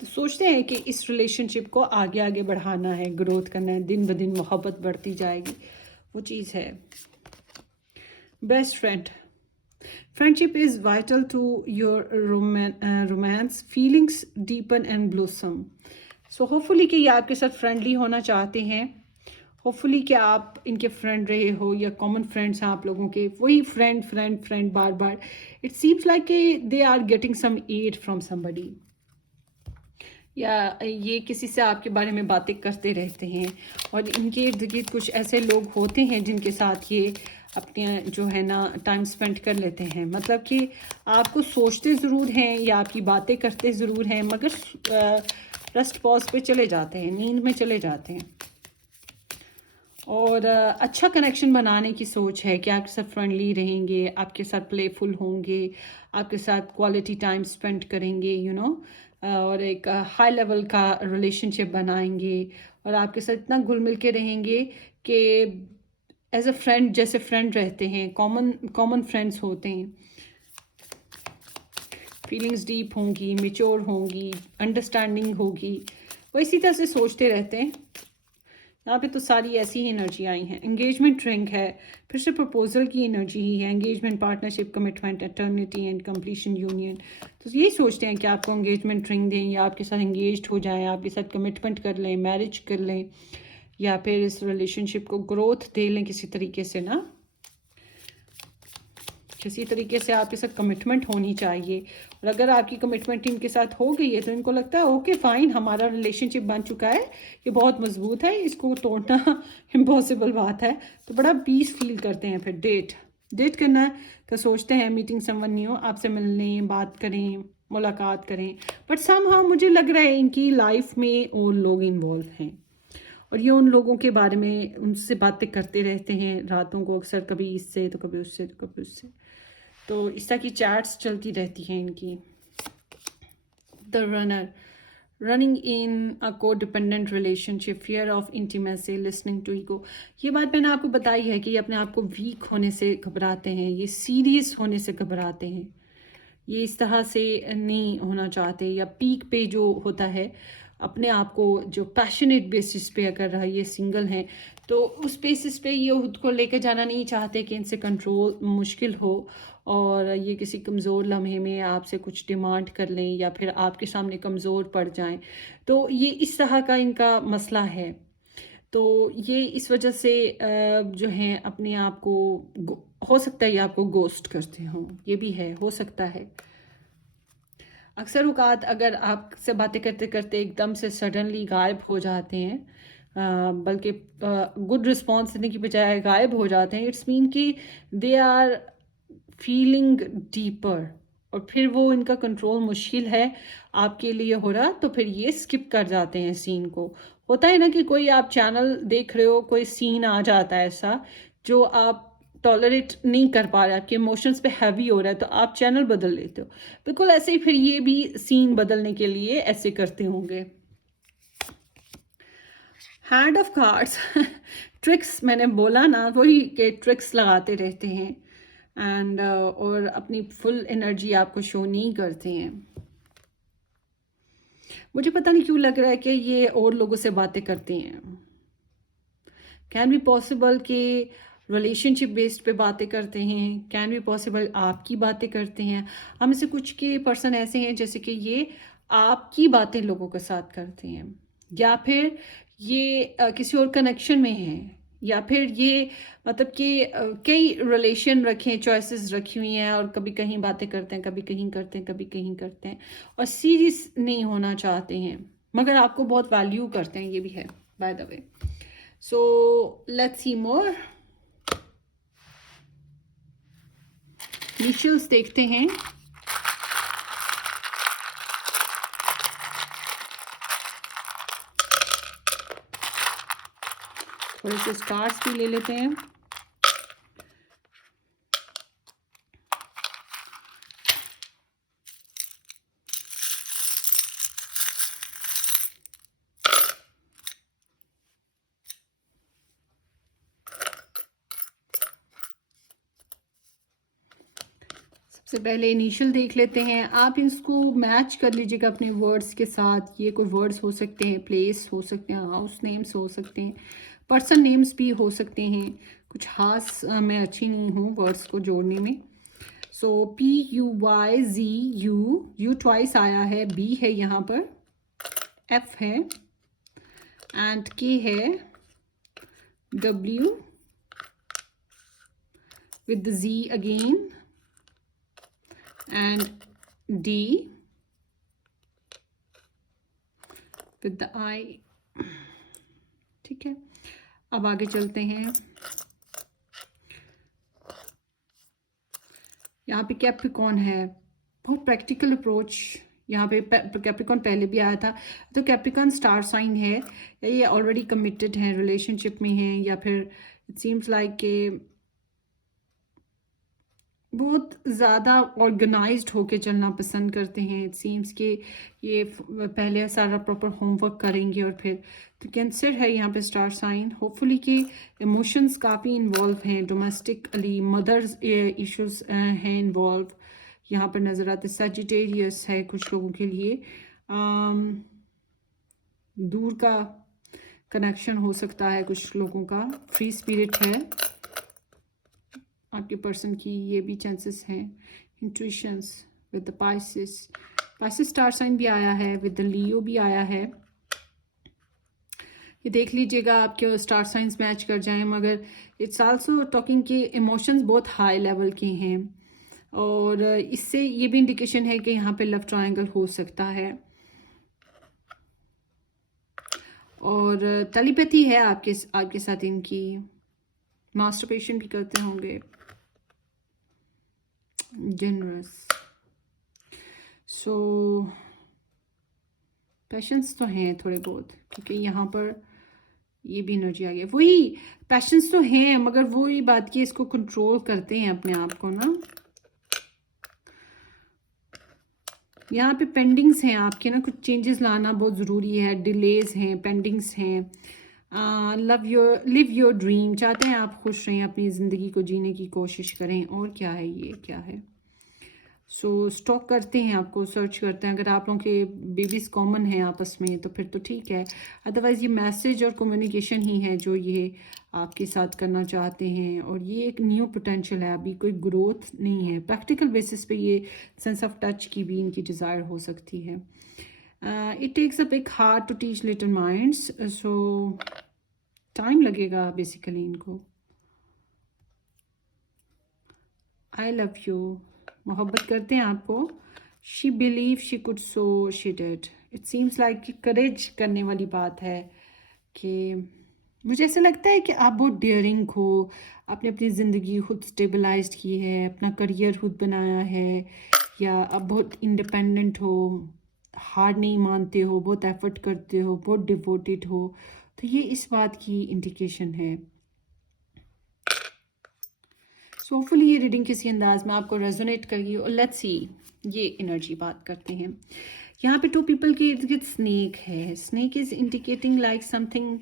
तो सोचते हैं कि इस रिलेशनशिप को आगे आगे बढ़ाना है, ग्रोथ करना है, दिन ब दिन मोहब्बत बढ़ती जाएगी, वो चीज़ है. Best friend. Friendship is vital to your romance. Feelings deepen and blossom. So hopefully कि ये आपके साथ फ्रेंडली होना चाहते हैं. होपफुली कि आप इनके फ्रेंड रहे हो, या कॉमन फ्रेंड्स हैं आप लोगों के, वही फ्रेंड फ्रेंड फ्रेंड बार बार. It seems like they are getting some aid from somebody. या ये किसी से आपके बारे में बातें करते रहते हैं, और इनके इर्द गिर्द कुछ ऐसे लोग होते हैं जिनके साथ ये अपने जो है ना टाइम स्पेंड कर लेते हैं। मतलब कि आपको सोचते ज़रूर हैं या आपकी बातें करते ज़रूर हैं, मगर रेस्ट पॉज पे चले जाते हैं, नींद में चले जाते हैं। और अच्छा कनेक्शन बनाने की सोच है कि आपके साथ फ्रेंडली रहेंगे, आपके साथ प्लेफुल होंगे, आपके साथ क्वालिटी टाइम स्पेंड करेंगे, और एक हाई लेवल का रिलेशनशिप बनाएंगे, और आपके साथ इतना घुल मिल के रहेंगे कि एज अ फ्रेंड, जैसे फ्रेंड रहते हैं, कॉमन कॉमन फ्रेंड्स होते हैं। फीलिंग्स डीप होंगी, मेच्योर होंगी, अंडरस्टैंडिंग होगी, वो इसी तरह से सोचते रहते हैं। यहाँ पे तो सारी ऐसी ही एनर्जी आई हैं। एंगेजमेंट रिंग है, फिर से प्रपोजल की एनर्जी ही है। Engagement, partnership, commitment, eternity and completion, union. तो यही सोचते हैं कि आपको एंगेजमेंट रिंग दें, या आपके साथ एंगेज्ड हो जाएं, आपके साथ कमिटमेंट कर लें, मैरिज कर लें, या फिर इस रिलेशनशिप को ग्रोथ दे लें किसी तरीके से ना, किसी तरीके से आपके साथ कमिटमेंट होनी चाहिए। और अगर आपकी कमिटमेंट इनके साथ हो गई है तो इनको लगता है ओके फाइन, हमारा रिलेशनशिप बन चुका है, ये बहुत मजबूत है, इसको तोड़ना इम्पॉसिबल बात है। तो बड़ा पीस फील करते हैं। फिर डेट करना का सोचते हैं, मीटिंग समवन न्यू, आपसे मिलने, बात करें, मुलाकात करें। बट समहाउ मुझे लग रहा है इनकी लाइफ में और लोग इन्वॉल्व हैं, और ये उन लोगों के बारे में उनसे बातें करते रहते हैं रातों को अक्सर, कभी इससे तो कभी उससे तो कभी उससे। तो इस तरह की चैट्स चलती रहती हैं इनकी। The runner, running in a codependent relationship, fear of intimacy, listening to ego. ये बात मैंने आपको बताई है कि ये अपने आप को वीक होने से घबराते हैं, ये सीरियस होने से घबराते हैं, ये इस तरह से नहीं होना चाहते। या पीक पे जो होता है अपने आप को, जो पैशनेट बेसिस पे अगर ये सिंगल हैं तो उस बेसिस पे ये खुद को लेकर जाना नहीं चाहते कि इनसे कंट्रोल मुश्किल हो, और ये किसी कमज़ोर लम्हे में आपसे कुछ डिमांड कर लें या फिर आपके सामने कमज़ोर पड़ जाएं। तो ये इस तरह का इनका मसला है। तो ये इस वजह से जो हैं अपने आप को, हो सकता है ये आपको गोस्ट करते हों, ये भी है, हो सकता है। अक्सर औकात अगर आपसे बातें करते करते एकदम से सडनली गायब हो जाते हैं, बल्कि गुड रिस्पॉन्स देने की बजाय गायब हो जाते हैं, इट्स मीन कि दे आर फीलिंग डीपर, और फिर वो इनका कंट्रोल मुश्किल है आपके लिए हो रहा, तो फिर ये स्किप कर जाते हैं सीन को। होता है ना कि कोई आप चैनल देख रहे हो, कोई सीन आ जाता है ऐसा जो आप टॉलरेट नहीं कर पा रहे, आपके इमोशंस पे हैवी हो रहा है, तो आप चैनल बदल लेते हो। बिल्कुल ऐसे ही फिर ये भी सीन बदलने के लिए ऐसे करते होंगे। हैंड ऑफ कार्ड्स, ट्रिक्स, मैंने बोला ना वही कि ट्रिक्स लगाते रहते हैं, एंड और अपनी फुल एनर्जी आपको शो नहीं करते हैं। मुझे पता नहीं क्यों लग रहा है कि ये और लोगों से बातें करते हैं। कैन बी पॉसिबल कि रिलेशनशिप बेस्ड पे बातें करते हैं, कैन बी पॉसिबल आपकी बातें करते हैं। हम से कुछ के पर्सन ऐसे हैं जैसे कि ये आपकी बातें लोगों के साथ करते हैं, या फिर ये किसी और कनेक्शन में हैं, या फिर ये मतलब कि कई रिलेशन रखे हैं, चॉइसेस रखी हुई हैं, और कभी कहीं बातें करते हैं, कभी कहीं करते हैं, कभी कहीं करते हैं, और सीरियस नहीं होना चाहते हैं, मगर आपको बहुत वैल्यू करते हैं, ये भी है by the way. So let's see more. Initials देखते हैं। थोड़े से स्टार्स भी ले लेते हैं। सबसे पहले इनिशियल देख लेते हैं। आप इसको मैच कर लीजिएगा अपने वर्ड्स के साथ। ये कोई वर्ड्स हो सकते हैं, प्लेस हो सकते हैं, हाउस नेम्स हो सकते हैं, पर्सन नेम्स भी हो सकते हैं। कुछ खास मैं अच्छी नहीं हूँ वर्ड्स को जोड़ने में। सो PUYZU, यू ट्वाइस आया है, B है यहाँ पर, F है, एंड K है, W with the Z again, and D, with the I. ठीक है, अब आगे चलते हैं। यहाँ पे कैप्रिकॉन है, बहुत प्रैक्टिकल अप्रोच। यहाँ पे कैप्रिकॉन पहले भी आया था। तो कैप्रिकॉन स्टार साइन है, ये ऑलरेडी कमिटेड हैं, रिलेशनशिप में हैं, या फिर इट सीम्स लाइक के बहुत ज़्यादा ऑर्गेनाइज्ड होके चलना पसंद करते हैं। इट सीम्स कि ये पहले सारा प्रॉपर होमवर्क करेंगे और फिर। तो कैंसर है यहाँ पे स्टार साइन। होपफुली कि इमोशंस काफ़ी इन्वॉल्व हैं, डोमेस्टिकली मदर्स इश्यूज हैं इन्वॉल्व यहाँ पर नज़र आते। सजिटेरियस है कुछ लोगों के लिए, दूर का कनेक्शन हो सकता है कुछ लोगों का। फ्री स्पिरिट है आपके पर्सन की, ये भी चांसेस हैं। Intuitions with the Pisces, Pisces star sign भी आया है, विद द लियो भी आया है। ये देख लीजिएगा आपके स्टार साइंस मैच कर जाएं, मगर इट्स आल्सो टॉकिंग के इमोशंस बहुत हाई लेवल के हैं, और इससे ये भी इंडिकेशन है कि यहाँ पे लव ट्रायंगल हो सकता है। और टेलीपैथी है आपके साथ इनकी। मास्टरबेशन भी करते होंगे। जनरस, सो पैशंस तो हैं थोड़े बहुत, क्योंकि यहाँ पर ये भी एनर्जी आ गया। वही पैशंस तो हैं, मगर वो ये बात की इसको कंट्रोल करते हैं अपने आप को ना। यहाँ पे पेंडिंग्स हैं आपके ना, कुछ चेंजेस लाना बहुत ज़रूरी है। डिलेज हैं, पेंडिंग्स हैं। लिव योर ड्रीम, चाहते हैं आप खुश रहें, अपनी ज़िंदगी को जीने की कोशिश करें। और क्या है, ये क्या है? सो स्टॉक करते हैं आपको, सर्च करते हैं। अगर आप लोगों के बेबीज़ कॉमन हैं आपस में तो फिर तो ठीक है, अदरवाइज़ ये मैसेज और कम्युनिकेशन ही है जो ये आपके साथ करना चाहते हैं। और ये एक न्यू पोटेंशियल है, अभी कोई ग्रोथ नहीं है। प्रैक्टिकल बेसिस पे ये सेंस ऑफ टच की भी इनकी डिज़ायर हो सकती है। It takes a big heart to teach little minds, so time लगेगा बेसिकली इनको। आई लव यू, मोहब्बत करते हैं आपको। She believe she could, so she did. It seems like कि करेज करने वाली बात है, कि मुझे ऐसा लगता है कि आप बहुत डेयरिंग हो। आपने अपनी ज़िंदगी खुद स्टेबलाइज्ड की है, अपना करियर खुद बनाया है, या आप बहुत इंडिपेंडेंट हो, हार नहीं मानते हो, बहुत एफर्ट करते हो, बहुत डिवोटेड हो। तो ये इस बात की इंडिकेशन है। सो होपफुली ये रीडिंग किसी अंदाज में आपको रेजोनेट करेगी। और लेट्स सी ये एनर्जी बात करते हैं। यहाँ पे टू पीपल के इर्द गिर्द स्नेक है। Snake is indicating like something,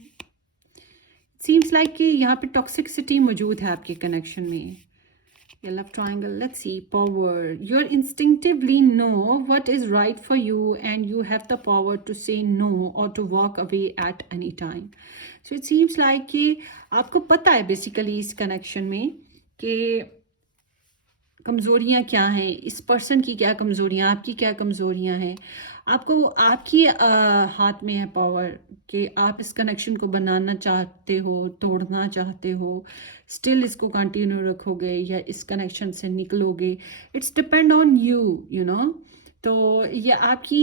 seems like कि यहाँ पे टॉक्सिसिटी मौजूद है आपके कनेक्शन में। या love triangle, let's see power. You instinctively know what is right for you and you have the power to say no और to walk away at any time. So it seems like कि आपको पता है basically इस connection में कि कमज़ोरियाँ क्या हैं, इस पर्सन की क्या कमज़ोरियाँ, आपकी क्या कमज़ोरियाँ हैं। आपको आपकी हाथ में है पावर, कि आप इस कनेक्शन को बनाना चाहते हो, तोड़ना चाहते हो, स्टिल इसको कंटिन्यू रखोगे या इस कनेक्शन से निकलोगे। It's depend on you, you know. तो ये आपकी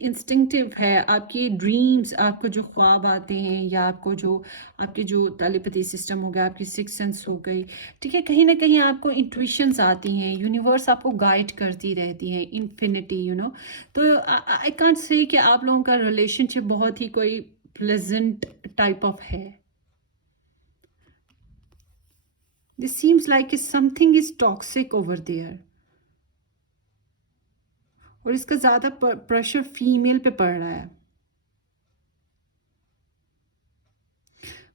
इंस्टिंक्टिव है, आपके ड्रीम्स, आपको जो ख्वाब आते हैं, या आपको जो आपके जो टेलीपैथी सिस्टम हो गया, आपकी सिक्स सेंस हो गई, ठीक है, कहीं ना कहीं आपको इंट्यूशंस आती हैं, यूनिवर्स आपको गाइड करती रहती है, इन्फिनिटी, यू नो। तो आई कांट से कि आप लोगों का रिलेशनशिप बहुत ही कोई प्लेजेंट टाइप ऑफ है। This seems like something is toxic over there, और इसका ज़्यादा प्रेशर फीमेल पे पड़ रहा है।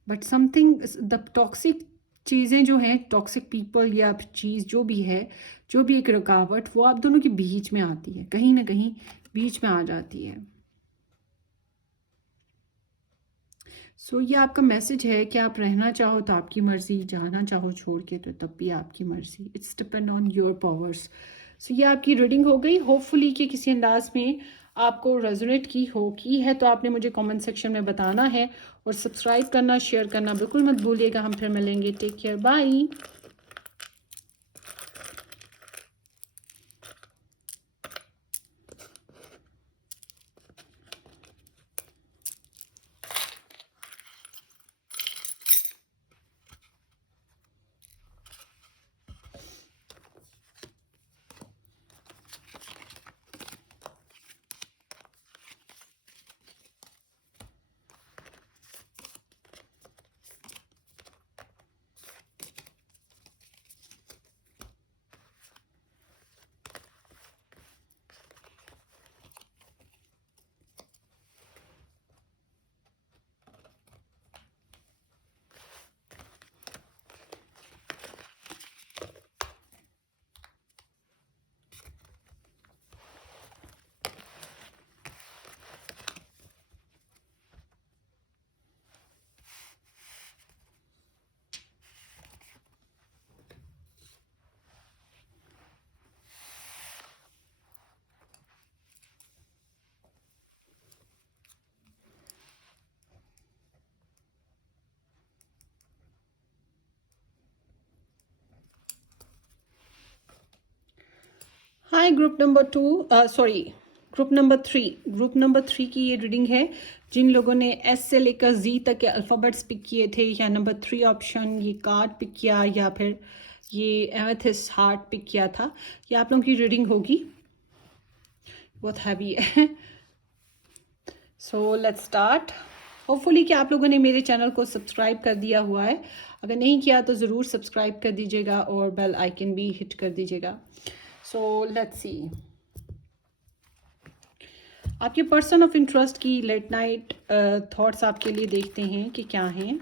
बट समथिंग द टॉक्सिक चीज़ें जो हैं, टॉक्सिक पीपल या चीज़ जो भी है, जो भी एक रुकावट, वो आप दोनों के बीच में आती है, कहीं ना कहीं बीच में आ जाती है। सो ये आपका मैसेज है कि आप रहना चाहो तो आपकी मर्ज़ी, जाना चाहो छोड़ के तो तब भी आपकी मर्ज़ी। It's depend on your powers. So ये आपकी रीडिंग हो गई। होपफुली कि किसी अंदाज में आपको रेजोनेट की है तो आपने मुझे कमेंट सेक्शन में बताना है, और सब्सक्राइब करना, शेयर करना बिल्कुल मत भूलिएगा। हम फिर मिलेंगे। Take care, bye. Hi group number 2, sorry group number 3, group number 3 की ये रीडिंग है जिन लोगों ने एस से लेकर जी तक के अल्फ़ाबेट्स पिक किए थे, या नंबर 3 ऑप्शन ये कार्ड पिक किया, या फिर ये एमेथिस्ट हार्ट पिक किया था। ये आप लोगों की रीडिंग होगी, बहुत हैवी है। So let's start. होपफुली कि आप लोगों ने मेरे चैनल को सब्सक्राइब कर दिया हुआ है। अगर नहीं किया तो ज़रूर सब्सक्राइब कर दीजिएगा और बेल आइकन भी हिट कर दीजिएगा। सो लेट्स सी, आपके पर्सन ऑफ इंटरेस्ट की लेट नाइट थॉट्स आपके लिए देखते हैं कि क्या हैं।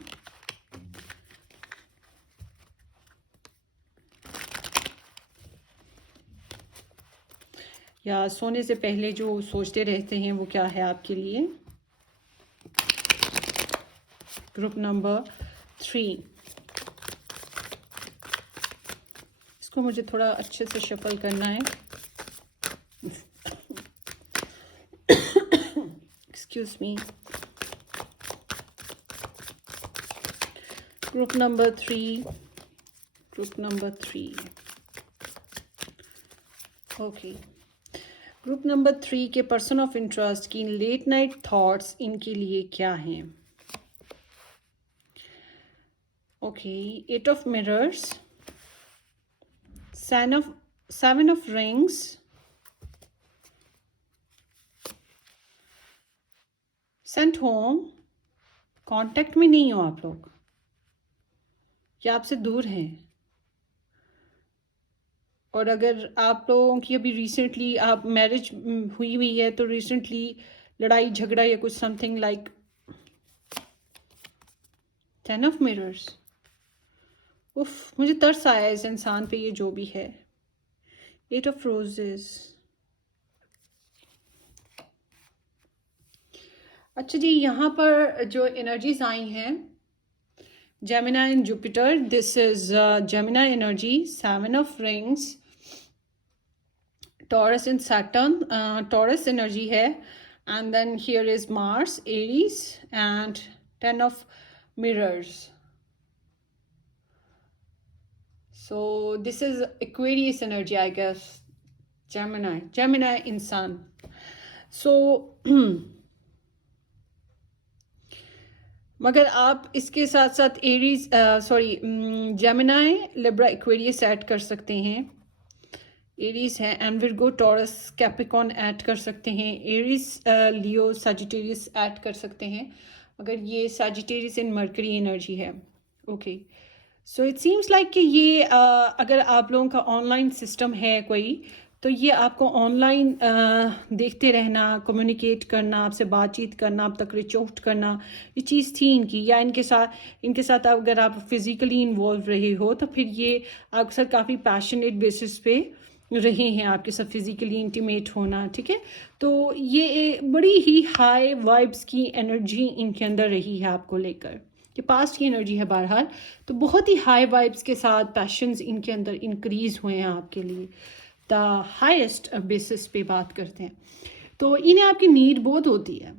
या सोने से पहले जो सोचते रहते हैं वो क्या है आपके लिए। ग्रुप नंबर 3, इसको मुझे थोड़ा अच्छे से शफल करना है। Excuse me. Group number 3, group number 3, okay. Group number 3 के पर्सन ऑफ इंटरेस्ट की लेट नाइट थॉट्स इनके लिए क्या हैं। Okay, 8 of mirrors, 7 of rings, sent home, contact में नहीं हो आप लोग या आपसे दूर हैं। और अगर आप लोगों की अभी रिसेंटली आप मैरिज हुई है तो रिसेंटली लड़ाई झगड़ा या कुछ समथिंग लाइक 10 ऑफ मिरर्स। उफ, मुझे तरस आया इस इंसान पे, ये जो भी है। 8 ऑफ रोजेस। अच्छा जी, यहाँ पर जो एनर्जीज आई हैं, Gemini and Jupiter, this is Gemini energy, 7 of rings, Taurus and Saturn, Taurus energy है, and then here is Mars, Aries, and 10 of mirrors. So this is Aquarius energy, I guess. Gemini इंसान. So मगर आप इसके साथ साथ Aries, sorry, Gemini, Libra, Aquarius add कर सकते हैं। एरीज है and Virgo, taurus, Capricorn add कर सकते हैं। एरीज, लियो, सजिटेरियस ऐड कर सकते हैं, मगर ये सजिटेरियस इन मरकरी एनर्जी है। Okay, so it seems like कि ये अगर आप लोगों का ऑनलाइन सिस्टम है कोई, तो ये आपको ऑनलाइन देखते रहना, कम्युनिकेट करना, आपसे बातचीत करना, आप तक रिच आउट करना, ये चीज़ थी इनकी। या इनके साथ अगर आप फिज़िकली इन्वॉल्व रहे हो तो फिर ये अक्सर काफ़ी पैशनेट बेसिस पे रहे हैं आपके साथ, फिज़िकली इंटीमेट होना। ठीक है, तो ये बड़ी ही हाई वाइब्स की एनर्जी इनके अंदर रही है आपको लेकर, कि पास्ट की एनर्जी है बहरहाल। तो बहुत ही हाई वाइब्स के साथ पैशंस इनके अंदर इंक्रीज हुए हैं आपके लिए, द हाईएस्ट बेसिस पे बात करते हैं। तो इन्हें आपकी नीड बहुत होती है।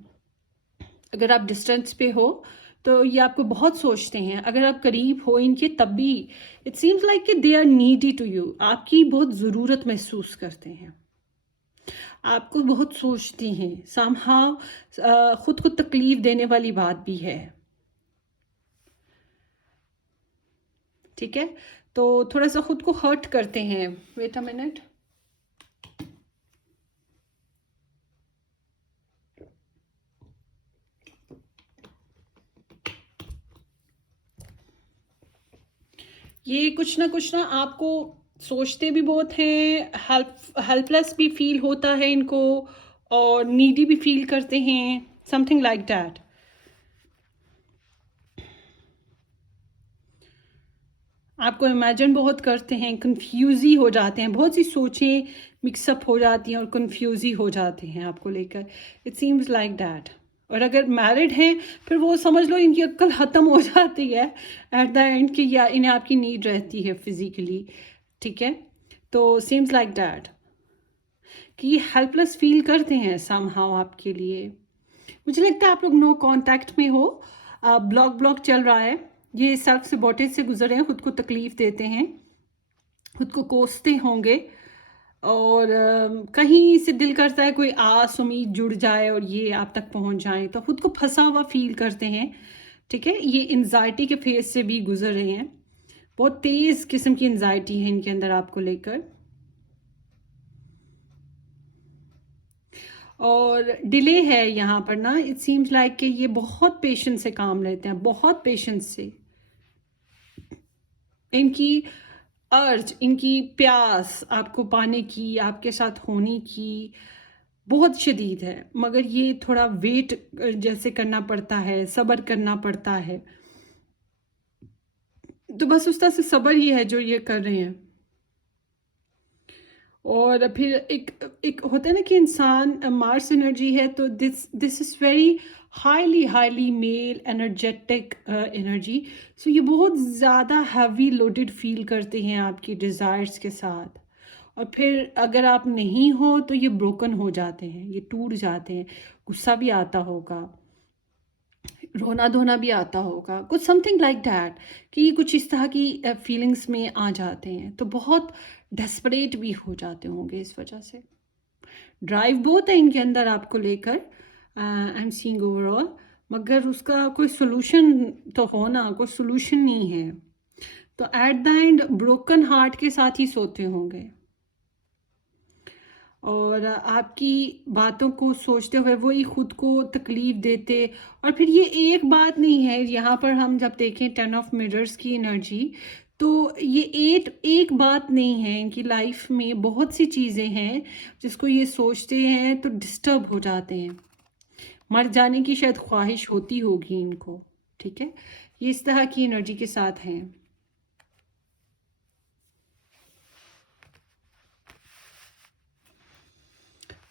अगर आप डिस्टेंस पे हो तो ये आपको बहुत सोचते हैं, अगर आप करीब हो इनके तब भी इट सीम्स लाइक कि they are needy to you, आपकी बहुत ज़रूरत महसूस करते हैं, आपको बहुत सोचते हैं। समहाउ खुद को तकलीफ देने वाली बात भी है। ठीक है, तो थोड़ा सा खुद को हर्ट करते हैं। वेट अ मिनट, ये कुछ ना आपको सोचते भी बहुत हैं, हेल्पलेस भी फील होता है इनको, और नीडी भी फील करते हैं, समथिंग लाइक दैट। आपको इमेजिन बहुत करते हैं, कंफ्यूज ही हो जाते हैं, बहुत सी सोचें मिक्सअप हो जाती हैं और कंफ्यूज ही हो जाते हैं आपको लेकर। It seems like that. और अगर मैरिड हैं फिर वो समझ लो इनकी अक्ल ख़त्म हो जाती है एट द एंड कि या इन्हें आपकी नीड रहती है फिज़िकली। ठीक है, तो सीम्स लाइक दैट कि ये हेल्पलेस फील करते हैं समहाउ आपके लिए। मुझे लगता है आप लोग नो कांटेक्ट में हो, ब्लॉक चल रहा है, ये सेल्फ सबॉटेज से गुजर रहे हैं, खुद को तकलीफ देते हैं, खुद को कोसते होंगे, और कहीं से दिल करता है कोई आस उम्मीद जुड़ जाए और ये आप तक पहुंच जाए, तो खुद को फंसा हुआ फील करते हैं। ठीक है, ये एनजाइटी के फेज से भी गुजर रहे हैं, बहुत तेज किस्म की एनजाइटी है इनके अंदर आपको लेकर। और डिले है यहाँ पर ना, इट सीम्स लाइक कि ये बहुत पेशेंस से काम लेते हैं, बहुत पेशेंस से। इनकी अर्ज, इनकी प्यास आपको पाने की, आपके साथ होने की बहुत शदीद है, मगर ये थोड़ा वेट जैसे करना पड़ता है, सब्र करना पड़ता है। तो बस उस तरह से सब्र ही है जो ये कर रहे हैं। और फिर एक एक होता है ना कि इंसान मार्स एनर्जी है, तो this is very highly highly male energetic energy. So ये बहुत ज़्यादा हैवी लोडेड फील करते हैं आपकी डिज़ायर्स के साथ। और फिर अगर आप नहीं हो तो ये ब्रोकन हो जाते हैं, ये टूट जाते हैं। गुस्सा भी आता होगा, रोना धोना भी आता होगा, कुछ समथिंग लाइक दैट, कि ये कुछ इस तरह की फीलिंग्स में आ जाते हैं, तो बहुत डेस्परेट भी हो जाते होंगे इस वजह से। ड्राइव बहुत है इनके अंदर आपको लेकर, आई एम सीइंग ओवरऑल, मगर उसका कोई सोल्यूशन तो हो ना, कोई सोल्यूशन नहीं है। तो eight the and broken heart के साथ ही सोते होंगे, और आपकी बातों को सोचते हुए वही खुद को तकलीफ देते। और फिर ये एक बात नहीं है, यहाँ पर हम जब देखें 10 ऑफ मिरर्स की एनर्जी, तो ये एक बात नहीं है, इनकी लाइफ में बहुत सी चीज़ें हैं जिसको ये सोचते हैं तो डिस्टर्ब हो जाते हैं। मर जाने की शायद ख्वाहिश होती होगी इनको। ठीक है, ये इस तरह की एनर्जी के साथ हैं।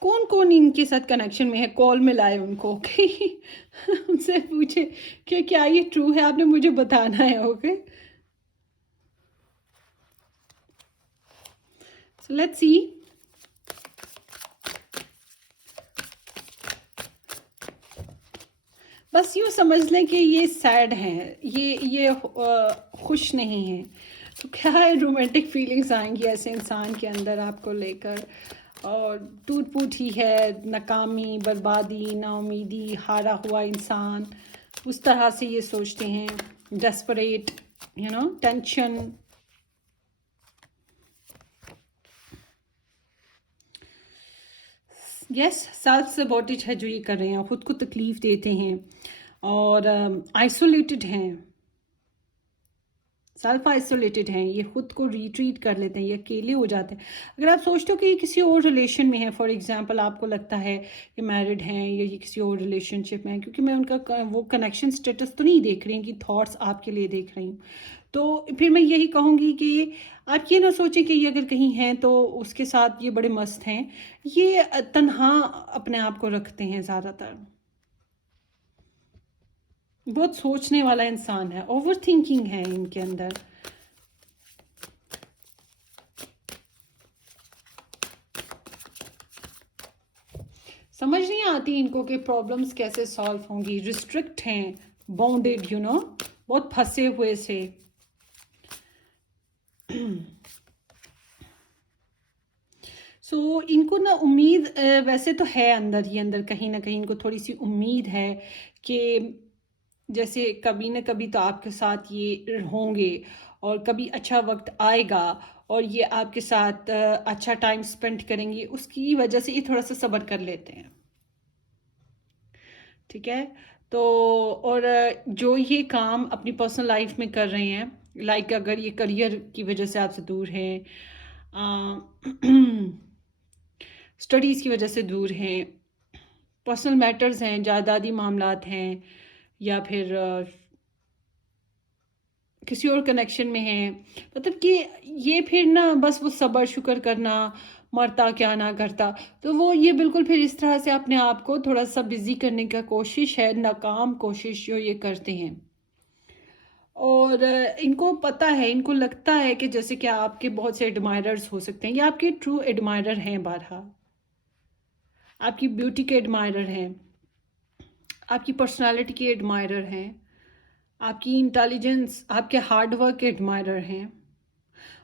कौन कौन इनके साथ कनेक्शन में है, कॉल में लाए उनको, ओके। उनसे पूछे कि क्या ये ट्रू है, आपने मुझे बताना है, ओके। सो लेट्स सी। बस यूँ समझ लें कि ये सैड हैं, ये खुश नहीं हैं। तो क्या है, रोमांटिक फीलिंग्स आएंगी ऐसे इंसान के अंदर आपको लेकर, और टूट फूट ही है, नाकामी, बर्बादी, नाउमीदी, हारा हुआ इंसान, उस तरह से ये सोचते हैं। Desperate, tension. यस, सेल्फ सबॉटेज है जो ये कर रहे हैं, खुद को तकलीफ देते हैं, और आइसोलेटेड हैं, सेल्फ आइसोलेटेड हैं, ये खुद को रिट्रीट कर लेते हैं, ये अकेले हो जाते हैं। अगर आप सोचते हो कि ये किसी और रिलेशन में है, फॉर एग्जांपल आपको लगता है कि मैरिड हैं या ये किसी और रिलेशनशिप में है, क्योंकि मैं उनका वो कनेक्शन स्टेटस तो नहीं देख रही हूँ, कि थॉट्स आपके लिए देख रही हूँ, तो फिर मैं यही कहूँगी कि आप ये ना सोचें कि ये अगर कहीं हैं तो उसके साथ ये बड़े मस्त हैं। ये तन्हा अपने आप को रखते हैं ज़्यादातर, बहुत सोचने वाला इंसान है, ओवर थिंकिंग है इनके अंदर। समझ नहीं आती इनको कि प्रॉब्लम्स कैसे सॉल्व होंगी, रिस्ट्रिक्ट हैं, बाउंडेड, बहुत फंसे हुए से। इनको ना उम्मीद वैसे तो है अंदर ही अंदर, कहीं ना कहीं इनको थोड़ी सी उम्मीद है कि जैसे कभी ना कभी तो आपके साथ ये होंगे, और कभी अच्छा वक्त आएगा और ये आपके साथ अच्छा टाइम स्पेंड करेंगी, उसकी वजह से ये थोड़ा सा सब्र कर लेते हैं। ठीक है, तो और जो ये काम अपनी पर्सनल लाइफ में कर रहे हैं, लाइक अगर ये करियर की वजह से आपसे दूर हैं, स्टडीज़ की वजह से दूर हैं, पर्सनल मैटर्स हैं, जायदादी मामलात हैं, या फिर किसी और कनेक्शन में हैं, मतलब कि ये फिर ना बस वो सब्र शुक्र करना, मरता क्या ना करता, तो वो ये बिल्कुल फिर इस तरह से अपने आप को थोड़ा सा बिजी करने का कोशिश है, नाकाम कोशिश जो ये करते हैं। और इनको पता है, इनको लगता है कि जैसे कि आपके बहुत से एडमायरर्स हो सकते हैं, या आपके ट्रू एडमायरर हैं, बारहा आपकी ब्यूटी के एडमायरर हैं, आपकी पर्सनालिटी के एडमायरर हैं, आपकी इंटेलिजेंस, आपके हार्ड वर्क के एडमायरर हैं,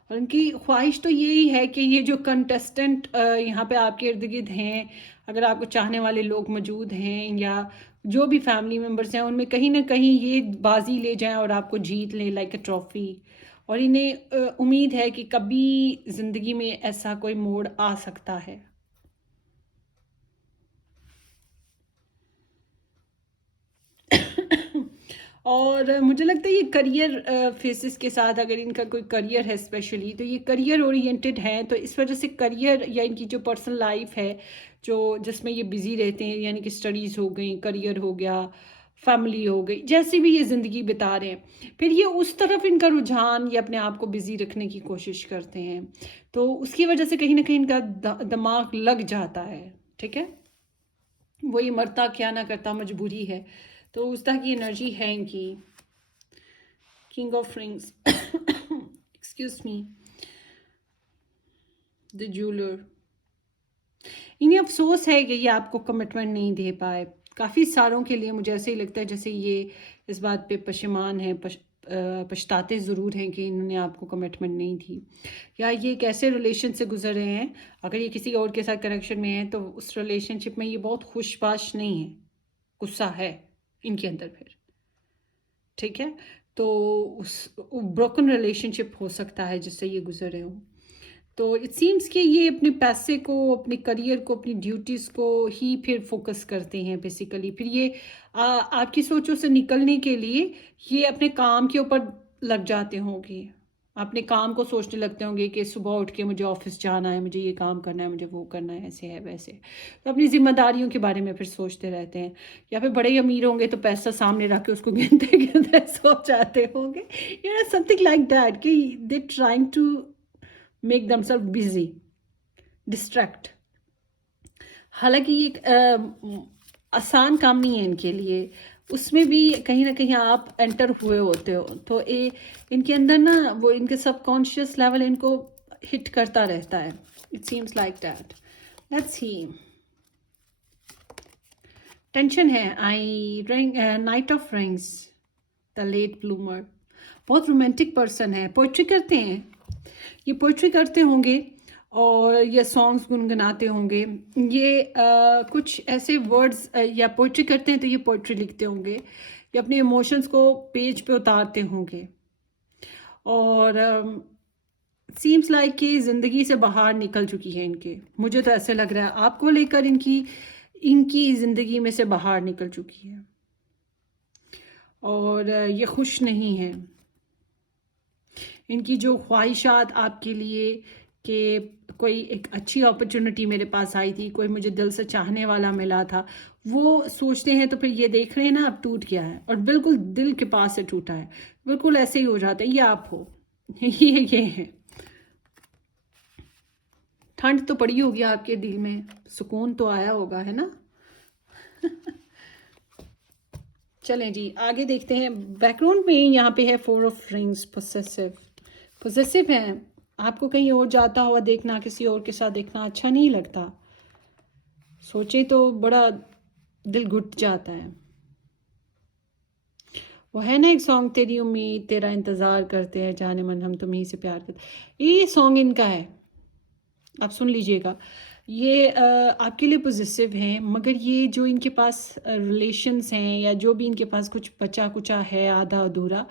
और उनकी ख्वाहिश तो यही है कि ये जो कंटेस्टेंट यहाँ पे आपके इर्द गिर्द हैं, अगर आपको चाहने वाले लोग मौजूद हैं या जो भी फैमिली मेम्बर्स हैं, उनमें कहीं ना कहीं ये बाजी ले जाएं और आपको जीत लें लाइक अ ट्रॉफी। और इन्हें उम्मीद है कि कभी ज़िंदगी में ऐसा कोई मोड़ आ सकता है। और मुझे लगता है ये करियर फेसिस के साथ, अगर इनका कोई करियर है स्पेशली, तो ये करियर ओरिएंटेड हैं, तो इस वजह से करियर या इनकी जो पर्सनल लाइफ है जो जिसमें ये बिज़ी रहते हैं, यानी कि स्टडीज़ हो गई, करियर हो गया, फैमिली हो गई, जैसी भी ये ज़िंदगी बिता रहे हैं, फिर ये उस तरफ इनका रुझान, ये अपने आप को बिज़ी रखने की कोशिश करते हैं, तो उसकी वजह से कहीं ना कहीं इनका दिमाग लग जाता है। ठीक है, वो ये मरता क्या ना करता, मजबूरी है, तो उस तरह की एनर्जी है इनकी। King of rings, excuse me, the jeweller. इन्हें अफसोस है कि ये आपको कमिटमेंट नहीं दे पाए। काफ़ी सालों के लिए मुझे ऐसे ही लगता है जैसे ये इस बात पे पशेमान है, पछताते ज़रूर हैं कि इन्होंने आपको कमिटमेंट नहीं दी, या ये एक ऐसे रिलेशन से गुजर रहे हैं, अगर ये किसी और के साथ कनेक्शन में है तो उस रिलेशनशिप में ये बहुत खुशबाश नहीं है, गुस्सा है इनके अंदर फिर। ठीक है, तो उस ब्रोकन रिलेशनशिप हो सकता है जिससे ये गुजर रहे हों। तो इट सीम्स कि ये अपने पैसे को, अपने करियर को, अपनी ड्यूटीज़ को ही फिर फोकस करते हैं बेसिकली। फिर ये आपकी सोचों से निकलने के लिए ये अपने काम के ऊपर लग जाते होंगे, अपने काम को सोचने लगते होंगे कि सुबह उठ के मुझे ऑफिस जाना है, मुझे ये काम करना है, मुझे वो करना है, ऐसे है वैसे। तो अपनी जिम्मेदारियों के बारे में फिर सोचते रहते हैं, या फिर बड़े अमीर होंगे तो पैसा सामने रख के उसको गिनते गिनते सो जाते होंगे, समथिंग लाइक दैट, कि they trying to make themselves busy, distract. हालांकि ये एक आसान काम नहीं है इनके लिए, उसमें भी कहीं ना कहीं आप एंटर हुए होते हो, तो इनके अंदर ना वो इनके सबकॉन्शियस लेवल इनको हिट करता रहता है। It seems like that. Let's see, tension है। Eye ring, knight of rings, the late bloomer. बहुत रोमांटिक पर्सन है, पोइट्री करते हैं, ये पोइट्री करते होंगे और ये सॉन्ग्स गुनगुनाते होंगे। ये कुछ ऐसे वर्ड्स या पोइट्री करते हैं तो ये पोइट्री लिखते होंगे, ये अपने इमोशंस को पेज पे उतारते होंगे, और सीम्स लाइक कि ज़िंदगी से बाहर निकल चुकी है इनके। मुझे तो ऐसे लग रहा है आपको लेकर इनकी इनकी ज़िंदगी में से बाहर निकल चुकी है, और ये खुश नहीं है। इनकी जो ख्वाहिशात आपके लिए कि कोई एक अच्छी अपॉर्चुनिटी मेरे पास आई थी, कोई मुझे दिल से चाहने वाला मिला था, वो सोचते हैं तो फिर ये देख रहे हैं ना अब टूट गया है, और बिल्कुल दिल के पास से टूटा है, बिल्कुल ऐसे ही हो जाता है। ये आप हो, ये है। ठंड तो पड़ी होगी आपके दिल में, सुकून तो आया होगा, है ना। चलें जी, आगे देखते हैं। बैकग्राउंड में यहाँ पे है 4 ऑफ रिंग्स, पोसेसिव। पोसेसिव हैं, आपको कहीं और जाता हुआ देखना, किसी और के साथ देखना अच्छा नहीं लगता, सोचे तो बड़ा दिल घुट जाता है। वो है ना एक सॉन्ग, तेरी उम्मीद तेरा इंतज़ार करते हैं जाने मन हम तुम्हीं से प्यार करते, ये सॉन्ग इनका है, आप सुन लीजिएगा। ये आपके लिए पॉजिटिव हैं, मगर ये जो इनके पास रिलेशंस हैं या जो भी इनके पास कुछ बचा कुचा है आधा अधूरा,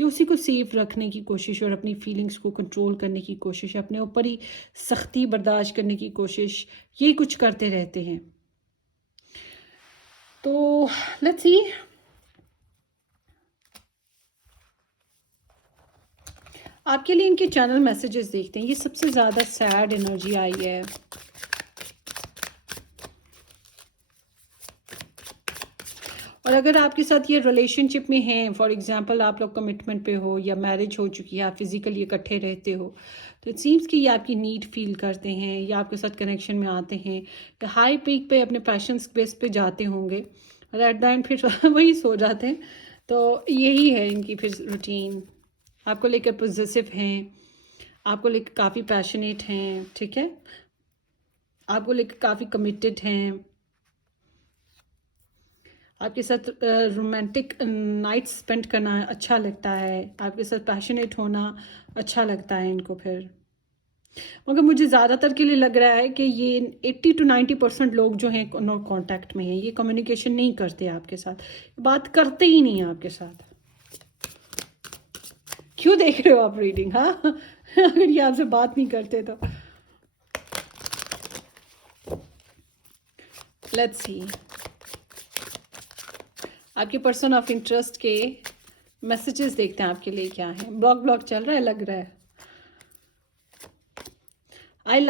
ये उसी को सेफ रखने की कोशिश और अपनी फीलिंग्स को कंट्रोल करने की कोशिश, अपने ऊपर ही सख्ती बर्दाश्त करने की कोशिश, ये कुछ करते रहते हैं। तो लेट्स सी, आपके लिए इनके चैनल मैसेजेस देखते हैं। ये सबसे ज़्यादा सैड एनर्जी आई है, और अगर आपके साथ ये रिलेशनशिप में हैं, फॉर एग्जांपल आप लोग कमिटमेंट पे हो या मैरिज हो चुकी है, आप फिजिकली इकट्ठे रहते हो, तो इट सीम्स कि ये आपकी नीड फील करते हैं या आपके साथ कनेक्शन में आते हैं, कि हाई पीक पे अपने पैशंस बेस पे जाते होंगे, और एट द एंड फिर वही सो जाते हैं। तो यही है इनकी फिर रूटीन। आपको लेकर पॉजिटिव हैं, आपको लेकर काफ़ी पैशनेट हैं, ठीक है, आपको लेकर काफ़ी कमिटेड हैं, आपके साथ रोमांटिक नाइट स्पेंड करना अच्छा लगता है, आपके साथ पैशनेट होना अच्छा लगता है इनको फिर। मगर मुझे ज़्यादातर के लिए लग रहा है कि ये 80 to 90% लोग जो हैं नो कांटेक्ट में हैं, ये कम्युनिकेशन नहीं करते आपके साथ, बात करते ही नहीं हैं आपके साथ। क्यों देख रहे हो आप रीडिंग? हाँ अगर ये आपसे बात नहीं करते तो लेट्स सी आपके पर्सन ऑफ इंटरेस्ट के मैसेजेस देखते हैं आपके लिए क्या है। ब्लॉक चल रहा है लग रहा है। I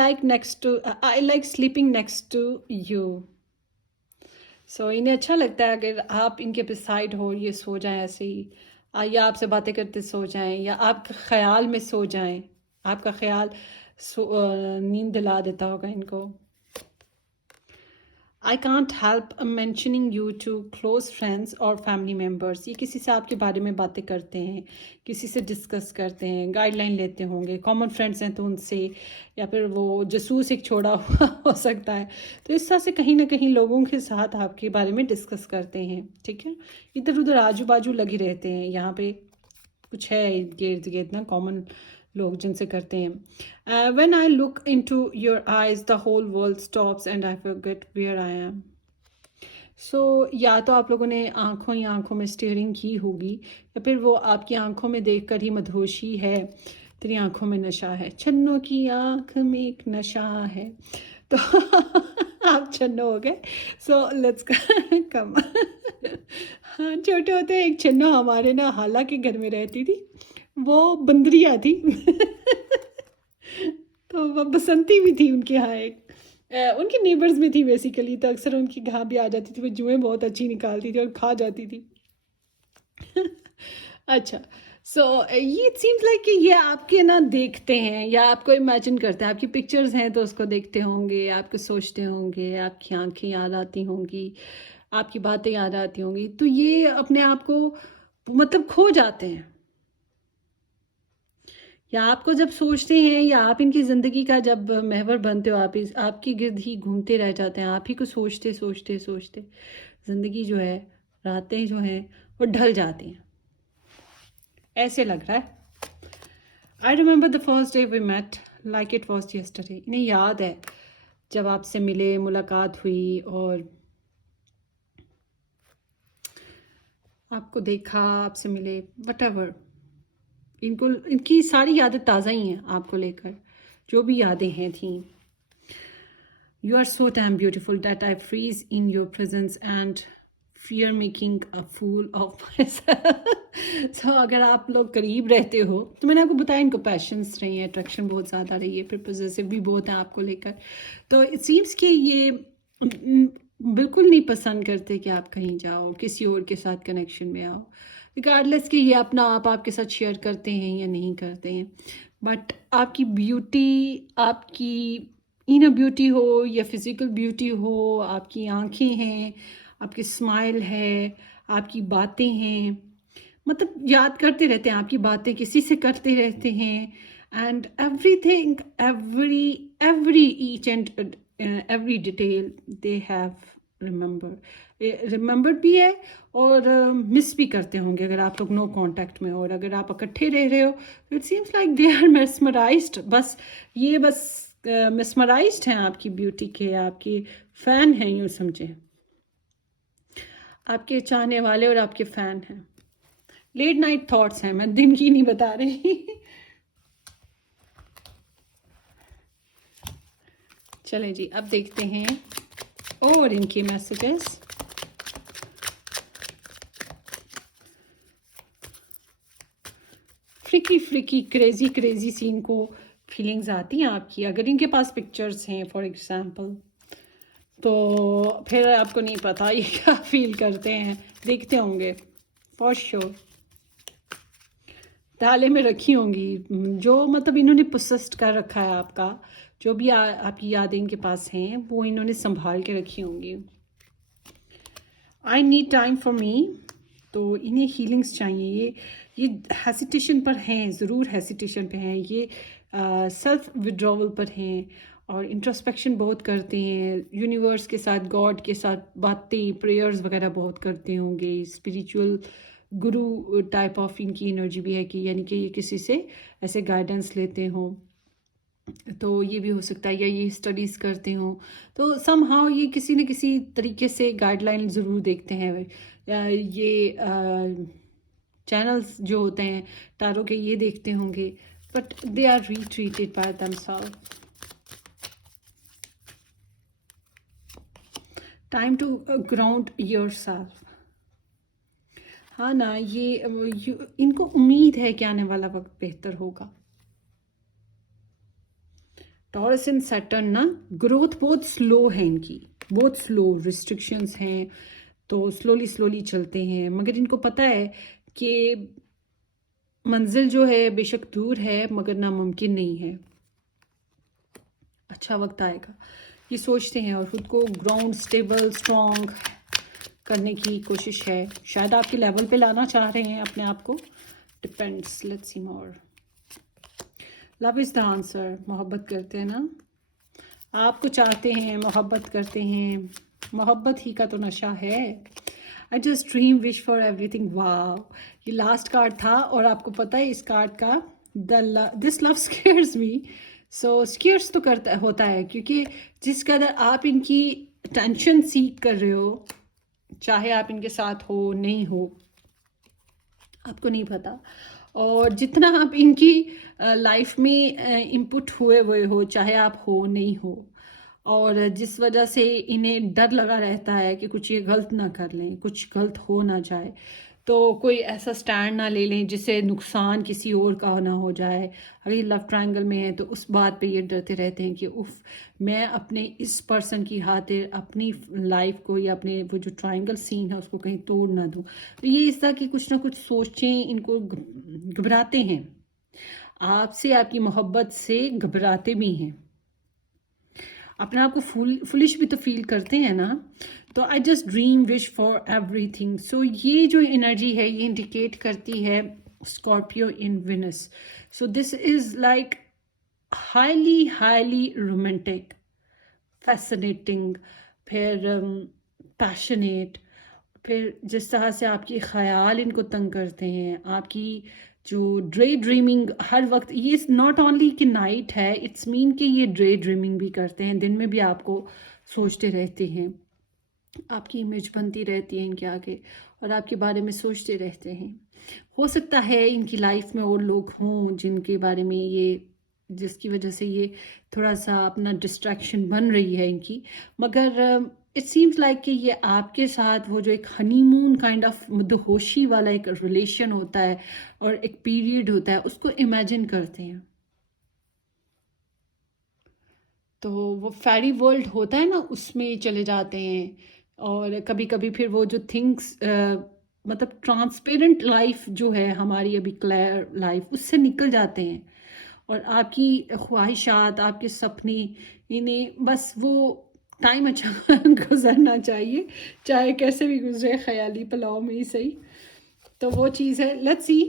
like sleeping next to you. So इन्हें अच्छा लगता है अगर आप इनके बिसाइड हो, ये सो जाएं ऐसे ही, या आपसे बातें करते सो जाएं, या आपके ख्याल में सो जाएं। आपका ख्याल नींद दिला देता होगा इनको। I can't help mentioning you to close friends और फैमिली मेम्बर्स। ये किसी से आपके बारे में बातें करते हैं, किसी से डिस्कस करते हैं, गाइडलाइन लेते होंगे, कॉमन फ्रेंड्स हैं तो उनसे, या फिर वो जासूस एक छोड़ा हुआ हो सकता है। तो इस तरह से कहीं ना कहीं लोगों के साथ आपके बारे में डिस्कस करते हैं, ठीक है। इधर उधर आजू बाजू लगे रहते हैं, यहाँ पे कुछ है इर्द गिर्द ना कॉमन लोग जिनसे करते हैं। When I look into your eyes the whole world stops and I forget where I am. So या तो आप लोगों ने आंखों ही आंखों में स्टीयरिंग की होगी, या फिर वो आपकी आंखों में देखकर ही मदहोशी है, तेरी आंखों में नशा है, छन्नों की आंख में एक नशा है। तो आप छन्नो हो गए। सो लेट्स कम हाँ, छोटे होते एक छन्नो हमारे ना हालांकि घर में रहती थी, वो बंदरिया थी तो वो बसंती भी थी उनके यहाँ एक, उनके नेबर्स में थी बेसिकली, तो अक्सर उनकी यहाँ भी आ जाती थी। वो जुएँ बहुत अच्छी निकालती थी और खा जाती थी अच्छा, सो ये इट सीम्स लाइक कि ये आपके ना देखते हैं या आपको इमेजिन करते हैं, आपकी पिक्चर्स हैं तो उसको देखते होंगे, आपको सोचते होंगे, आपकी आंखें याद आती होंगी, आपकी बातें याद आती होंगी, तो ये अपने आप को मतलब खो जाते हैं। या आपको जब सोचते हैं, या आप इनकी ज़िंदगी का जब महवर बनते हो, आपकी गिर्द ही घूमते रह जाते हैं, आप ही को सोचते सोचते सोचते ज़िंदगी जो है, रातें जो हैं वो ढल जाती हैं, ऐसे लग रहा है। I remember the first day we met like it was yesterday. इन्हें याद है जब आपसे मिले, मुलाकात हुई और आपको देखा, आपसे मिले, वट एवर, इनको इनकी सारी यादें ताज़ा ही हैं आपको लेकर, जो भी यादें हैं थी। You are so damn beautiful that I freeze in your presence and fear making a fool of myself. So अगर आप लोग करीब रहते हो तो मैंने आपको बताया इनको पैशंस रही है, अट्रैक्शन बहुत ज़्यादा रही है, फिर पॉजिटिव भी बहुत है आपको लेकर। तो इट सीम्स कि ये बिल्कुल नहीं पसंद करते कि आप कहीं जाओ, किसी और के साथ कनेक्शन में आओ, रिगार्डलेस कि ये अपना आप आपके साथ शेयर करते हैं या नहीं करते हैं। बट आपकी ब्यूटी, आपकी इनर ब्यूटी हो या फिज़िकल ब्यूटी हो, आपकी आंखें हैं, आपकी स्माइल है, आपकी बातें हैं, मतलब याद करते रहते हैं, आपकी बातें किसी से करते रहते हैं, and everything, every each and every detail they have remembered भी है, और मिस भी करते होंगे अगर आप लोग नो कांटेक्ट में हो। और अगर आप इकट्ठे रह रहे हो तो it seems like they are mesmerised, बस ये बस मेस्मराइज्ड हैं आपकी ब्यूटी के, आपके फ़ैन हैं, यूँ समझें, आपके चाहने वाले और आपके फ़ैन हैं। लेट नाइट थॉट्स हैं, मैं दिन की नहीं बता रही चलें जी, अब देखते हैं और इनके मैसेजेस। फ्रिकी क्रेजी सी इनको फीलिंग्स आती हैं आपकी, अगर इनके पास पिक्चर्स हैं फॉर एग्जांपल, तो फिर आपको नहीं पता ये क्या फील करते हैं, देखते होंगे फॉर श्योर। ताले में रखी होंगी, जो मतलब इन्होंने पोसेस्ड कर रखा है आपका, जो भी आपकी यादें इनके पास हैं वो इन्होंने संभाल के रखी होंगी। I need time for me, तो इन्हें हीलिंग्स चाहिए। ये हेसिटेशन पर हैं, ज़रूर हेसिटेशन पे हैं ये, सेल्फ विड्रॉवल पर हैं, और इंट्रोस्पेक्शन बहुत करते हैं, यूनिवर्स के साथ, गॉड के साथ बातें, प्रेयर्स वगैरह बहुत करते होंगे। स्पिरिचुअल गुरु टाइप ऑफ इनकी एनर्जी भी है कि यानी कि ये किसी से ऐसे गाइडेंस लेते हों, तो ये भी हो सकता है, या ये स्टडीज़ करते हों। तो समहाउ ये किसी न किसी तरीके से गाइडलाइन ज़रूर देखते हैं। ये चैनल्स जो होते हैं तारों के, ये देखते होंगे, but they are retreated by themselves. Time to ground yourself. हाँ ना, इनको उम्मीद है कि आने वाला वक्त बेहतर होगा। टॉरस एंड सैटर्न ना, ग्रोथ बहुत स्लो है इनकी, बहुत स्लो, रिस्ट्रिक्शंस हैं, तो स्लोली स्लोली चलते हैं, मगर इनको पता है कि मंजिल जो है बेशक दूर है मगर नामुमकिन नहीं है, अच्छा वक्त आएगा, ये सोचते हैं और ख़ुद को ग्राउंड स्टेबल स्ट्रॉन्ग करने की कोशिश है। शायद आपके लेवल पे लाना चाह रहे हैं अपने आप को, depends. Let's see more. Love is the answer. मोहब्बत करते हैं ना, आपको चाहते हैं, मोहब्बत करते हैं, मोहब्बत ही का तो नशा है। आई just dream wish for everything. वाह, ये लास्ट कार्ड था और आपको पता है इस कार्ड का, this love scares me. So scares तो करता होता है, क्योंकि जिस कदर आप इनकी टेंशन सीक कर रहे हो, चाहे आप इनके साथ हो नहीं हो आपको नहीं पता, और जितना आप इनकी लाइफ में इनपुट हुए हो, चाहे आप हो नहीं हो, और जिस वजह से इन्हें डर लगा रहता है कि कुछ ये गलत ना कर लें, कुछ गलत हो ना जाए, तो कोई ऐसा स्टैंड ना ले लें जिससे नुकसान किसी और का ना हो जाए। अगर ये लव ट्रायंगल में है तो उस बात पे ये डरते रहते हैं कि उफ, मैं अपने इस पर्सन की खातिर अपनी लाइफ को या अपने वो जो ट्रायंगल सीन है उसको कहीं तोड़ ना दूँ। तो ये इस तरह की कुछ ना कुछ सोचें इनको घबराते हैं, आपसे, आपकी मोहब्बत से घबराते भी हैं, अपने आप को फुलिश भी तो फील करते हैं ना। तो I just dream wish for everything. So ये जो एनर्जी है ये इंडिकेट करती है Scorpio in Venus. So this is like highly highly romantic, fascinating, फिर पैशनेट, फिर जिस तरह से आपके ख्याल इनको तंग करते हैं, आपकी जो ड्रे ड्रीमिंग हर वक्त, ये नॉट ओनली कि नाइट है, इट्स मीन कि ये ड्रे ड्रीमिंग भी करते हैं, दिन में भी आपको सोचते रहते हैं, आपकी इमेज बनती रहती है इनके आगे और आपके बारे में सोचते रहते हैं। हो सकता है इनकी लाइफ में और लोग हों जिनके बारे में ये, जिसकी वजह से ये थोड़ा सा अपना डिस्ट्रैक्शन बन रही है इनकी, मगर इट सीम्स लाइक कि ये आपके साथ वो जो एक हनीमून काइंड ऑफ मदहोशी वाला एक रिलेशन होता है और एक पीरियड होता है, उसको इमेजिन करते हैं। तो वो फेरी वर्ल्ड होता है ना, उसमें चले जाते हैं, और कभी कभी फिर वो जो थिंग्स मतलब ट्रांसपेरेंट लाइफ जो है हमारी अभी क्लियर लाइफ, उससे निकल जाते हैं, और आपकी ख्वाहिशात, आपके सपने, इन्हें बस वो टाइम अच्छा गुजरना चाहिए, चाहे कैसे भी गुजरे, ख्याली पुलाव में ही सही। तो वो चीज़ है। लेट्स सी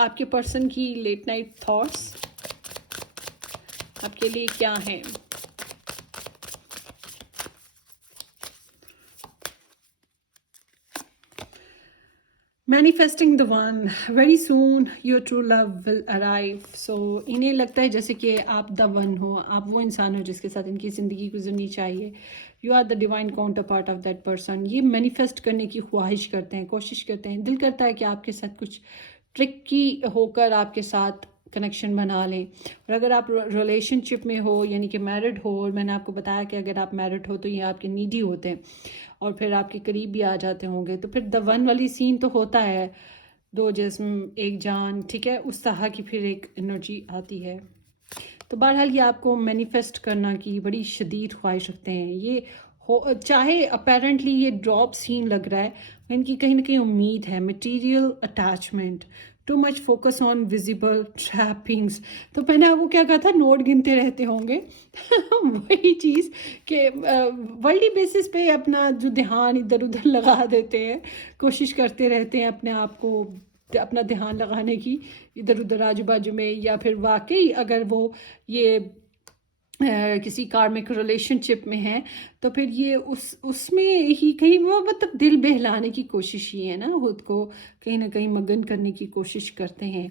आपके पर्सन की लेट नाइट थॉट्स आपके लिए क्या है। Manifesting the one, very soon your true love will arrive. So इन्हें लगता है जैसे कि आप द वन हो, आप वो इंसान हो जिसके साथ इनकी ज़िंदगी गुजरनी चाहिए। You are the divine counterpart of that person. ये मैनिफेस्ट करने की ख्वाहिश करते हैं, कोशिश करते हैं, दिल करता है कि आपके साथ कुछ ट्रिकी होकर आपके साथ कनेक्शन बना लें। और अगर आप रिलेशनशिप में हो यानी कि मैरिड हो, और मैंने आपको बताया कि अगर आप मैरिड हो तो ये आपके नीडी होते हैं और फिर आपके करीब भी आ जाते होंगे, तो फिर द वन वाली सीन तो होता है, दो जिस्म एक जान, ठीक है, उस तरह की फिर एक एनर्जी आती है। तो बहरहाल ये आपको मैनिफेस्ट करना की बड़ी शदीद ख्वाहिश रखते हैं। ये हो, चाहे अपेरेंटली ये ड्रॉप सीन लग रहा है, इनकी कहीं ना कहीं उम्मीद है material attachment, too much focus on visible trappings. तो मैंने आपको क्या कहा था, नोट गिनते रहते होंगे वही चीज़ कि वर्ल्डी बेसिस पे अपना जो ध्यान इधर उधर लगा देते हैं, कोशिश करते रहते हैं अपने आप को अपना ध्यान लगाने की इधर उधर आजू बाजू में, या फिर वाकई अगर वो ये किसी कार्मिक रिलेशनशिप में हैं, तो फिर ये उसमें ही कहीं वो मतलब दिल बहलाने की कोशिश ही है ना, खुद को कहीं ना कहीं मगन करने की कोशिश करते हैं।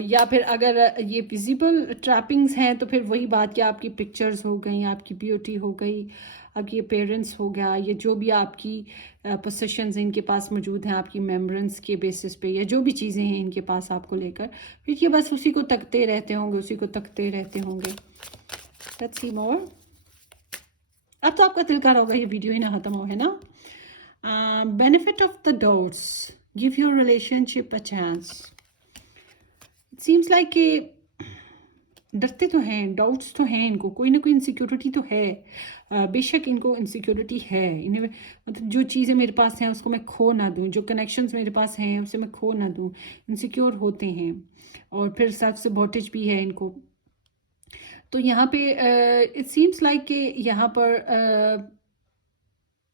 या फिर अगर ये विजिबल ट्रैपिंग्स हैं तो फिर वही बात कि आपकी पिक्चर्स हो गई, आपकी ब्यूटी हो गई, आपकी पेरेंट्स हो गया, या जो भी आपकी पोसेशंस इनके पास मौजूद हैं आपकी मेमोरेंस के बेसिस पे, या जो भी चीज़ें हैं इनके पास आपको लेकर, फिर ये बस उसी को तकते रहते होंगे, उसी को तकते रहते होंगे। लेट्स सी मोर। अब तो आपका दिल कर रहा होगा ये वीडियो ही ना ख़त्म हो, है ना। Benefit of the doubts, give your relationship a chance. It seems like कि डरते तो हैं, डाउट्स तो हैं, इनको कोई ना कोई इनसिक्योरिटी तो है। बेशक इनको इनसिक्योरिटी है, इन्हें मतलब जो चीज़ें मेरे पास हैं उसको मैं खो ना दूँ, जो कनेक्शंस मेरे पास हैं उसे मैं खो ना दूँ, इनसिक्योर होते हैं। और फिर सेल्फ सैबोटेज भी है इनको। तो यहाँ पे इट सीम्स लाइक कि यहाँ पर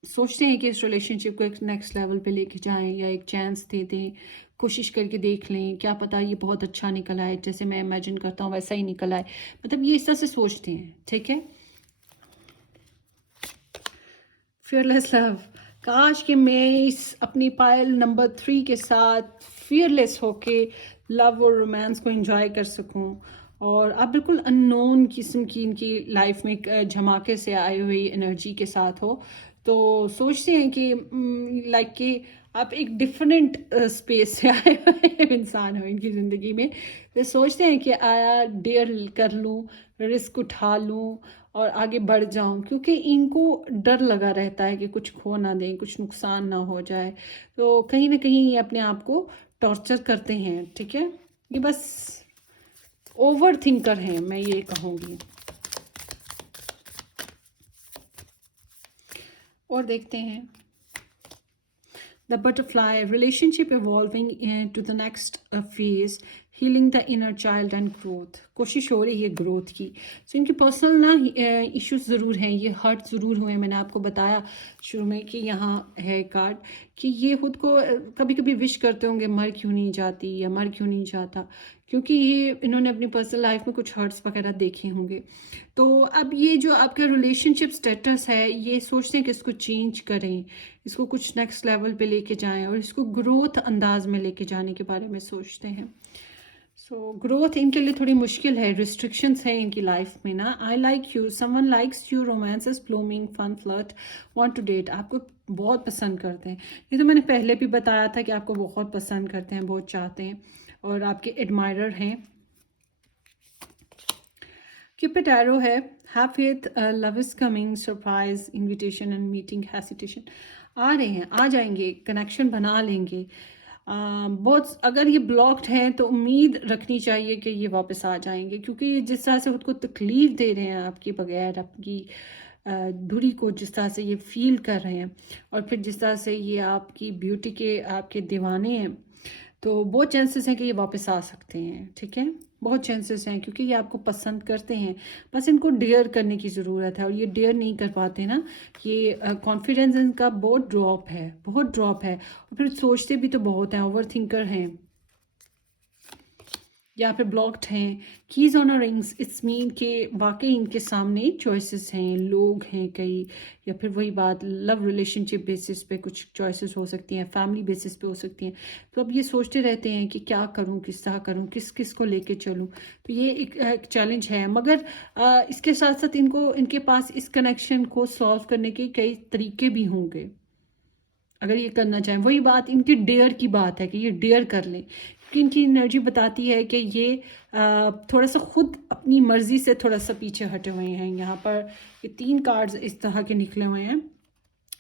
सोचते हैं कि इस रिलेशनशिप को एक नेक्स्ट लेवल पे लेके जाएं, या एक चांस दे दें, कोशिश करके देख लें, क्या पता ये बहुत अच्छा निकल आए, जैसे मैं इमेजिन करता हूँ वैसा ही निकल आए। मतलब ये इस तरह से सोचते हैं, ठीक है। फियरलेस लव, काश कि मैं इस अपनी पायल नंबर 3 के साथ फियरलेस होके लव और रोमांस को एंजॉय कर सकूं। और आप बिल्कुल अननोन किस्म की इनकी लाइफ में एक झमाके से आई हुई एनर्जी के साथ हो, तो सोचते हैं कि लाइक कि आप एक डिफरेंट स्पेस से आए हुए इंसान हो इनकी ज़िंदगी में, तो सोचते हैं कि आया डेयर कर लूँ, रिस्क उठा लूँ और आगे बढ़ जाऊं, क्योंकि इनको डर लगा रहता है कि कुछ खो ना दें, कुछ नुकसान ना हो जाए। तो कहीं ना कहीं ये अपने आप को टॉर्चर करते हैं, ठीक है। ये बस ओवर थिंकर हैं, मैं ये कहूँगी। और देखते हैं the butterfly, relationship evolving to the next phase, healing the inner child and growth. कोशिश हो रही है ग्रोथ की। सो इनकी पर्सनल ना इश्यूज ज़रूर हैं, ये हर्ट ज़रूर हुए हैं। मैंने आपको बताया शुरू में कि यहाँ है कार्ड कि ये खुद को कभी कभी विश करते होंगे मर क्यों नहीं जाती या मर क्यों नहीं जाता, क्योंकि ये इन्होंने अपनी पर्सनल लाइफ में कुछ हर्ट्स वगैरह देखे होंगे। तो अब ये जो आपका रिलेशनशिप स्टेटस है, ये सोचते हैं कि इसको चेंज करें, इसको कुछ नेक्स्ट लेवल पे लेके जाएं और इसको ग्रोथ अंदाज में लेके जाने के बारे में सोचते हैं। सो ग्रोथ इनके लिए थोड़ी मुश्किल है, रिस्ट्रिक्शंस हैं इनकी लाइफ में ना। I like you, someone likes you, romance is blooming, fun flirt, want to date. आपको बहुत पसंद करते हैं, ये तो मैंने पहले भी बताया था कि आपको बहुत पसंद करते हैं, बहुत चाहते हैं और आपके एडमायरर हैं। Cupid arrow है, have faith, love is coming, surprise, invitation and meeting, hesitation। आ रहे हैं, आ जाएंगे, कनेक्शन बना लेंगे। बहुत अगर ये ब्लॉक्ड हैं तो उम्मीद रखनी चाहिए कि ये वापस आ जाएंगे, क्योंकि ये जिस तरह से खुद को तकलीफ़ दे रहे हैं आपके बगैर, आपकी दूरी को जिस तरह से ये फील कर रहे हैं, और फिर जिस तरह से ये आपकी ब्यूटी के आपके दीवाने हैं, तो बहुत चांसेस हैं कि ये वापस आ सकते हैं, ठीक है। बहुत चांसेस हैं क्योंकि ये आपको पसंद करते हैं, बस इनको डेयर करने की ज़रूरत है, और ये डेयर नहीं कर पाते ना। ये कॉन्फिडेंस इनका बहुत ड्रॉप है, बहुत ड्रॉप है, और फिर सोचते भी तो बहुत हैं, ओवर थिंकर हैं, या फिर ब्लॉक्ड हैं। Keys on rings, it's mean कि वाकई इनके सामने चॉइसेस हैं, लोग हैं कई, या फिर वही बात लव रिलेशनशिप बेसिस पे कुछ चॉइसेस हो सकती हैं, फैमिली बेसिस पे हो सकती हैं। तो अब ये सोचते रहते हैं कि क्या करूं, किस तरह करूं, किस किस को लेके चलूं। तो ये एक चैलेंज है, मगर इसके साथ साथ इनको इनके पास इस कनेक्शन को सॉल्व करने के कई तरीके भी होंगे अगर ये करना चाहें। वही बात इनकी डेयर की बात है कि ये डेयर कर लें, क्योंकि इनकी एनर्जी बताती है कि ये थोड़ा सा खुद अपनी मर्ज़ी से थोड़ा सा पीछे हटे हुए हैं। यहाँ पर ये 3 कार्ड्स इस तरह के निकले हुए हैं।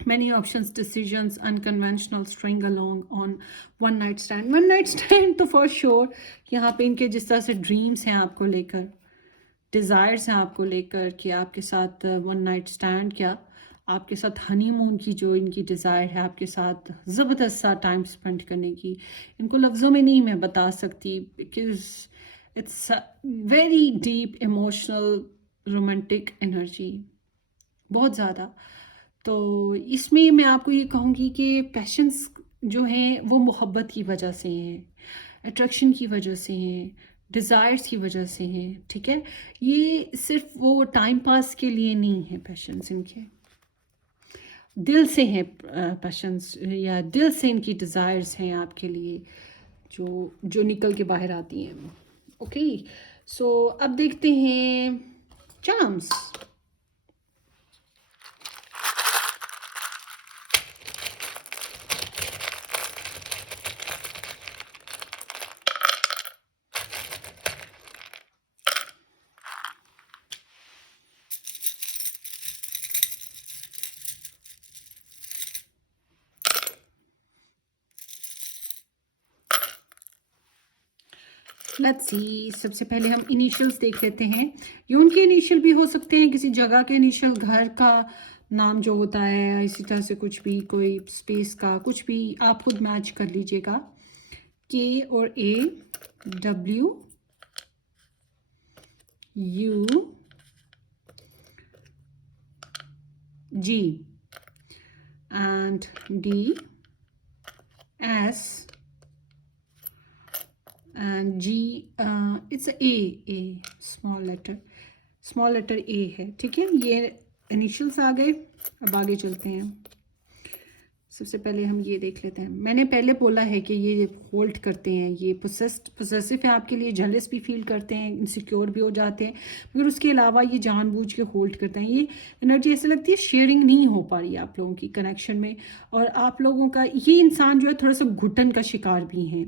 Many options, decisions, unconventional, string along on one night stand. One night stand तो फॉर श्योर यहाँ पे इनके जिस तरह से ड्रीम्स हैं आपको लेकर, डिज़ायर्स हैं आपको लेकर कि आपके साथ वन नाइट स्टैंड क्या, आपके साथ हनीमून की जो इनकी डिज़ायर है, आपके साथ ज़बरदस्त सा टाइम स्पेंड करने की, इनको लफ्ज़ों में नहीं मैं बता सकती, because it's very deep emotional romantic energy, बहुत ज़्यादा। तो इसमें मैं आपको ये कहूँगी कि पैशंस जो हैं वो मोहब्बत की वजह से हैं। अट्रैक्शन की वजह से हैं, डिज़ायर्स की वजह से हैं, ठीक है। ये सिर्फ वो टाइम पास के लिए नहीं है पैशंस इनके, दिल से हैं पैशंस, या दिल से इनकी डिज़ायर्स हैं आपके लिए, जो जो निकल के बाहर आती हैं। ओके, सो अब देखते हैं चार्म्स। लेट्स सी, सबसे पहले हम इनिशियल्स देख लेते हैं। ये उनके इनिशियल भी हो सकते हैं, किसी जगह के इनिशियल, घर का नाम जो होता है, इसी तरह से कुछ भी, कोई स्पेस का कुछ भी आप खुद मैच कर लीजिएगा। के और A, W, U, G, and D, S, and G, it's a small letter A है, ठीक है। ये इनिशियल्स आ गए। अब आगे चलते हैं। सबसे पहले हम ये देख लेते हैं। मैंने पहले बोला है कि ये होल्ड करते हैं, ये पोसेसिव है आपके लिए, जेलस भी फील करते हैं, इनसिक्योर भी हो जाते हैं, मगर उसके अलावा ये जानबूझ के होल्ड करते हैं। ये एनर्जी ऐसे लगती है शेयरिंग नहीं हो पा रही है आप लोगों की कनेक्शन में, और आप लोगों का ये इंसान जो है थोड़ा सा घुटन का शिकार भी हैं,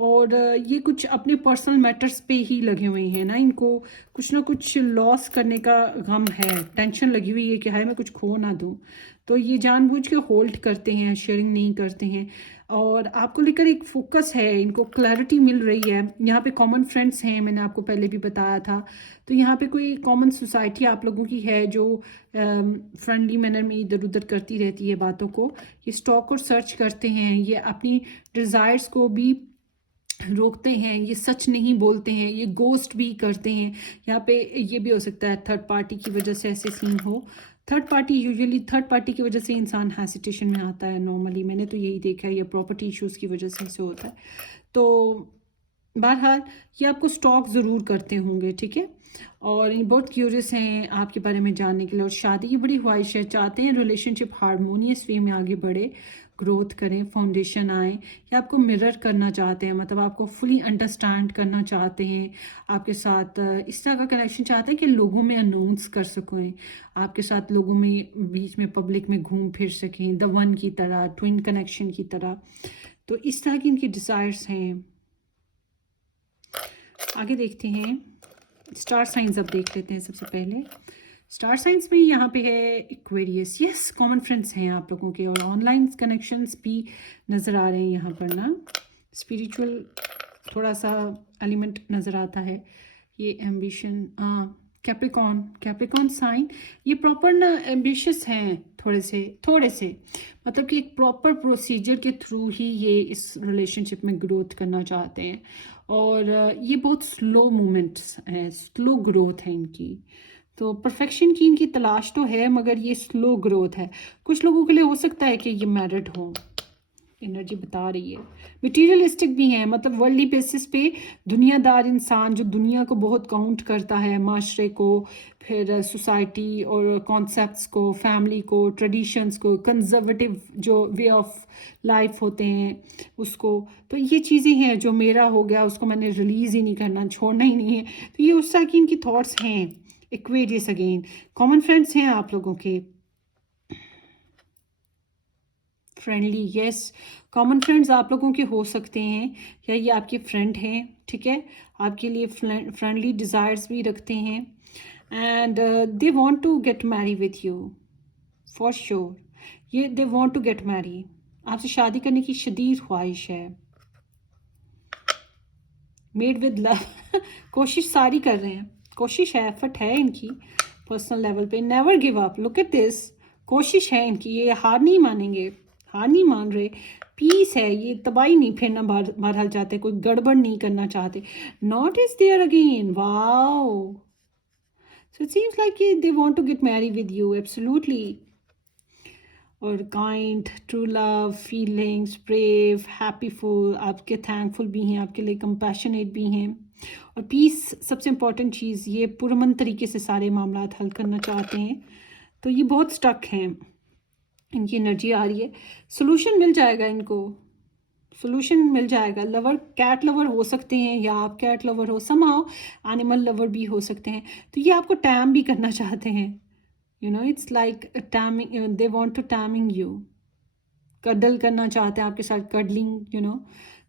और ये कुछ अपने पर्सनल मैटर्स पे ही लगे हुए हैं ना, इनको कुछ ना कुछ लॉस करने का गम है, टेंशन लगी हुई है कि हाय मैं कुछ खो ना दूँ, तो ये जानबूझ के होल्ड करते हैं, शेयरिंग नहीं करते हैं, और आपको लेकर एक फोकस है, इनको क्लैरिटी मिल रही है। यहाँ पे कॉमन फ्रेंड्स हैं, मैंने आपको पहले भी बताया था, तो यहाँ पे कोई कॉमन सोसाइटी आप लोगों की है जो फ्रेंडली मैनर में इधर उधर करती रहती है बातों को। ये स्टॉक और सर्च करते हैं, ये अपनी डिज़ायर्स को भी रोकते हैं, ये सच नहीं बोलते हैं, ये गोस्ट भी करते हैं। यहाँ पे ये भी हो सकता है थर्ड पार्टी की वजह से ऐसे सीन हो। यूजुअली थर्ड पार्टी की वजह से इंसान हेसिटेशन में आता है नॉर्मली, मैंने तो यही देखा है, या प्रॉपर्टी इश्यूज़ की वजह से ऐसे होता है। तो बहरहाल ये आपको स्टॉक ज़रूर करते होंगे, ठीक है, और ये बहुत क्यूरियस हैं आपके बारे में जानने के लिए, और शादी की बड़ी ख्वाहिश है, चाहते हैं रिलेशनशिप हारमोनियस वे में आगे बढ़े, ग्रोथ करें, फाउंडेशन आए, या आपको मिरर करना चाहते हैं, मतलब आपको फुली अंडरस्टैंड करना चाहते हैं, आपके साथ इस तरह का कनेक्शन चाहते हैं कि लोगों में अनाउंस कर सकें, आपके साथ लोगों में बीच में पब्लिक में घूम फिर सकें, द वन की तरह, ट्विन कनेक्शन की तरह। तो इस तरह की इनकी डिज़ायर्स हैं। आगे देखते हैं स्टार साइंस, अब देख लेते हैं। सबसे पहले स्टार साइंस में यहाँ पे है एक्वेरियस, यस कॉमन फ्रेंड्स हैं आप लोगों के, और ऑनलाइन कनेक्शंस भी नज़र आ रहे हैं यहाँ पर ना, स्पिरिचुअल थोड़ा सा एलिमेंट नज़र आता है। ये एम्बिशन, कैप्रिकॉन साइन, ये प्रॉपर ना एम्बिशियस हैं थोड़े से, मतलब कि एक प्रॉपर प्रोसीजर के थ्रू ही ये इस रिलेशनशिप में ग्रोथ करना चाहते हैं, और ये बहुत स्लो मूवमेंट्स हैं, स्लो ग्रोथ है इनकी। तो परफेक्शन की इनकी तलाश तो है, मगर ये स्लो ग्रोथ है। कुछ लोगों के लिए हो सकता है कि ये मैरिड हो, एनर्जी बता रही है। मटीरियलिस्टिक भी हैं, मतलब वर्ल्डली बेसिस पे दुनियादार इंसान जो दुनिया को बहुत काउंट करता है, माशरे को, फिर सोसाइटी और कॉन्सेप्ट्स को, फैमिली को, ट्रेडिशंस को, कंजर्वेटिव जो वे ऑफ लाइफ होते हैं उसको, तो ये चीज़ें हैं जो मेरा हो गया उसको मैंने रिलीज़ ही नहीं करना, छोड़ना ही नहीं है। तो ये उस तरह की इनकी थॉट्स हैं। एक्वेरियस अगेन कॉमन फ्रेंड्स हैं आप लोगों के, फ्रेंडली, यस कॉमन फ्रेंड्स आप लोगों के हो सकते हैं, या ये आपके फ्रेंड हैं, ठीक है, आपके लिए फ्रेंडली डिज़ायर्स भी रखते हैं, and they want to get marry with you for sure. ये they want to get marry, आपसे शादी करने की शदीद ख्वाहिश है, मेड विद लव कोशिश सारी कर रहे हैं, कोशिश है, एफर्ट है इनकी पर्सनल लेवल पे, never give up, look at this, कोशिश है इनकी, ये हार नहीं मानेंगे, हार नहीं मान रहे, पीस है, ये तबाही नहीं फेरना बहरहाल चाहते, कोई गड़बड़ नहीं करना चाहते। Not is there again, wow, so it seems like they want to get marry with you, absolutely. और kind, true love, feelings, brave, happyful, आपके थैंकफुल भी हैं, आपके लिए कंपैशनेट भी हैं। और पीस सबसे इम्पॉर्टेंट चीज़, ये पुरअमन तरीके से सारे मामला हल करना चाहते हैं। तो ये बहुत स्टक हैं, इनकी एनर्जी आ रही है, सोल्यूशन मिल जाएगा इनको, सोल्यूशन मिल जाएगा। लवर, कैट लवर हो सकते हैं या आप कैट लवर हो, समहाउ एनिमल लवर भी हो सकते हैं। तो ये आपको टैम भी करना चाहते हैं, you know, it's like taming, they want to taming you, cuddle करना चाहते हैं आपके साथ, कडलिंग, यू नो,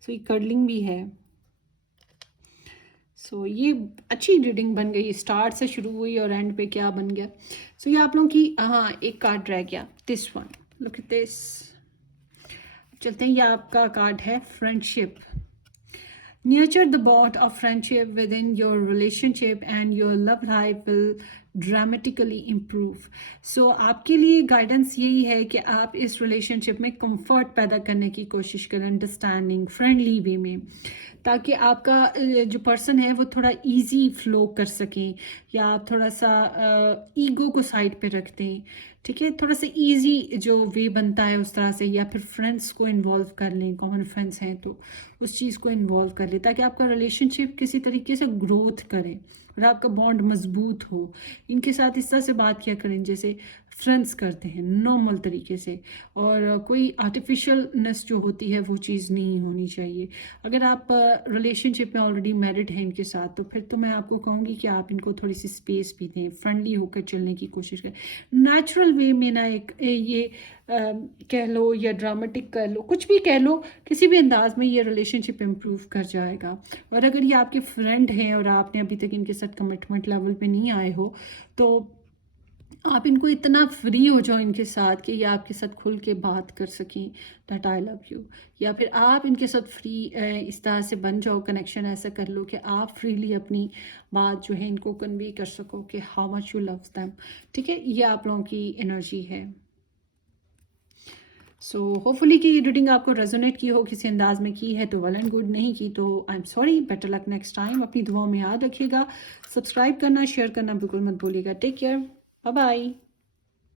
सो ये कडलिंग भी है। सो ये अच्छी रीडिंग बन गई, स्टार्ट से शुरू हुई और एंड पे क्या बन गया। सो ये आप लोगों की, हाँ एक कार्ड रह गया, this one, look at this. चलते हैं, ये आपका कार्ड है friendship. Nurture the bond of friendship within your relationship and your love life will dramatically improve. So आपके लिए गाइडेंस यही है कि आप इस रिलेशनशिप में कंफर्ट पैदा करने की कोशिश करें, अंडरस्टैंडिंग, फ्रेंडली वे में, ताकि आपका जो पर्सन है वो थोड़ा इजी फ्लो कर सकें, या आप थोड़ा सा ईगो को साइड पे रख दें, ठीक है, थोड़ा सा इजी जो वे बनता है उस तरह से, या फिर फ्रेंड्स को इन्वॉल्व कर लें, कॉमन फ्रेंड्स हैं तो उस चीज़ को इन्वॉल्व कर लें, ताकि आपका रिलेशनशिप किसी तरीके से ग्रोथ करे और आपका बॉन्ड मजबूत हो। इनके साथ इस तरह से बात किया करें जैसे फ्रेंड्स करते हैं, नॉर्मल तरीके से, और कोई आर्टिफिशियलनेस जो होती है वो चीज़ नहीं होनी चाहिए। अगर आप रिलेशनशिप में ऑलरेडी मैरिड हैं इनके साथ, तो फिर तो मैं आपको कहूँगी कि आप इनको थोड़ी सी स्पेस भी दें, फ्रेंडली होकर चलने की कोशिश करें, नेचुरल वे में ना, एक ये कह लो या ड्रामेटिक कह लो, कुछ भी कह लो, किसी भी अंदाज में ये रिलेशनशिप इम्प्रूव कर जाएगा। और अगर ये आपके फ्रेंड हैं और आपने अभी तक इनके साथ कमिटमेंट लेवल पे नहीं आए हो, तो आप इनको इतना फ्री हो जाओ इनके साथ कि ये आपके साथ खुल के बात कर सकें दैट आई लव यू, या फिर आप इनके साथ फ्री इस तरह से बन जाओ, कनेक्शन ऐसा कर लो कि आप फ्रीली अपनी बात जो है इनको कन्वे कर सको कि how much you love them, ठीक है। ये आप लोगों की एनर्जी है। सो होपफुली कि ये रीडिंग आपको रेजोनेट की हो, किसी अंदाज में की है तो वेल एंड गुड, नहीं की तो I am sorry, better luck next time. अपनी दुआओं में याद रखिएगा, सब्सक्राइब करना, शेयर करना बिल्कुल मत भूलिएगा। Take care, bye bye.